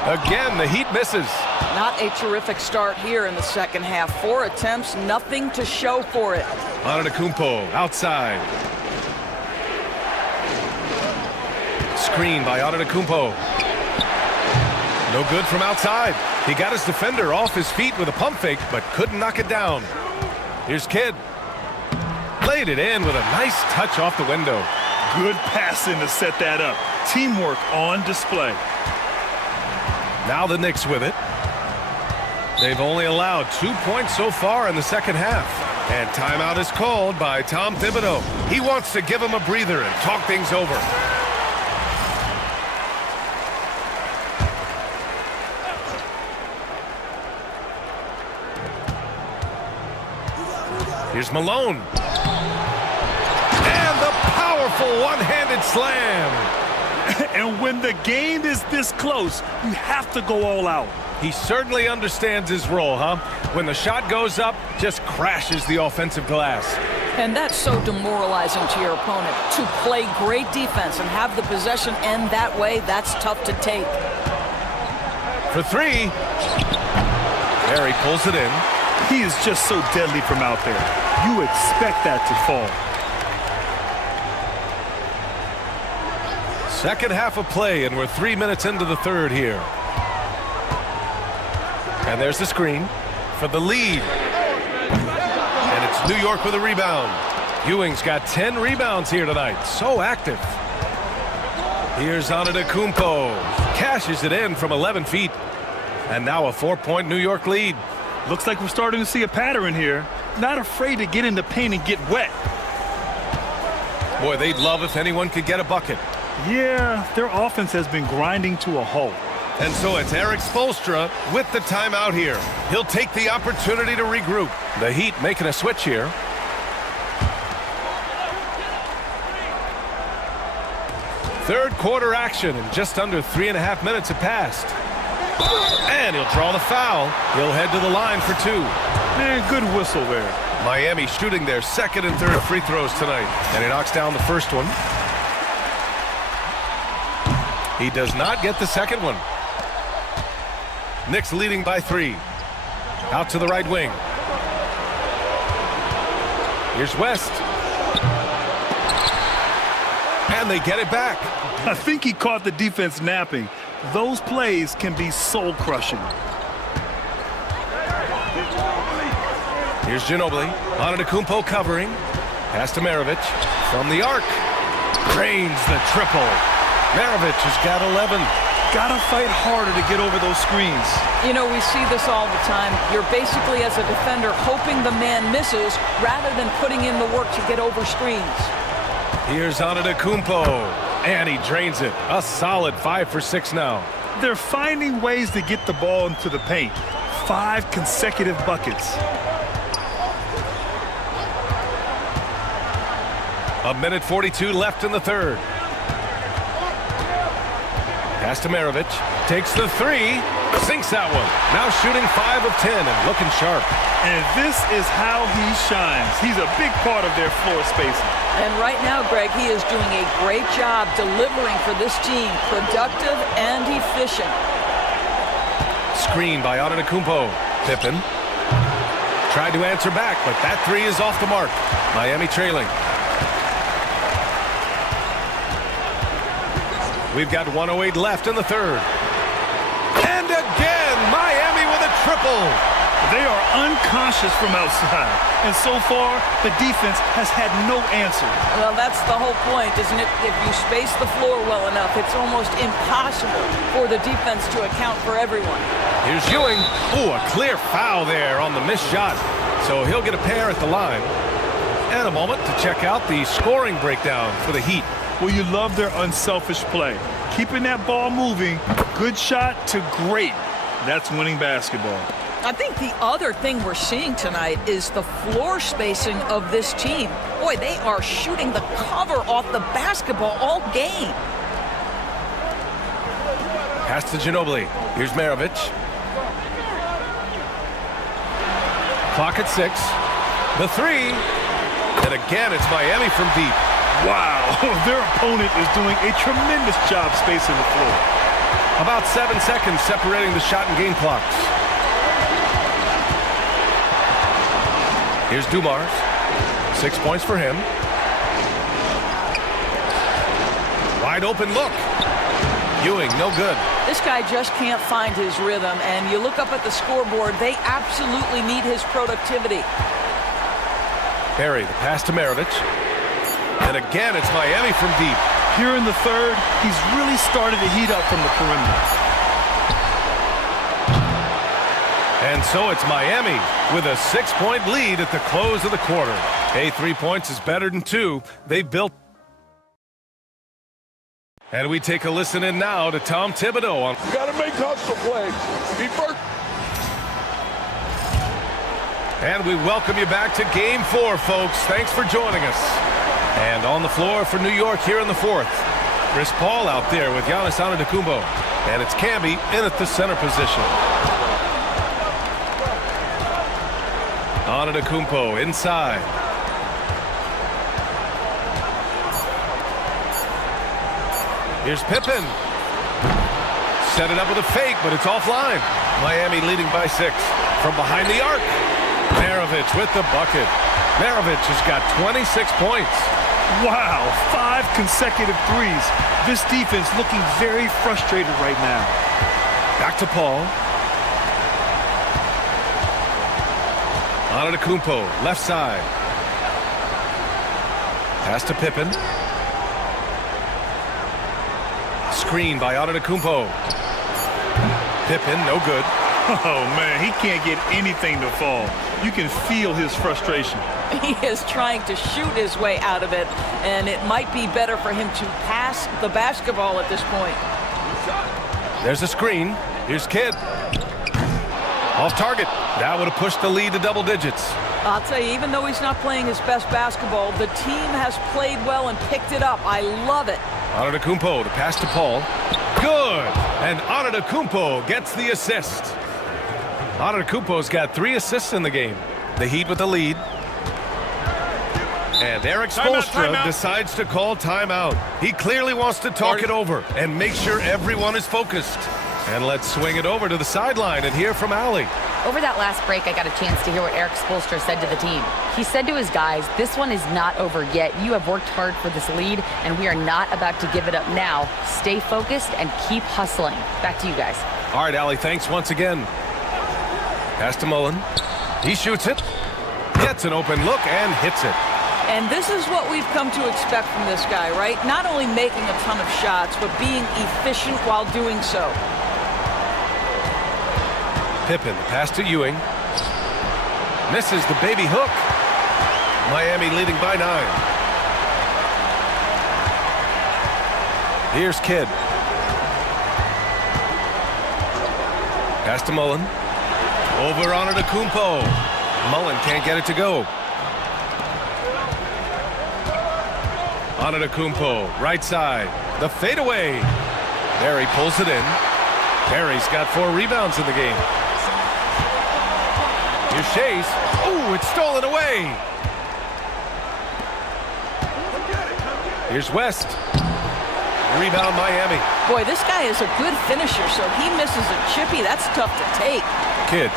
Again, the Heat misses. Not a terrific start here in the second half. 4 attempts, nothing to show for it. Antetokounmpo outside. Screen by Antetokounmpo. No good from outside. He got his defender off his feet with a pump fake, but couldn't knock it down. Here's Kidd. Played it in with a nice touch off the window. Good passing to set that up. Teamwork on display. Now the Knicks with it. They've only allowed 2 points so far in the second half. And timeout is called by Tom Thibodeau. He wants to give him a breather and talk things over. Here's Malone. And the powerful one-handed slam. And when the game is this close, you have to go all out. He certainly understands his role, huh? When the shot goes up, just crashes the offensive glass. And that's so demoralizing to your opponent. To play great defense and have the possession end that way, that's tough to take. For 3. There he pulls it in. He is just so deadly from out there. You expect that to fall. Second half of play, and we're 3 minutes into the third here. And there's the screen for the lead. And it's New York with a rebound. Ewing's got 10 rebounds here tonight. So active. Here's Antetokounmpo. Cashes it in from 11 feet. And now a 4-point New York lead. Looks like we're starting to see a pattern here. Not afraid to get in the paint and get wet. Boy, they'd love if anyone could get a bucket. Yeah, their offense has been grinding to a halt. And so it's Eric Spoelstra with the timeout here. He'll take the opportunity to regroup. The Heat making a switch here. Third quarter action, and just under 3.5 minutes have passed. And he'll draw the foul. He'll head to the line for 2. Man, good whistle there. Miami shooting their second and third free throws tonight. And he knocks down the first one. He does not get the second one. Knicks leading by 3. Out to the right wing. Here's West. And they get it back. I think he caught the defense napping. Those plays can be soul-crushing. Here's Ginobili. Antetokounmpo covering. Pass to Maravich. From the arc. Drains the triple. Maravich has got 11. Gotta fight harder to get over those screens. You know, we see this all the time. You're basically, as a defender, hoping the man misses rather than putting in the work to get over screens. Here's Antetokounmpo. And he drains it. A solid 5 for 6 now. They're finding ways to get the ball into the paint. 5 consecutive buckets. A minute 42 left in the third. Pass to Maravich. Takes the 3. Sinks that one. Now shooting 5 of 10 and looking sharp. And this is how he shines. He's a big part of their floor spacing. And right now, Greg, he is doing a great job delivering for this team. Productive and efficient. Screen by Antetokounmpo. Pippen tried to answer back, but that 3 is off the mark. Miami trailing. We've got 1:08 left in the third. And again, Miami with a triple. They are unconscious from outside. And so far, the defense has had no answer. Well, that's the whole point, isn't it? If you space the floor well enough, it's almost impossible for the defense to account for everyone. Here's Ewing. Ooh, a clear foul there on the missed shot. So he'll get a pair at the line. And a moment to check out the scoring breakdown for the Heat. Well, you love their unselfish play. Keeping that ball moving, good shot to great. That's winning basketball. I think the other thing we're seeing tonight is the floor spacing of this team. Boy, they are shooting the cover off the basketball all game. Pass to Ginobili. Here's Maravich. Clock at 6. The three. And again, it's Miami from deep. Wow, their opponent is doing a tremendous job spacing the floor. About 7 seconds separating the shot and game clocks. Here's Dumars. 6 points for him. Wide open look. Ewing, no good. This guy just can't find his rhythm, and you look up at the scoreboard, they absolutely need his productivity. Barry, the pass to Maravich. And again, it's Miami from deep. Here in the third, he's really started to heat up from the perimeter. And so it's Miami with a 6-point lead at the close of the quarter. Hey, 3 points is better than 2. They built. And we take a listen in now to Tom Thibodeau. You got to make hustle plays. Be first. And we welcome you back to Game 4, folks. Thanks for joining us. And on the floor for New York here in the fourth. Chris Paul out there with Giannis Antetokounmpo. And it's Camby in at the center position. Antetokounmpo inside. Here's Pippen. Set it up with a fake, but it's offline. Miami leading by 6 from behind the arc. Maravich with the bucket. Maravich has got 26 points. Wow, 5 consecutive threes. This defense looking very frustrated right now. Back to Paul. Antetokounmpo, left side. Pass to Pippen. Screen by Antetokounmpo. Pippen, no good. Oh, man, he can't get anything to fall. You can feel his frustration. He is trying to shoot his way out of it, and it might be better for him to pass the basketball at this point. There's a screen. Here's Kidd. Off target. That would have pushed the lead to double digits. I'll tell you, even though he's not playing his best basketball, the team has played well and picked it up. I love it. Antetokounmpo, the pass to Paul. Good! And Antetokounmpo gets the assist. Antetokounmpo's got 3 assists in the game. The Heat with the lead. And Eric Spoelstra decides to call timeout. He clearly wants to talk it over and make sure everyone is focused. And let's swing it over to the sideline and hear from Allie. Over that last break, I got a chance to hear what Eric Spoelstra said to the team. He said to his guys, this one is not over yet. You have worked hard for this lead, and we are not about to give it up now. Stay focused and keep hustling. Back to you guys. All right, Allie, thanks once again. Pass to Mullen. He shoots it, gets an open look, and hits it. And this is what we've come to expect from this guy, right? Not only making a ton of shots, but being efficient while doing so. Pippen, the pass to Ewing. Misses the baby hook. Miami leading by 9. Here's Kidd. Pass to Mullen. Over on Antetokounmpo. Mullen can't get it to go. Antetokounmpo, right side. The fadeaway. Barry pulls it in. Barry's got 4 rebounds in the game. Here's Chase. Ooh, it's stolen away. Here's West. Rebound Miami. Boy, this guy is a good finisher, so he misses a chippy. That's tough to take. Kidd.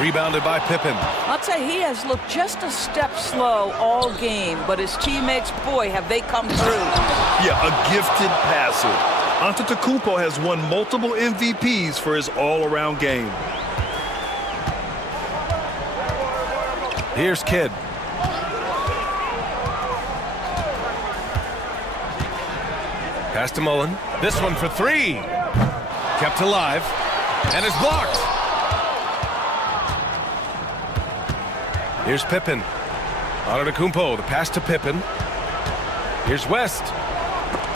Rebounded by Pippen. I'll tell you, he has looked just a step slow all game, but his teammates, boy, have they come through. Yeah, a gifted passer. Antetokounmpo has won multiple MVPs for his all-around game. Here's Kidd. Pass to Mullen. This one for three. Kept alive. And is blocked. Here's Pippen. Antetokounmpo, the pass to Pippen. Here's West.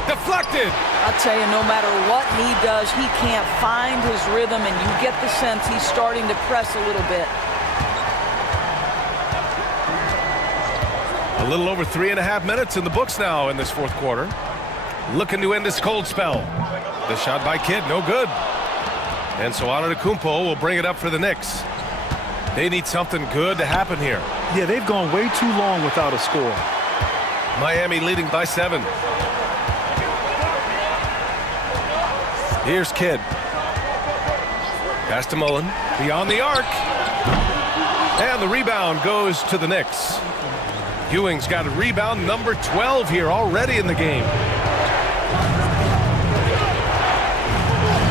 Deflected. I'll tell you, no matter what he does, he can't find his rhythm, and you get the sense he's starting to press a little bit. A little over 3.5 minutes in the books now in this fourth quarter. Looking to end this cold spell. The shot by Kidd, no good. And so Antetokounmpo will bring it up for the Knicks. They need something good to happen here. Yeah, they've gone way too long without a score. Miami leading by 7. Here's Kidd. Pass to Mullen. Beyond the arc. And the rebound goes to the Knicks. Ewing's got a rebound number 12 here already in the game.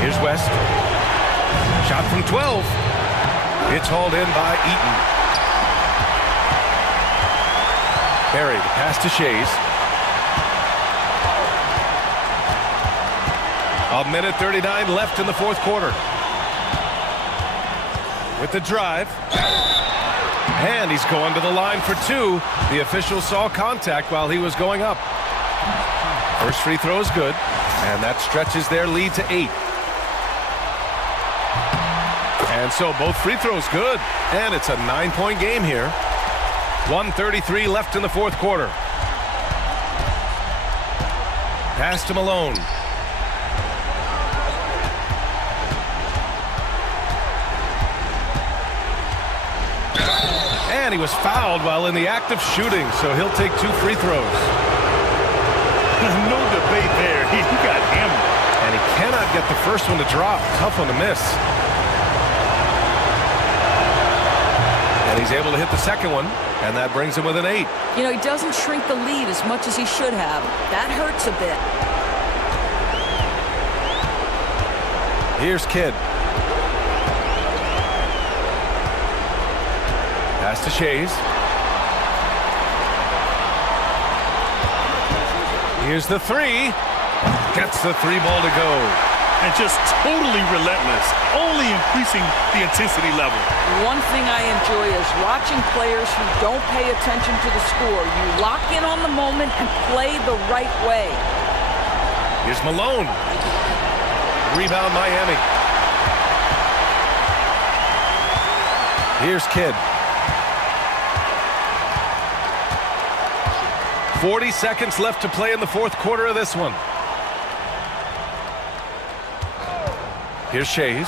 Here's West. Shot from 12. It's hauled in by Eaton. Barry, the pass to Shays. 1:39 left in the fourth quarter. With the drive. And he's going to the line for 2. The official saw contact while he was going up. First free throw is good. And that stretches their lead to 8. And so both free throws good. And it's a 9-point game here. 1:33 left in the fourth quarter. Pass to Malone. And he was fouled while in the act of shooting, so he'll take 2 free throws. No debate there. He got hammered. And he cannot get the first one to drop. Tough one to miss. And he's able to hit the second one, and that brings him with an 8. You know, he doesn't shrink the lead as much as he should have. That hurts a bit. Here's Kidd. Pass to Shays. Here's the 3. Gets the 3 ball to go. And just totally relentless, only increasing the intensity level. One thing I enjoy is watching players who don't pay attention to the score. You lock in on the moment and play the right way. Here's Malone. Rebound Miami. Here's Kidd. 40 seconds left to play in the fourth quarter of this one. Here's Shays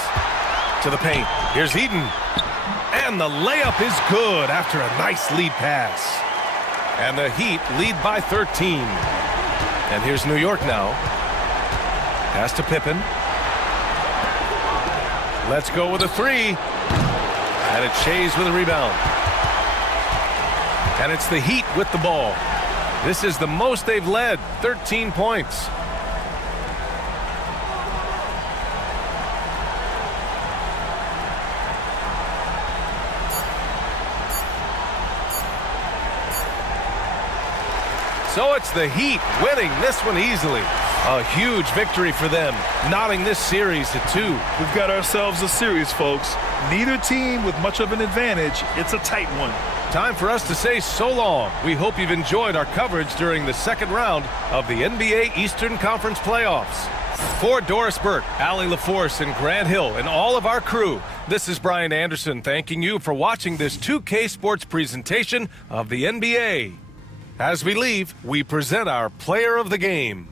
to the paint. Here's Eaton. And the layup is good after a nice lead pass. And the Heat lead by 13. And here's New York now. Pass to Pippen. Let's go with a 3. And it's Shays with a rebound. And it's the Heat with the ball. This is the most they've led, 13 points. So it's the Heat winning this one easily. A huge victory for them, knotting this series to 2. We've got ourselves a series, folks. Neither team with much of an advantage. It's a tight one. Time for us to say so long. We hope you've enjoyed our coverage during the second round of the NBA Eastern Conference Playoffs. For Doris Burke, Allie LaForce, and Grant Hill, and all of our crew, this is Brian Anderson thanking you for watching this 2K Sports presentation of the NBA. As we leave, we present our player of the game.